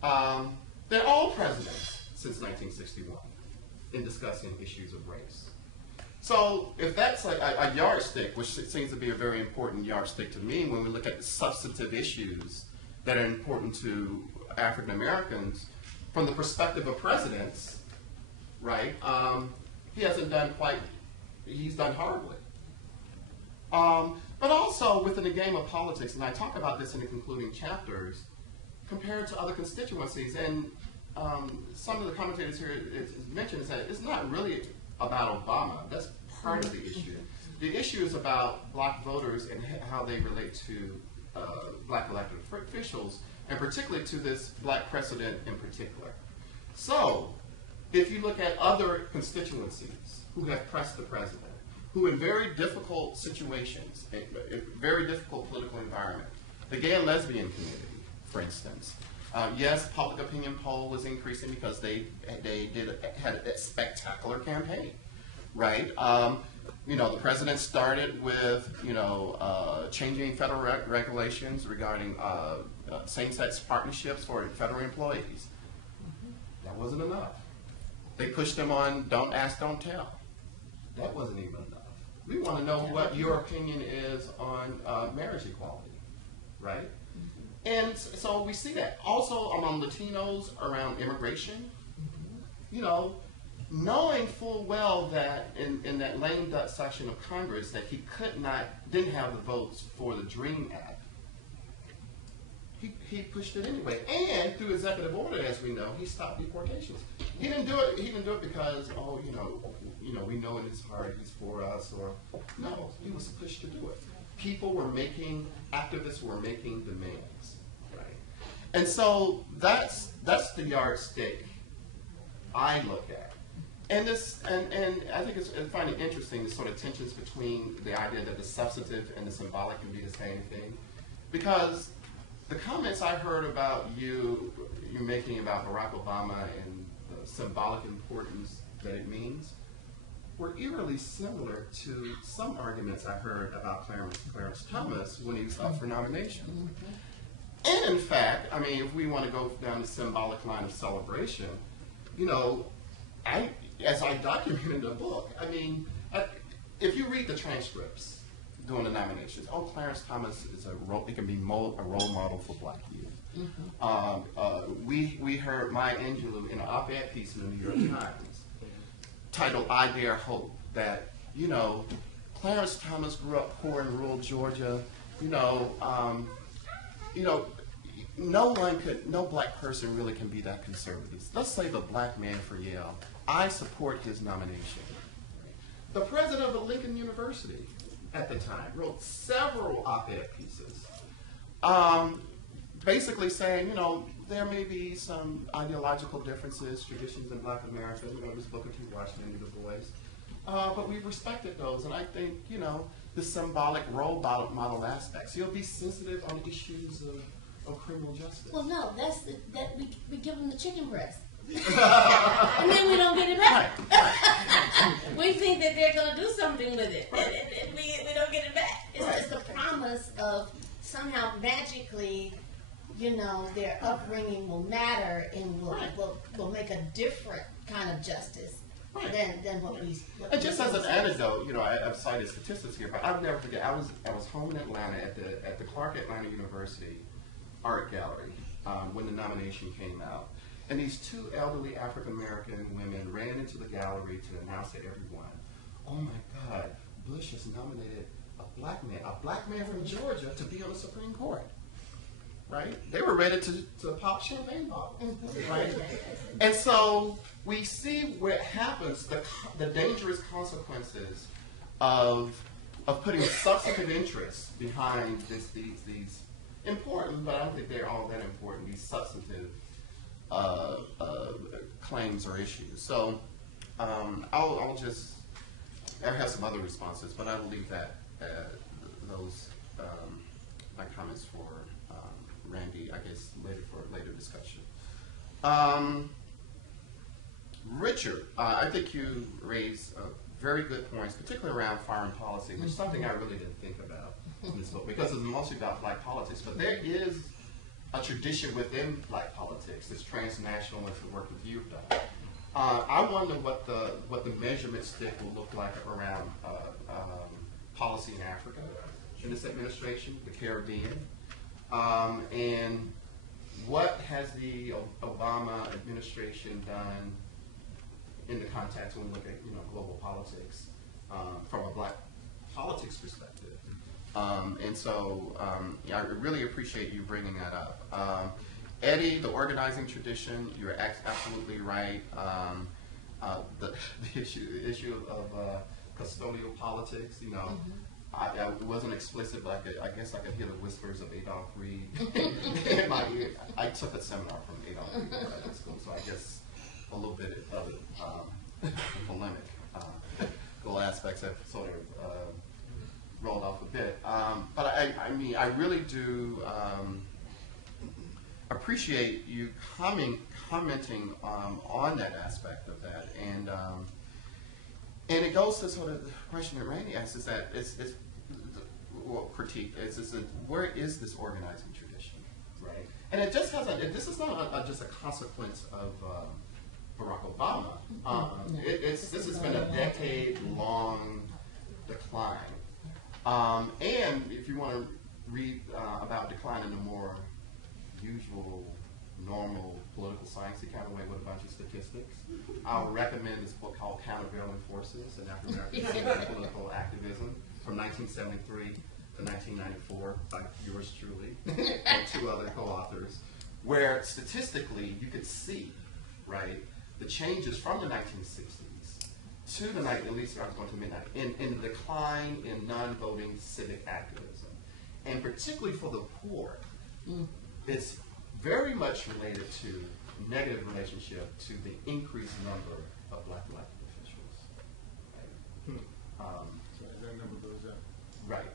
than all presidents since 1961 in discussing issues of race. So if that's a yardstick, which seems to be a very important yardstick to me when we look at the substantive issues that are important to African Americans from the perspective of presidents, right? He hasn't done he's done horribly. But also within the game of politics, and I talk about this in the concluding chapters, compared to other constituencies, and some of the commentators here mentioned is that it's not really about Obama. That's part of the issue. The issue is about black voters and how they relate to black elected officials, and particularly to this black precedent in particular. So, if you look at other constituencies who have pressed the president, who in very difficult situations, a very difficult political environment, the gay and lesbian community, for instance, yes, public opinion poll was increasing because they had a spectacular campaign, right? The president started with, changing federal regulations regarding same-sex partnerships for federal employees. That wasn't enough. They pushed them on don't ask, don't tell. That wasn't even enough. We want to know what your opinion is on marriage equality, right? And so we see that. Also among Latinos around immigration, knowing full well that in that lame duck section of Congress that he didn't have the votes for the DREAM Act, he pushed it anyway. And through executive order, as we know, he stopped deportations. He didn't do it. He didn't do it because, we know in his heart he's for us, or no, he was pushed to do it. Activists were making demands, right? And so that's the yardstick I look at. And I think I find it interesting, the sort of tensions between the idea that the substantive and the symbolic can be the same thing, because the comments I heard about you making about Barack Obama and the symbolic importance that it means were eerily similar to some arguments I heard about Clarence Thomas when he was up for nomination. And in fact, if we want to go down the symbolic line of celebration, as I document in the book, if you read the transcripts during the nominations, Clarence Thomas can be a role model for black youth. We heard Maya Angelou in an op-ed piece in the New York Times titled "I Dare Hope," that Clarence Thomas grew up poor in rural Georgia. No black person really can be that conservative. Let's say the black man for Yale. I support his nomination. The president of Lincoln University at the time wrote several op-ed pieces, basically saying, there may be some ideological differences, traditions in black America, there's Booker T. Washington, Du Bois, but we respected those, and I think, the symbolic role model aspects. You'll be sensitive on issues of criminal justice. Well, no, we give them the chicken breast. And then we don't get it back. We think that they're going to do something with it, and we don't get it back. It's the promise of somehow magically, their upbringing will matter and will make a different kind of justice than what we. And just as an anecdote, I've cited statistics here, but I'll never forget. I was home in Atlanta at the Clark Atlanta University Art Gallery when the nomination came out. And these two elderly African-American women ran into the gallery to announce to everyone, oh my God, Bush has nominated a black man from Georgia to be on the Supreme Court. Right? They were ready to pop champagne bottles, right? And so we see what happens, the dangerous consequences of putting substantive interests behind these important, but I don't think they're all that important, these substantive claims or issues. So I'll just, I have some other responses, but I will leave those my comments for Randy, I guess, later for later discussion. Richard, I think you raised very good points, particularly around foreign policy, which is something I really didn't think about in this book, because it's mostly about black politics. But there is a tradition within black politics that's transnational with the work that you've done. I wonder what the measurement stick will look like around policy in Africa in this administration, the Caribbean. And what has the Obama administration done in the context when we look at global politics from a black politics perspective? And so I really appreciate you bringing that up. Eddie, the organizing tradition, you're absolutely right. The issue of custodial politics, it wasn't explicit, but I guess I could hear the whispers of Adolph Reed in my ear. I took a seminar from Adolph Reed in graduate school, so I guess a little bit of it polemic aspects have sort of rolled off a bit. But I mean, I really do appreciate you commenting on that aspect of that, and it goes to sort of the question that Randy asked: is that critique? Where is this organizing tradition, right? And it just has this is not just a consequence of Barack Obama. This has been a decade-long decline. And if you want to read about decline in a more usual, normal political sciencey kind of way with a bunch of statistics, I'll recommend this book called Countervailing Forces in African-American Political Activism from 1973 to 1994 by yours truly and two other co-authors, where statistically you could see, right, the changes from the 1960s to the at least I was going to midnight in the decline in non-voting civic activism, and particularly for the poor, it's very much related to negative relationship to the increased number of black elected officials. Right. So as that number goes up. Right.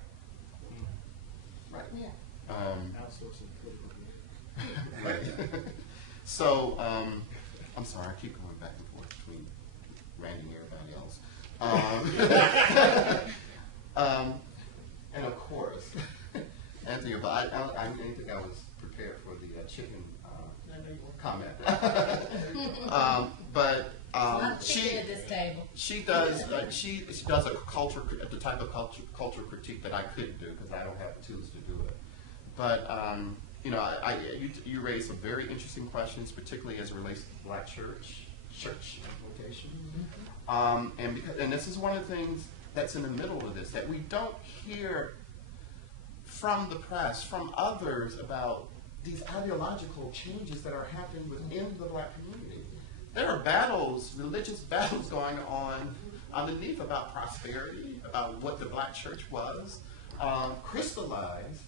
Right. Yeah. Outsourcing political. Right. So, I'm sorry, I keep going back and forth between Randy and everybody else. And of course, Anthea, but I didn't think I was prepared for the chicken comment. But she does a culture, the type of culture critique that I couldn't do because I don't have the tools to do it. But you raised some very interesting questions, particularly as it relates to the black church implication. And this is one of the things that's in the middle of this that we don't hear from the press, from others, about these ideological changes that are happening within the black community. There are battles, religious battles going on underneath about prosperity, about what the black church was, crystallized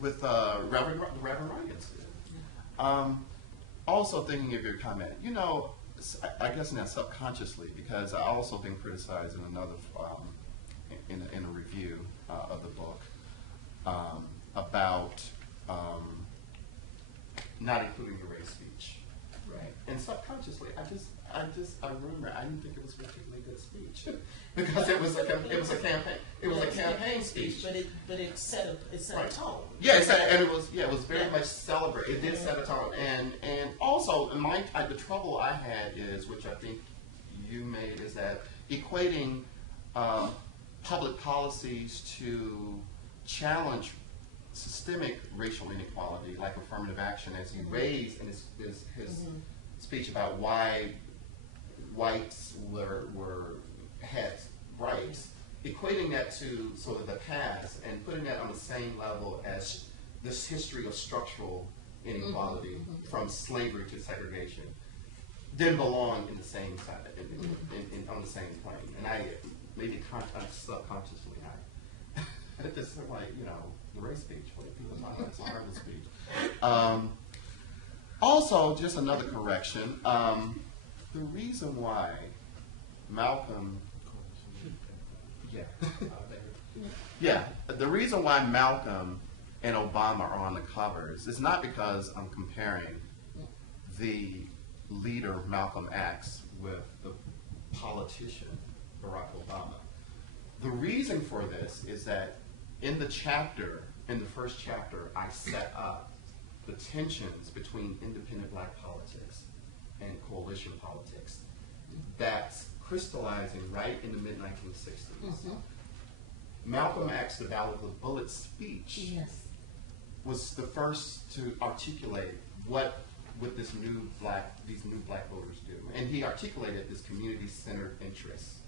with Reverend Reagan. Also thinking of your comment, I guess not subconsciously, because I also been criticized in another in a review of the book about not including the race speech. Right. And subconsciously, I remember I didn't think it was a particularly good speech because it was a campaign speech. But it set a tone. Yeah, it was very much celebrated. It did set a tone, and also the trouble I had is, which I think you made, is that equating public policies to challenge systemic racial inequality, like affirmative action, as he raised in his speech about why whites had rights, equating that to sort of the past and putting that on the same level as this history of structural inequality from slavery to segregation, didn't belong in the same side, on the same plane. And I, maybe subconsciously, I just like, you know, the race speech, what people talk about, it's a harmless speech. Also, just another correction, the reason why Malcolm, the reason why Malcolm and Obama are on the covers is not because I'm comparing the leader Malcolm X with the politician Barack Obama. The reason for this is that in the first chapter, I set up the tensions between independent black politics and coalition politics that's crystallizing right in the mid-1960s. Malcolm X, the Battle of the Bullet speech, was the first to articulate what would these new black voters do. And he articulated this community-centered interest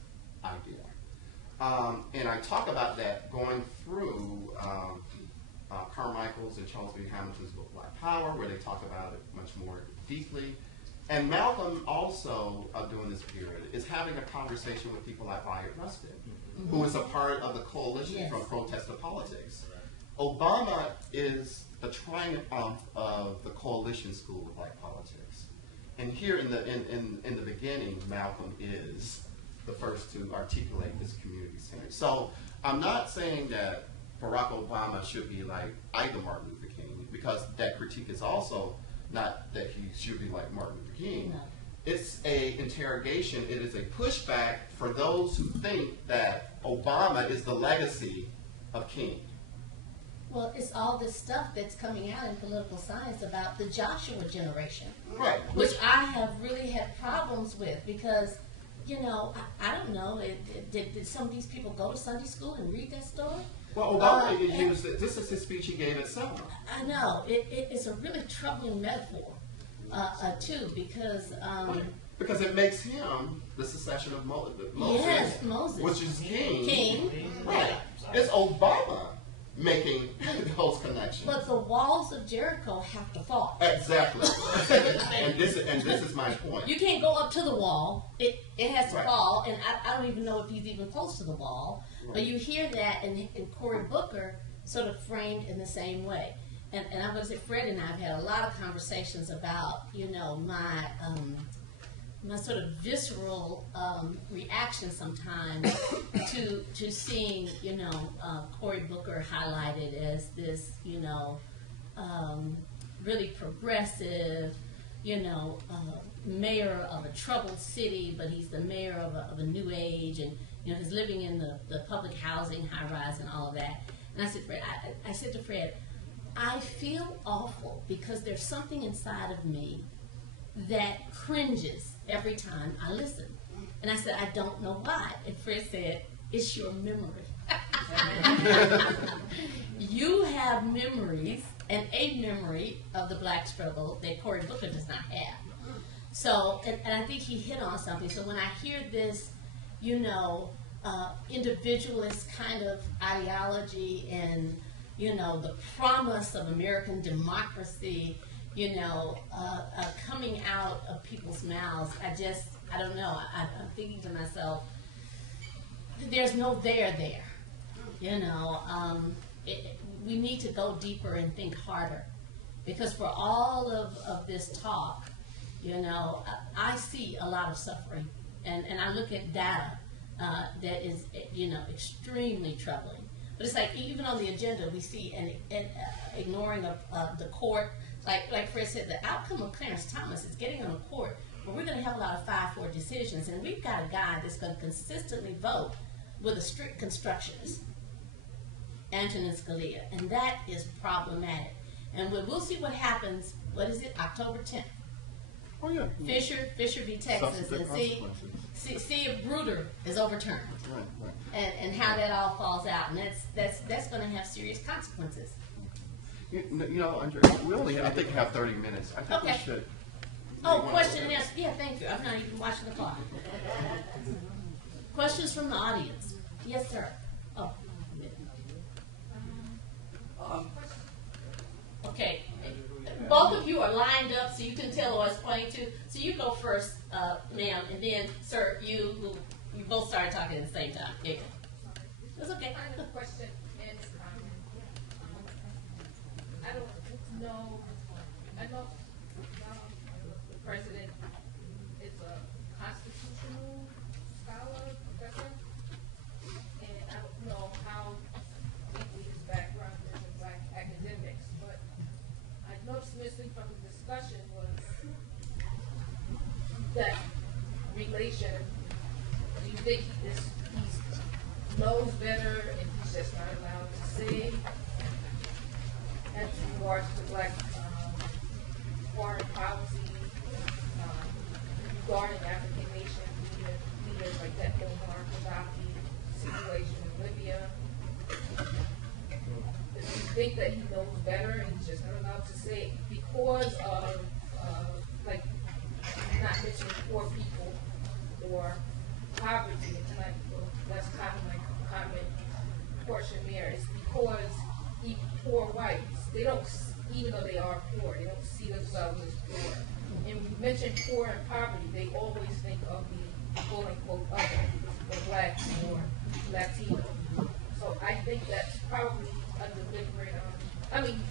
idea. And I talk about that going through Carmichael's and Charles B. Hamilton's book, Black Power, where they talk about it much more deeply. And Malcolm also, during this period, is having a conversation with people like Wyatt Rustin, who is a part of the coalition from Protest to Politics. Obama is the triumph of the coalition school of black politics. And here in the beginning, Malcolm is the first to articulate this community center. So I'm not saying that Barack Obama should be like either Martin Luther King, because that critique is also not that he should be like Martin Luther King. No. It's a interrogation, it is a pushback for those who think that Obama is the legacy of King. Well, it's all this stuff that's coming out in political science about the Joshua generation. Right. Which I have really had problems with because, you know, I don't know, did some of these people go to Sunday school and read that story? Well, Obama used it. This is his speech he gave at Selma. I know. It's a really troubling metaphor, too, because... because it makes him the succession of Moses. Yes, Moses. Which is King. King. Right. It's Obama making those connections. But the walls of Jericho have to fall. Exactly. and this is my point. You can't go up to the wall. It has to Right. fall, and I don't even know if he's even close to the wall. Right. But you hear that, and Cory Booker sort of framed in the same way. And I'm going to say, Fred and I have had a lot of conversations about, you know, my sort of visceral reaction sometimes to seeing, you know, Cory Booker highlighted as this, you know, really progressive, you know, mayor of a troubled city, but he's the mayor of a new age, and you know, he's living in the public housing, high-rise, and all of that. And I said, Fred, I said to Fred, I feel awful because there's something inside of me that cringes every time I listen. And I said, I don't know why. And Fred said, it's your memory. You have memories, and a memory of the black struggle that Cory Booker does not have. So, and I think he hit on something. So when I hear this, you know, individualist kind of ideology and, you know, the promise of American democracy, you know, coming out of people's mouths, I don't know. I'm thinking to myself, there's no there. You know, we need to go deeper and think harder. Because for all of this talk, you know, I see a lot of suffering. And I look at data that is, you know, extremely troubling. But it's like, even on the agenda, we see an ignoring of the court. Like Fred said, the outcome of Clarence Thomas is getting on a court where we're going to have a lot of 5-4 decisions, and we've got a guy that's going to consistently vote with a strict constructionist, Antonin Scalia, and that is problematic. And we'll see what happens, what is it, October 10th? Oh, yeah. Fisher v. Texas, and see if Bruder is overturned. Right. And how that all falls out, and that's going to have serious consequences. Andrea, we only, I think, have 30 minutes. I think we Okay. should. Oh, question and answer. Yeah, thank you. I'm not even watching the clock. Questions from the audience? Yes, sir. Oh. Okay. Both of you are lined up, so you can tell who I was pointing to. So you go first, ma'am, and then, sir, you both started talking at the same time. Yeah. That's okay. I have a question and a comment. I don't know. I know the president is a constitutional scholar, professor, and I don't know how deeply his background is in Black academics, but I noticed missing from the discussion was that relation. Do you think he knows better and he's just not allowed to say as regards to Black foreign policy regarding African nation leaders like that Omar Gaddafi situation in Libya? Do you think that he knows better and he's just not allowed to say because of like not mentioning poor people or poverty? And like, that's kind of like a comment portion there. It's because poor whites, they don't, even though they are poor, they don't see themselves as poor. And when you mention poor and poverty, they always think of the quote unquote other, the Black or Latino. So I think that's probably a deliberate, I mean,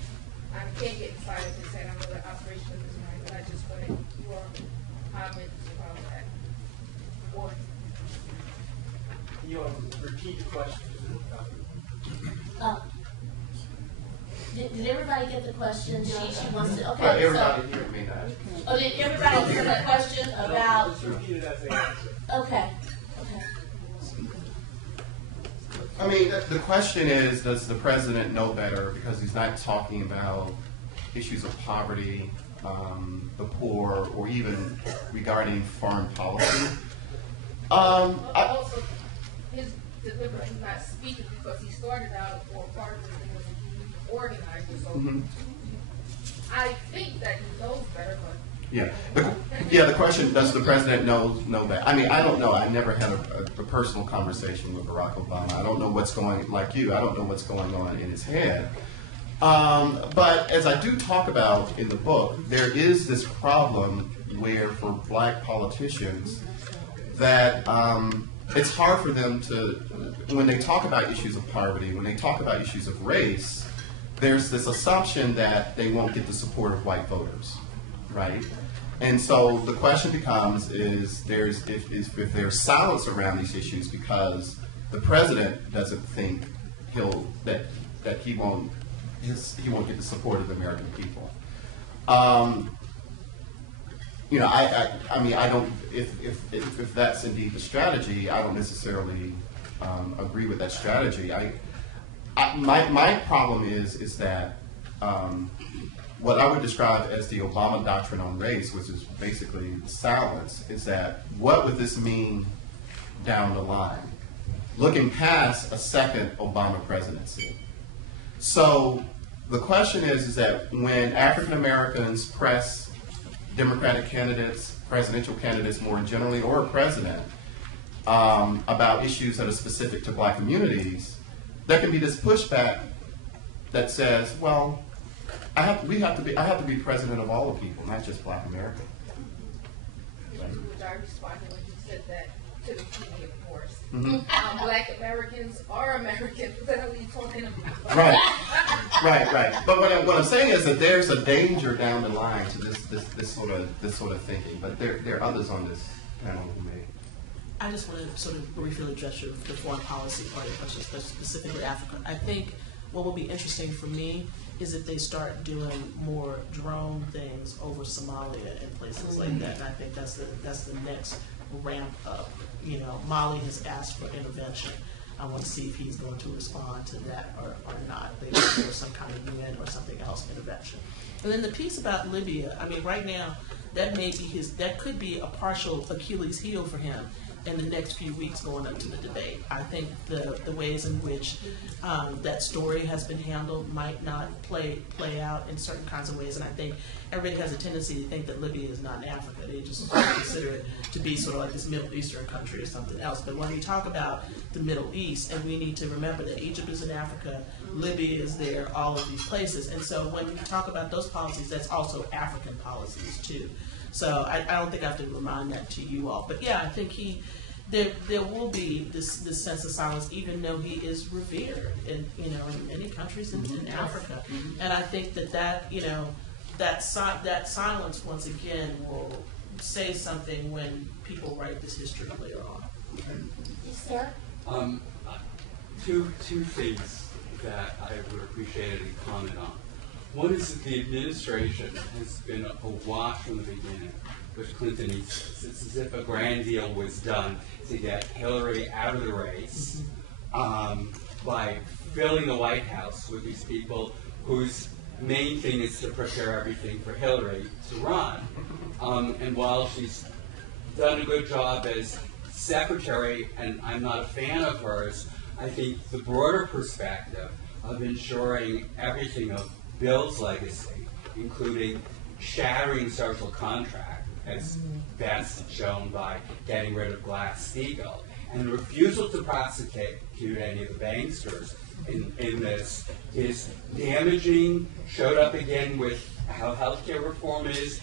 I can't get inside of this, and I know the operation of this mind, but I just wanted your comments about that. Or, you want to repeat the question? Did everybody get the question? She wants to. Okay, Everybody so. here may not. Oh, did everybody get the question about? Just repeat it as they answer. Okay. I mean, the question is, does the president know better because he's not talking about issues of poverty, the poor, or even regarding foreign policy? Also, his deliberate not speaking because he started out, or part of the thing was he organized, so I think that he knows better, but the question, does the president know that? I mean, I don't know. I never had a personal conversation with Barack Obama. I don't know what's going, like you, I don't know what's going on in his head. But as I do talk about in the book, there is this problem where for Black politicians that it's hard for them to, when they talk about issues of poverty, when they talk about issues of race, there's this assumption that they won't get the support of white voters, right? And so the question becomes: if there's silence around these issues because the president doesn't think that he won't get the support of the American people. I mean, I don't. If that's indeed the strategy, I don't necessarily agree with that strategy. My problem is that what I would describe as the Obama doctrine on race, which is basically silence, is that what would this mean down the line, looking past a second Obama presidency? So the question is that when African Americans press Democratic candidates, presidential candidates more generally, or a president, about issues that are specific to Black communities, there can be this pushback that says, well, I have to be president of all the people, not just Black America. which I responded when you said that to the TV, of course. Black Americans are Americans. What the hell are you talking about? Right. But what I'm saying is that there's a danger down the line to this sort of thinking. But there are others on this panel who may. I just want to sort of briefly address the foreign policy part of the question, specifically Africa. I think what will be interesting for me is if they start doing more drone things over Somalia and places like that. And I think that's the next ramp up. You know, Mali has asked for intervention. I want to see if he's going to respond to that or not. They want to do some kind of UN or something else intervention. And then the piece about Libya, I mean, right now, that could be a partial Achilles heel for him. in the next few weeks going up to the debate. I think the ways in which that story has been handled might not play out in certain kinds of ways, and I think everybody has a tendency to think that Libya is not in Africa. They just consider it to be sort of like this Middle Eastern country or something else. But when we talk about the Middle East, and we need to remember that Egypt is in Africa, Libya is there, all of these places. And so when we talk about those policies, that's also African policies too. So I don't think I have to remind that to you all. But yeah, I think there will be this sense of silence, even though he is revered in many countries in Africa. And I think that silence once again will say something when people write this history later on. Yes, sir. Two things that I would appreciate a comment on. One is that the administration has been awash from the beginning with Clinton. It's as if a grand deal was done to get Hillary out of the race by filling the White House with these people whose main thing is to prepare everything for Hillary to run. And while she's done a good job as secretary, and I'm not a fan of hers, I think the broader perspective of ensuring everything of Bill's legacy, including shattering social contract, as best shown by getting rid of Glass-Steagall, and the refusal to prosecute any of the banksters in this is damaging, showed up again with how healthcare reform is,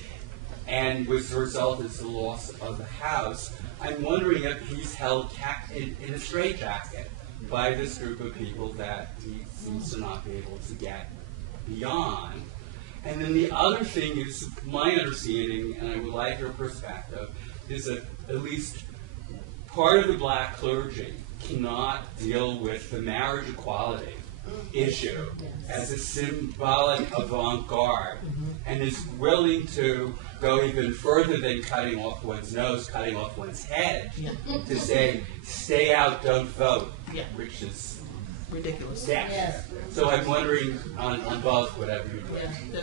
and was the result is the loss of the House. I'm wondering if he's held in a straitjacket by this group of people that he seems to not be able to get beyond. And then the other thing is, my understanding, and I would like your perspective, is that at least part of the black clergy cannot deal with the marriage equality issue as a symbolic avant-garde, and is willing to go even further than cutting off one's nose, cutting off one's head, to say, stay out, don't vote, which is ridiculous. Yes. So I'm wondering on both, whatever you're doing.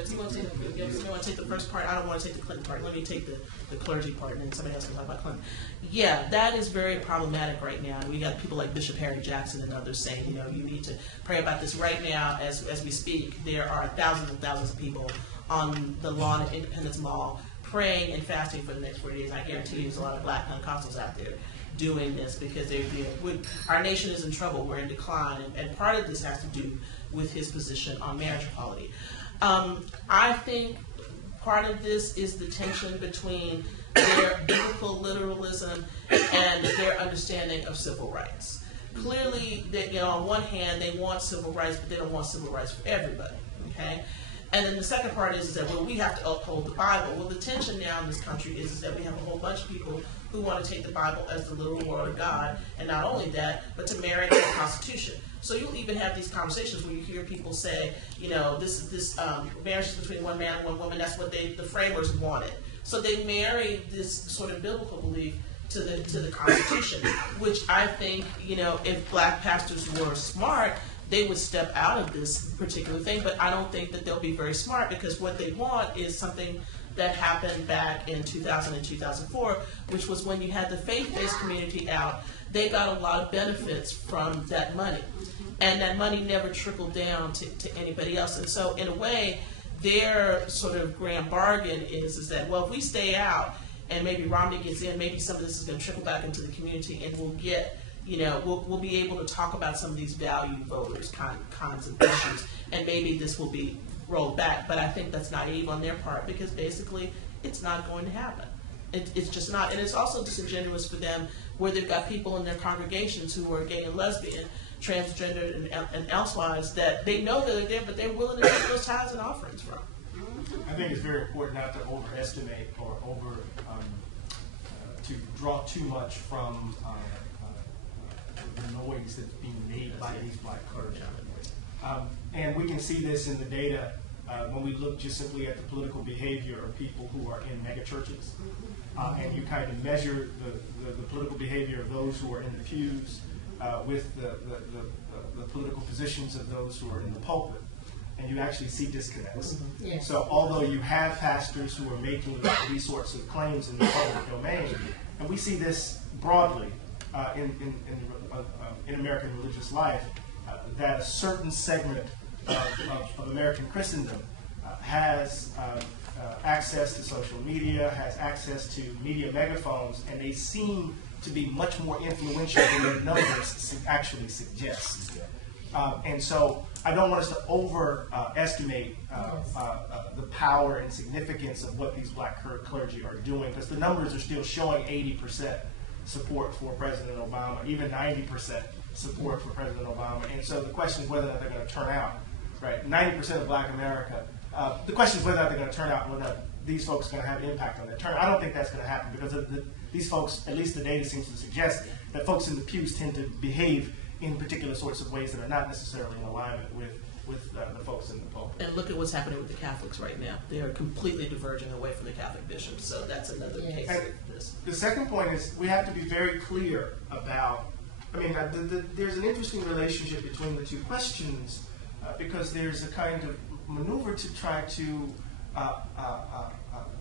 You want to take the first part? I don't want to take the Clinton part. Let me take the clergy part, and then somebody else can talk about Clinton. Yeah, that is very problematic right now. And we got people like Bishop Harry Jackson and others saying, you need to pray about this right now as we speak. There are thousands and thousands of people on the lawn at Independence Mall praying and fasting for the next 40 days. I guarantee you there's a lot of black Pentecostals out there doing this because our nation is in trouble. We're in decline, and part of this has to do with his position on marriage equality. I think part of this is the tension between their biblical literalism and their understanding of civil rights. Clearly, on one hand, they want civil rights, but they don't want civil rights for everybody. Okay. And then the second part is that, we have to uphold the Bible. Well, the tension now in this country is that we have a whole bunch of people who want to take the Bible as the literal word of God, and not only that, but to marry to the Constitution. So you'll even have these conversations where you hear people say, this marriage is between one man and one woman. That's what the framers wanted. So they married this sort of biblical belief to the Constitution, which I think, if black pastors were smart, they would step out of this particular thing, but I don't think that they'll be very smart, because what they want is something that happened back in 2000 and 2004, which was when you had the faith-based community out. They got a lot of benefits from that money, and that money never trickled down to anybody else. And so in a way, their sort of grand bargain is that, well, if we stay out and maybe Romney gets in, maybe some of this is going to trickle back into the community, and we'll get we'll be able to talk about some of these value voters kinds of issues, and maybe this will be rolled back. But I think that's naive on their part, because basically it's not going to happen. It's just not. And it's also disingenuous for them, where they've got people in their congregations who are gay and lesbian, transgender and elsewise, that they know that they're there, but they're willing to take those tithes and offerings from. I think it's very important not to overestimate or to draw too much from the noise that's being made by these black clergy. And we can see this in the data when we look just simply at the political behavior of people who are in megachurches. And you kind of measure the political behavior of those who are in the pews with the political positions of those who are in the pulpit. And you actually see disconnects. Yes. So although you have pastors who are making these sorts of claims in the public domain, and we see this broadly in American religious life that a certain segment of American Christendom has access to social media, has access to media megaphones, and they seem to be much more influential than their numbers actually suggest. And so I don't want us to overestimate the power and significance of what these black clergy are doing, because the numbers are still showing 80% support for President Obama, even 90% support for President Obama. And so the question is whether or not they're going to turn out, right? 90% of black America. The question is whether or not they're going to turn out, whether these folks are going to have an impact on their turnout. I don't think that's going to happen because these folks, at least the data seems to suggest, that folks in the pews tend to behave in particular sorts of ways that are not necessarily in alignment with the folks in the pulpit. And look at what's happening with the Catholics right now. They are completely diverging away from the Catholic bishops, so that's another case And of this. the second point is we have to be very clear about, there's an interesting relationship between the two questions because there's a kind of maneuver to try to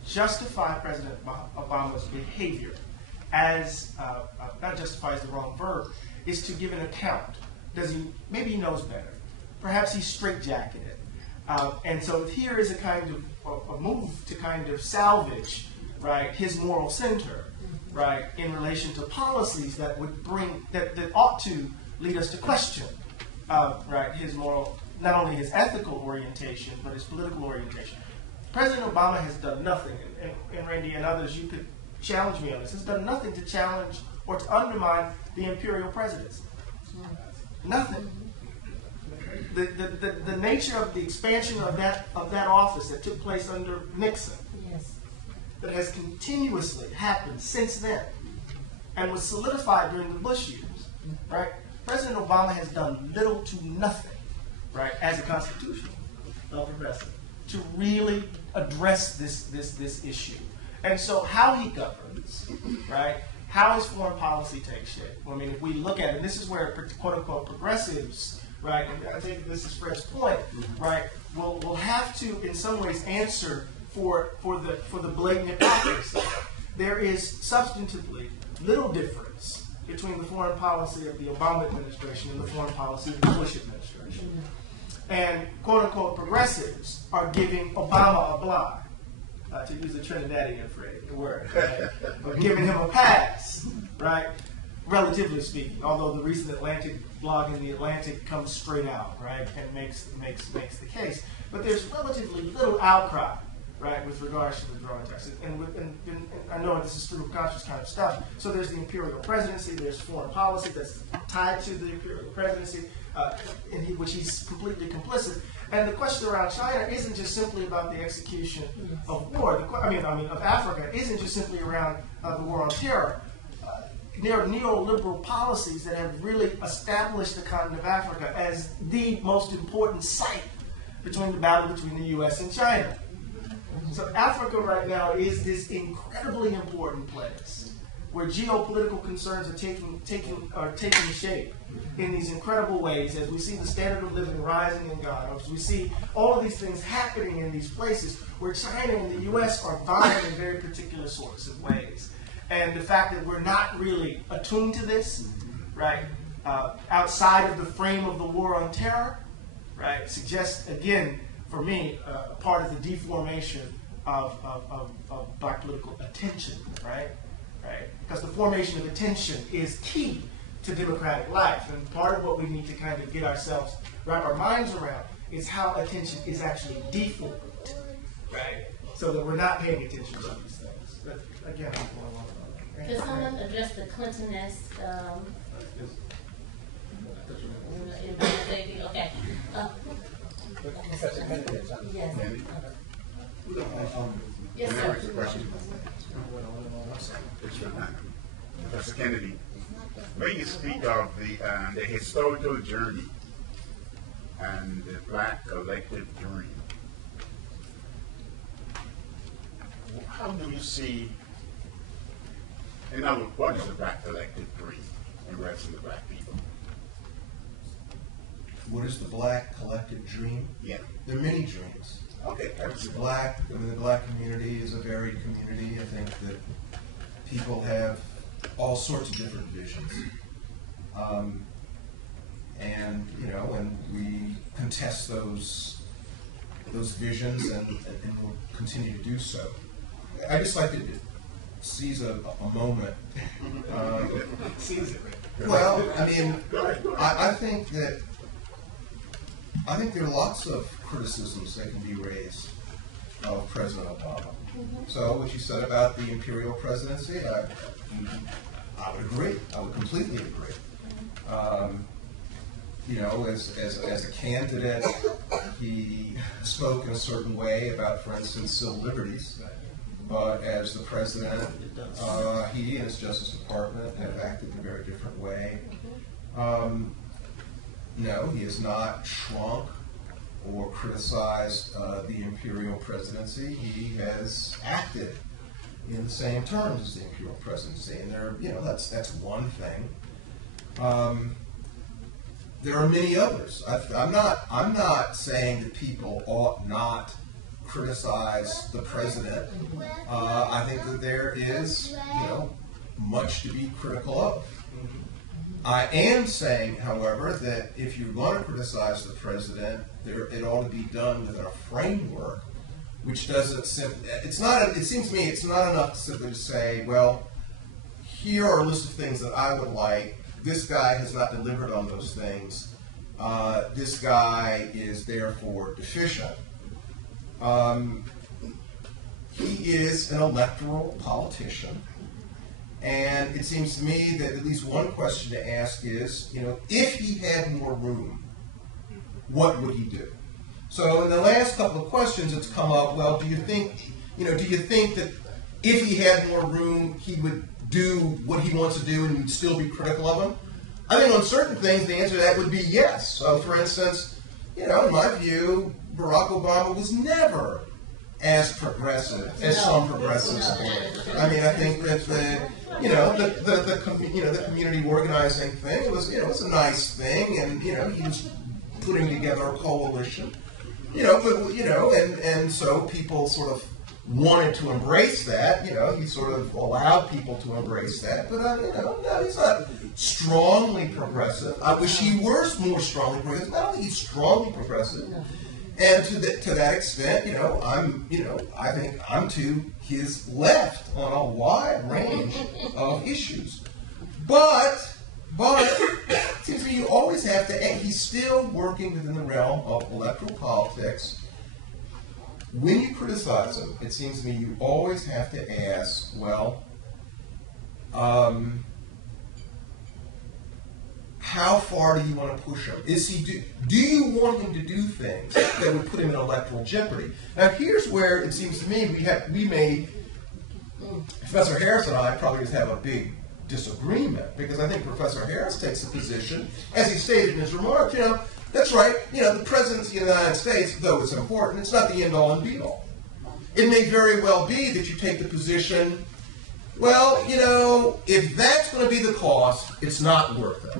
justify President Obama's behavior as, not justify is the wrong verb, is to give an account. Maybe he knows better. Perhaps he's straitjacketed. And so here is a kind of a move to kind of salvage, right, his moral center, right, in relation to policies that would that ought to lead us to question, right, his moral, not only his ethical orientation, but his political orientation. President Obama has done nothing, and Randy and others, you could challenge me on this, has done nothing to challenge or to undermine the imperial presidency. Nothing. The nature of the expansion of that office that took place under Nixon, Yes. that has continuously happened since then, and was solidified during the Bush years, right? President Obama has done little to nothing, right, as a constitutional professor, to really address this issue. And so how he governs, right, how his foreign policy takes shape. I mean, if we look at it, and this is where quote-unquote progressives, right, and I think this is Fred's point, right, will have to, in some ways, answer for the blatant hypocrisy. There is substantively little difference between the foreign policy of the Obama administration and the foreign policy of the Bush administration. And quote-unquote progressives are giving Obama a blind, to use a Trinidadian word, right? Or giving him a pass, right? Relatively speaking, although the recent Atlantic blog in the Atlantic comes straight out, right, and makes the case. But there's relatively little outcry, right, with regards to the drone attacks. And I know this is through conscious kind of stuff. So there's the imperial presidency, there's foreign policy that's tied to the imperial presidency, in which he's completely complicit. And the question around China isn't just simply about the execution of war. Of Africa isn't just simply around the war on terror. There are neoliberal policies that have really established the continent of Africa as the most important site between the battle between the U.S. and China. So Africa right now is this incredibly important place where geopolitical concerns are taking shape in these incredible ways as we see the standard of living rising in Ghana, as we see all of these things happening in these places where China and the U.S. are vying in very particular sorts of ways. And the fact that we're not really attuned to this, right, outside of the frame of the war on terror, right, suggests, again, for me, part of the deformation of black political attention, right? Because the formation of attention is key to democratic life. And part of what we need to kind of get ourselves, wrap our minds around, is how attention is actually deformed, right? So that we're not paying attention to these things. But again, I'm going on. Does someone address the Clinton-esque, okay. Yes. Yes, sir. Professor Kennedy, when you speak of the historical journey and the black collective dream, how do you see, in other words, what is the black collective dream in reference to the black people? What is the black collective dream? Yeah. There are many dreams. Okay. The black community is a varied community. I think that people have all sorts of different visions. And, you know, and we contest those visions and will continue to do so. I just like to seize a moment. Well, I mean, I think there are lots of criticisms that can be raised of President Obama. So what you said about the imperial presidency, I would agree. I would completely agree. You know, as a candidate, he spoke in a certain way about, for instance, civil liberties. But as the president, he and his Justice Department have acted in a very different way. No, he has not shrunk or criticized the imperial presidency. He has acted in the same terms as the imperial presidency, and there, you know, that's one thing. There are many others. I'm not saying that people ought not criticize the president. I think that there is, you know, much to be critical of. I am saying, however, that if you're going to criticize the president, it ought to be done within a framework which doesn't simply, it seems to me it's not enough to simply say, well, here are a list of things that I would like. This guy has not delivered on those things. This guy is therefore deficient. He is an electoral politician. And it seems to me that at least one question to ask is, you know, if he had more room, what would he do? So in the last couple of questions, it's come up, well, do you think that if he had more room, he would do what he wants to do and you'd still be critical of him? I think on certain things, the answer to that would be yes. So for instance, you know, in my view, Barack Obama was never as progressive as some progressives were. I mean, I think that the community organizing thing was a nice thing, and he was putting together a coalition, and so people sort of wanted to embrace that. He sort of allowed people to embrace that, but no, he's not strongly progressive. I wish he were more strongly progressive. I don't think he's strongly progressive. And to that extent, I think I'm to his left on a wide range of issues. But it seems to me you always have to, and he's still working within the realm of electoral politics. When you criticize him, it seems to me you always have to ask, well, how far do you want to push him? Do you want him to do things that would put him in electoral jeopardy? Now, here's where it seems to me Professor Harris and I probably just have a big disagreement, because I think Professor Harris takes a position, as he stated in his remarks, that's right, the presidency of the United States, though it's important, it's not the end-all and be-all. It may very well be that you take the position, well, if that's going to be the cost, it's not worth it.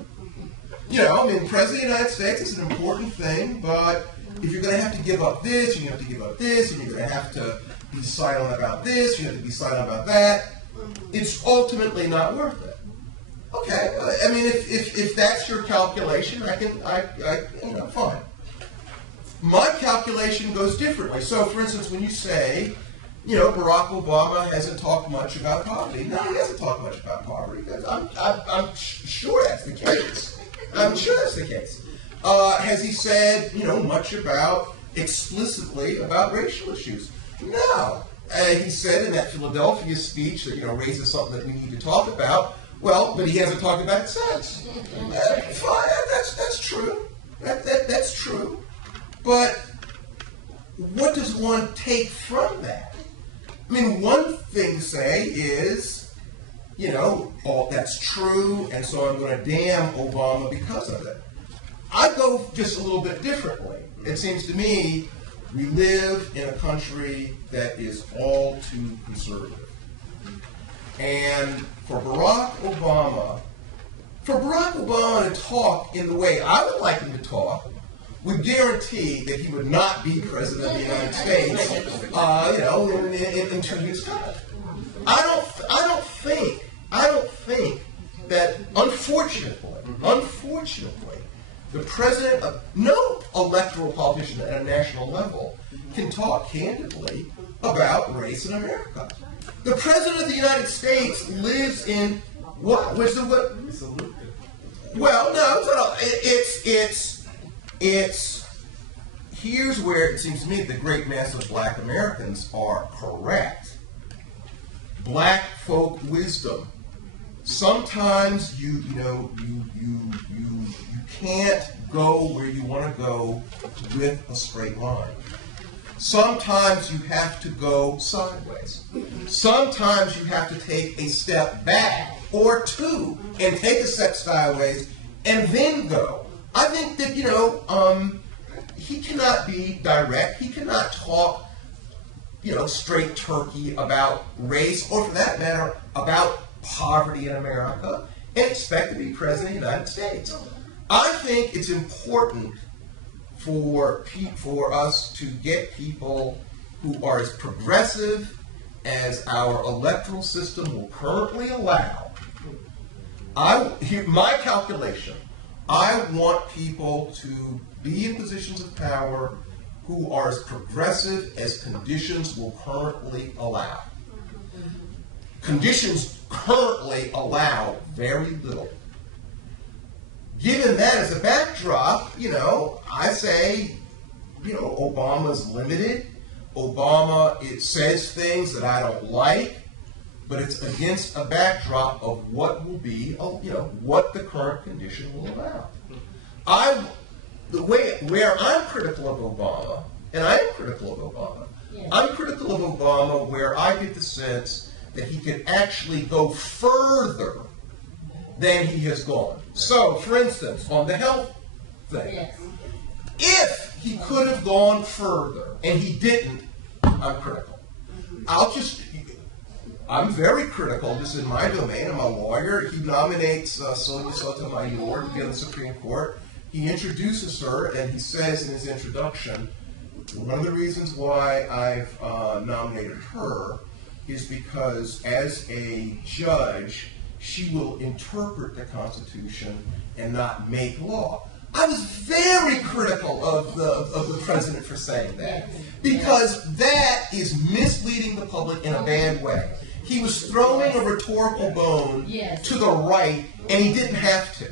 President of the United States is an important thing, but if you're going to have to give up this, and you have to give up this, and you're going to have to be silent about this, you have to be silent about that, it's ultimately not worth it. Okay, if that's your calculation, fine. My calculation goes differently. So, for instance, when you say, Barack Obama hasn't talked much about poverty. No, he hasn't talked much about poverty. I'm sure that's the case. I'm sure that's the case. Has he said, much explicitly about racial issues? No. He said in that Philadelphia speech that, raises something that we need to talk about. Well, but he hasn't talked about it since. Fine, that's true. That's true. But what does one take from that? One thing to say is, that's true, and so I'm going to damn Obama because of it. I go just a little bit differently. It seems to me we live in a country that is all too conservative. And for Barack Obama to talk in the way I would like him to talk would guarantee that he would not be president of the United States, in 2 years' time. I don't think The president of no electoral politician at a national level can talk candidly about race in America. The president of the United States lives in what? Well, no, it's. Here's where it seems to me the great mass of Black Americans are correct. Black folk wisdom. Sometimes you can't go where you want to go with a straight line. Sometimes you have to go sideways. Sometimes you have to take a step back or two and take a step sideways and then go. I think that, he cannot be direct. He cannot talk, straight turkey about race or, for that matter, about poverty in America and expect to be president of the United States. I think it's important for us to get people who are as progressive as our electoral system will currently allow. My calculation, I want people to be in positions of power who are as progressive as conditions will currently allow. Conditions currently allow very little. Given that as a backdrop, I say, Obama's limited. Obama, it says things that I don't like, but it's against a backdrop of what will be, what the current condition will allow. Where I'm critical of Obama, and I am critical of Obama, yes. I'm critical of Obama where I get the sense that he could actually go further than he has gone. So, for instance, on the health thing, yes. If he could have gone further, and he didn't, I'm critical. I'm very critical. This is in my domain. I'm a lawyer. He nominates Sonia Sotomayor to be on the Supreme Court. He introduces her, and he says in his introduction, one of the reasons why I've nominated her is because as a judge, she will interpret the Constitution and not make law. I was very critical of the president for saying that, because that is misleading the public in a bad way. He was throwing a rhetorical bone to the right, and he didn't have to.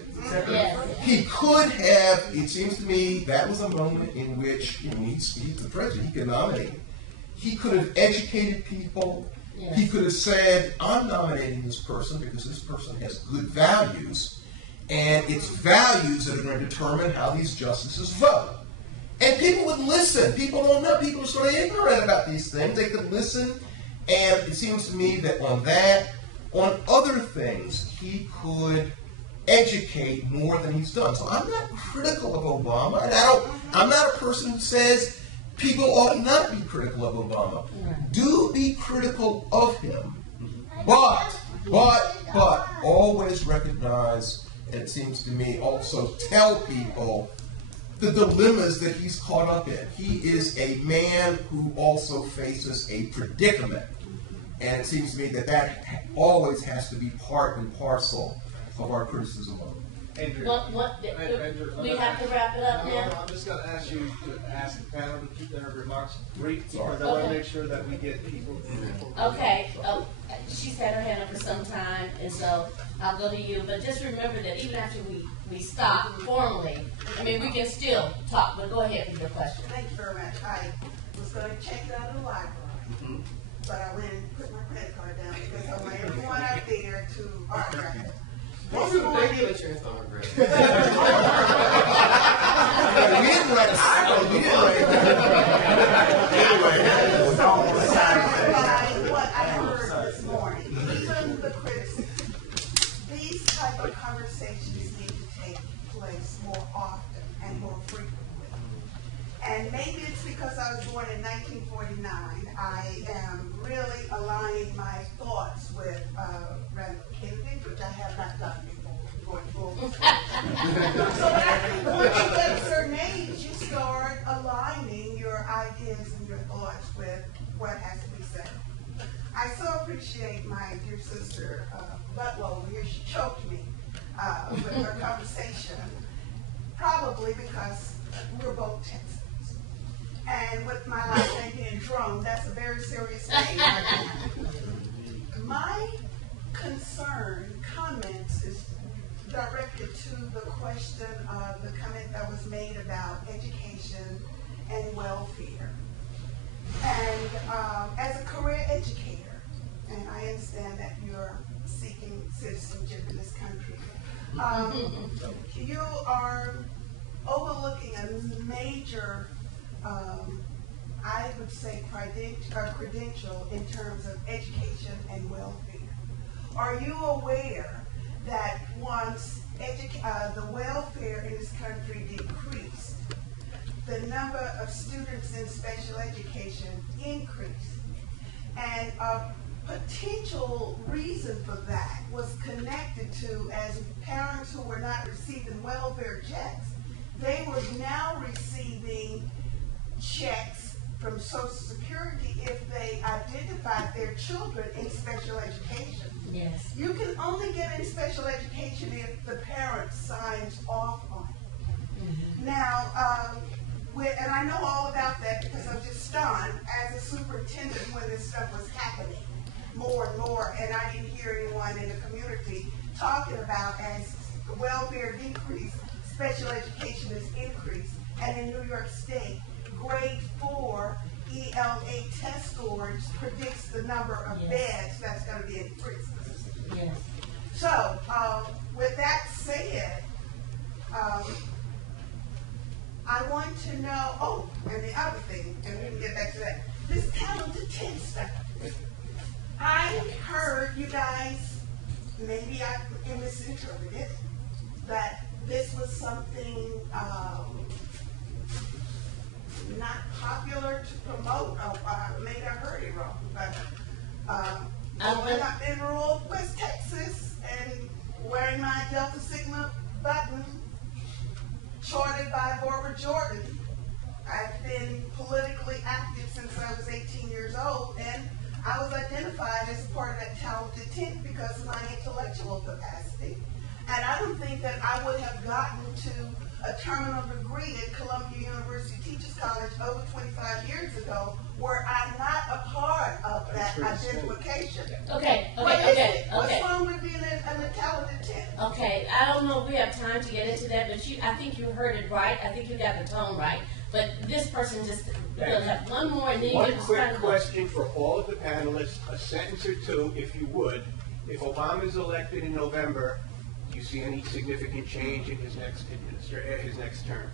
He could have, it seems to me, that was a moment in which, he's the president, he could nominate. He could have educated people. He could have said, I'm nominating this person because this person has good values, and it's values that are going to determine how these justices vote. And people would listen. People don't know. People are sort of ignorant about these things. They could listen, and it seems to me that on other things, he could educate more than he's done. So I'm not critical of Obama, and I'm not a person who says people ought not be critical of Obama. Do be critical of him, but always recognize, and it seems to me also tell people the dilemmas that he's caught up in. He is a man who also faces a predicament, and it seems to me that always has to be part and parcel of our criticism of him. Andrea, we have to wrap it up now. I'm just going to ask you to ask the panel to keep their remarks brief, because I want to make sure that we get people. Okay. She's had her hand up for some time, and so I'll go to you. But just remember that even after we stop formally, we can still talk. But go ahead with your question. Thank you very much. I was going to check it out of the library, but I went and put my credit card down because I want everyone out there to archive. Thank you for your chance on We didn't write a song. We didn't write what I heard this morning, even the criticism, these type of conversations need to take place more often and more frequently. And maybe it's because I was born in 1949. I am really aligning my thoughts with Randall Kennedy, which I have not done before. Going forward. So once you get a certain age, you start aligning your ideas and your thoughts with what has to be said. I so appreciate my dear sister Butler over here. She choked me with her conversation. probably because we're both Texans. And with my last name being Drum, that's a very serious thing. My comments is directed to the question of the comment that was made about education and welfare. And as a career educator, and I understand that you're seeking citizenship in this country, you are overlooking a major, I would say, credential in terms of education and welfare. Are you aware that once the welfare in this country decreased, the number of students in special education increased? And a potential reason for that was connected to, as parents who were not receiving welfare checks, they were now receiving checks from Social Security if they identified their children in special education. Yes. You can only get in special education if the parent signs off on it. Mm-hmm. Now, and I know all about that because I'm just stunned as a superintendent when this stuff was happening more and more, and I didn't hear anyone in the community talking about as welfare decreased, special education is increased, and in New York State, grade 4 ELA test scores predicts the number of beds that's going to be increased. Yes. So, with that said, I want to know, and the other thing, and we can get back to that, this talented 10 stuff. I heard you guys, maybe I misinterpreted, that this was something not popular to promote. Maybe I heard it wrong, but growing up in rural West Texas and wearing my Delta Sigma button charted by Barbara Jordan, I've been politically active since I was 18 years old, and I was identified as part of that talented 10 because of my intellectual capacity. And I don't think that I would have gotten to a terminal degree at Columbia University Teachers College over 25 years ago were I not a part of that identification. Okay. What's wrong with being a talented 10? Okay, I don't know if we have time to get into that, but I think you heard it right. I think you got the tone right. But this person just will have one more and then One you can quick start. question for all of the panelists, a sentence or two, if you would. If Obama is elected in November, do you see any significant change in his next term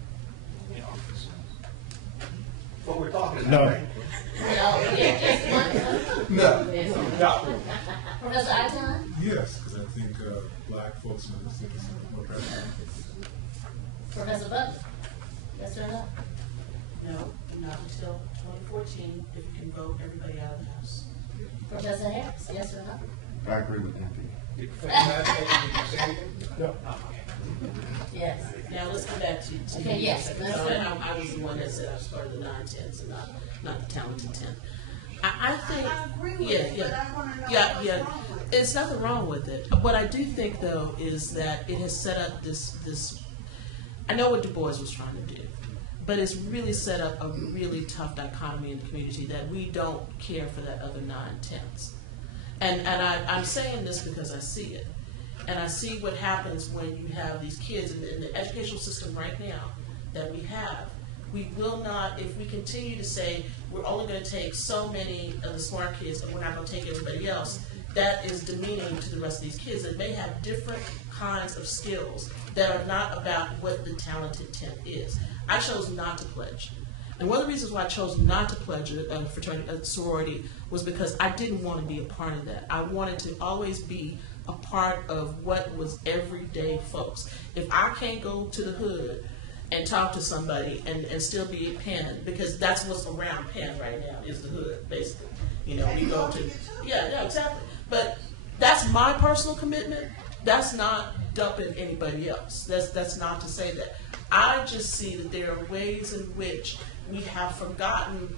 in office? What we're talking about, No. right? No, just one. No. Professor Iton? Yes, because I think black folks are the citizens more better. Professor Butler? Yes or no? No, not until 2014, if you can vote everybody out of the House. Professor Harris? Yes or no? I agree with Anthea. Did Professor Harris say anything? No. Oh, okay. Yes. Now let's go back to Okay, yes. I was the one that said I was part of the 9-10s and not the talented 10. I think I agree with it, but I want to know what's wrong with it. It's nothing wrong with it. What I do think though is that it has set up this. I know what Du Bois was trying to do, but it's really set up a really tough dichotomy in the community that we don't care for that other 9-10s. And I'm saying this because I see it. And I see what happens when you have these kids in the educational system right now that we have. We will not, if we continue to say we're only going to take so many of the smart kids and we're not going to take everybody else, that is demeaning to the rest of these kids that may have different kinds of skills that are not about what the talented 10 is. I chose not to pledge. And one of the reasons why I chose not to pledge a sorority was because I didn't want to be a part of that. I wanted to always be a part of what was everyday folks. If I can't go to the hood and talk to somebody and still be a Penn, because that's what's around Penn right now is the hood, basically. You know, we go to, yeah, exactly. But that's my personal commitment. That's not dumping anybody else. That's not to say that. I just see that there are ways in which we have forgotten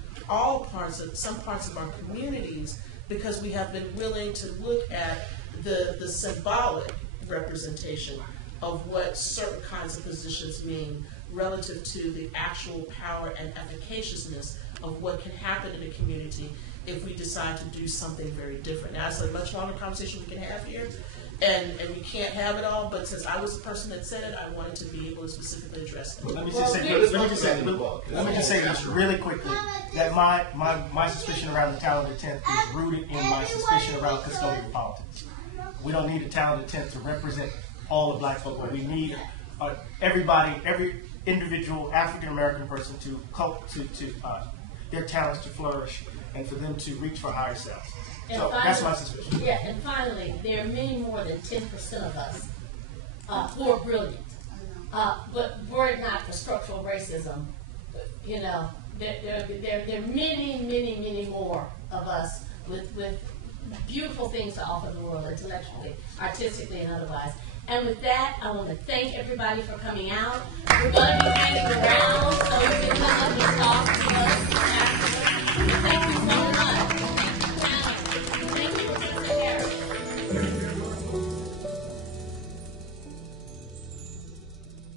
some parts of our communities because we have been willing to look at the symbolic representation of what certain kinds of positions mean relative to the actual power and efficaciousness of what can happen in a community if we decide to do something very different. Now, it's a much longer conversation we can have here, and we can't have it all, but since I was the person that said it, I wanted to be able to specifically address it. Let me just say this really quickly, that my suspicion around the talented 10th is rooted in my suspicion around custodial politics. We don't need a talented 10th to represent all of black folk, but we need everybody, every individual African American person to their talents to flourish and for them to reach for higher selves. And So finally, that's my suspicion. Yeah, and finally, there are many more than 10% of us who are brilliant. But were it not for structural racism, you know, there are many, many, many more of us with beautiful things to offer the world intellectually, artistically, and otherwise. And with that, I want to thank everybody for coming out. We're going to be hanging around so you can come up and talk to us.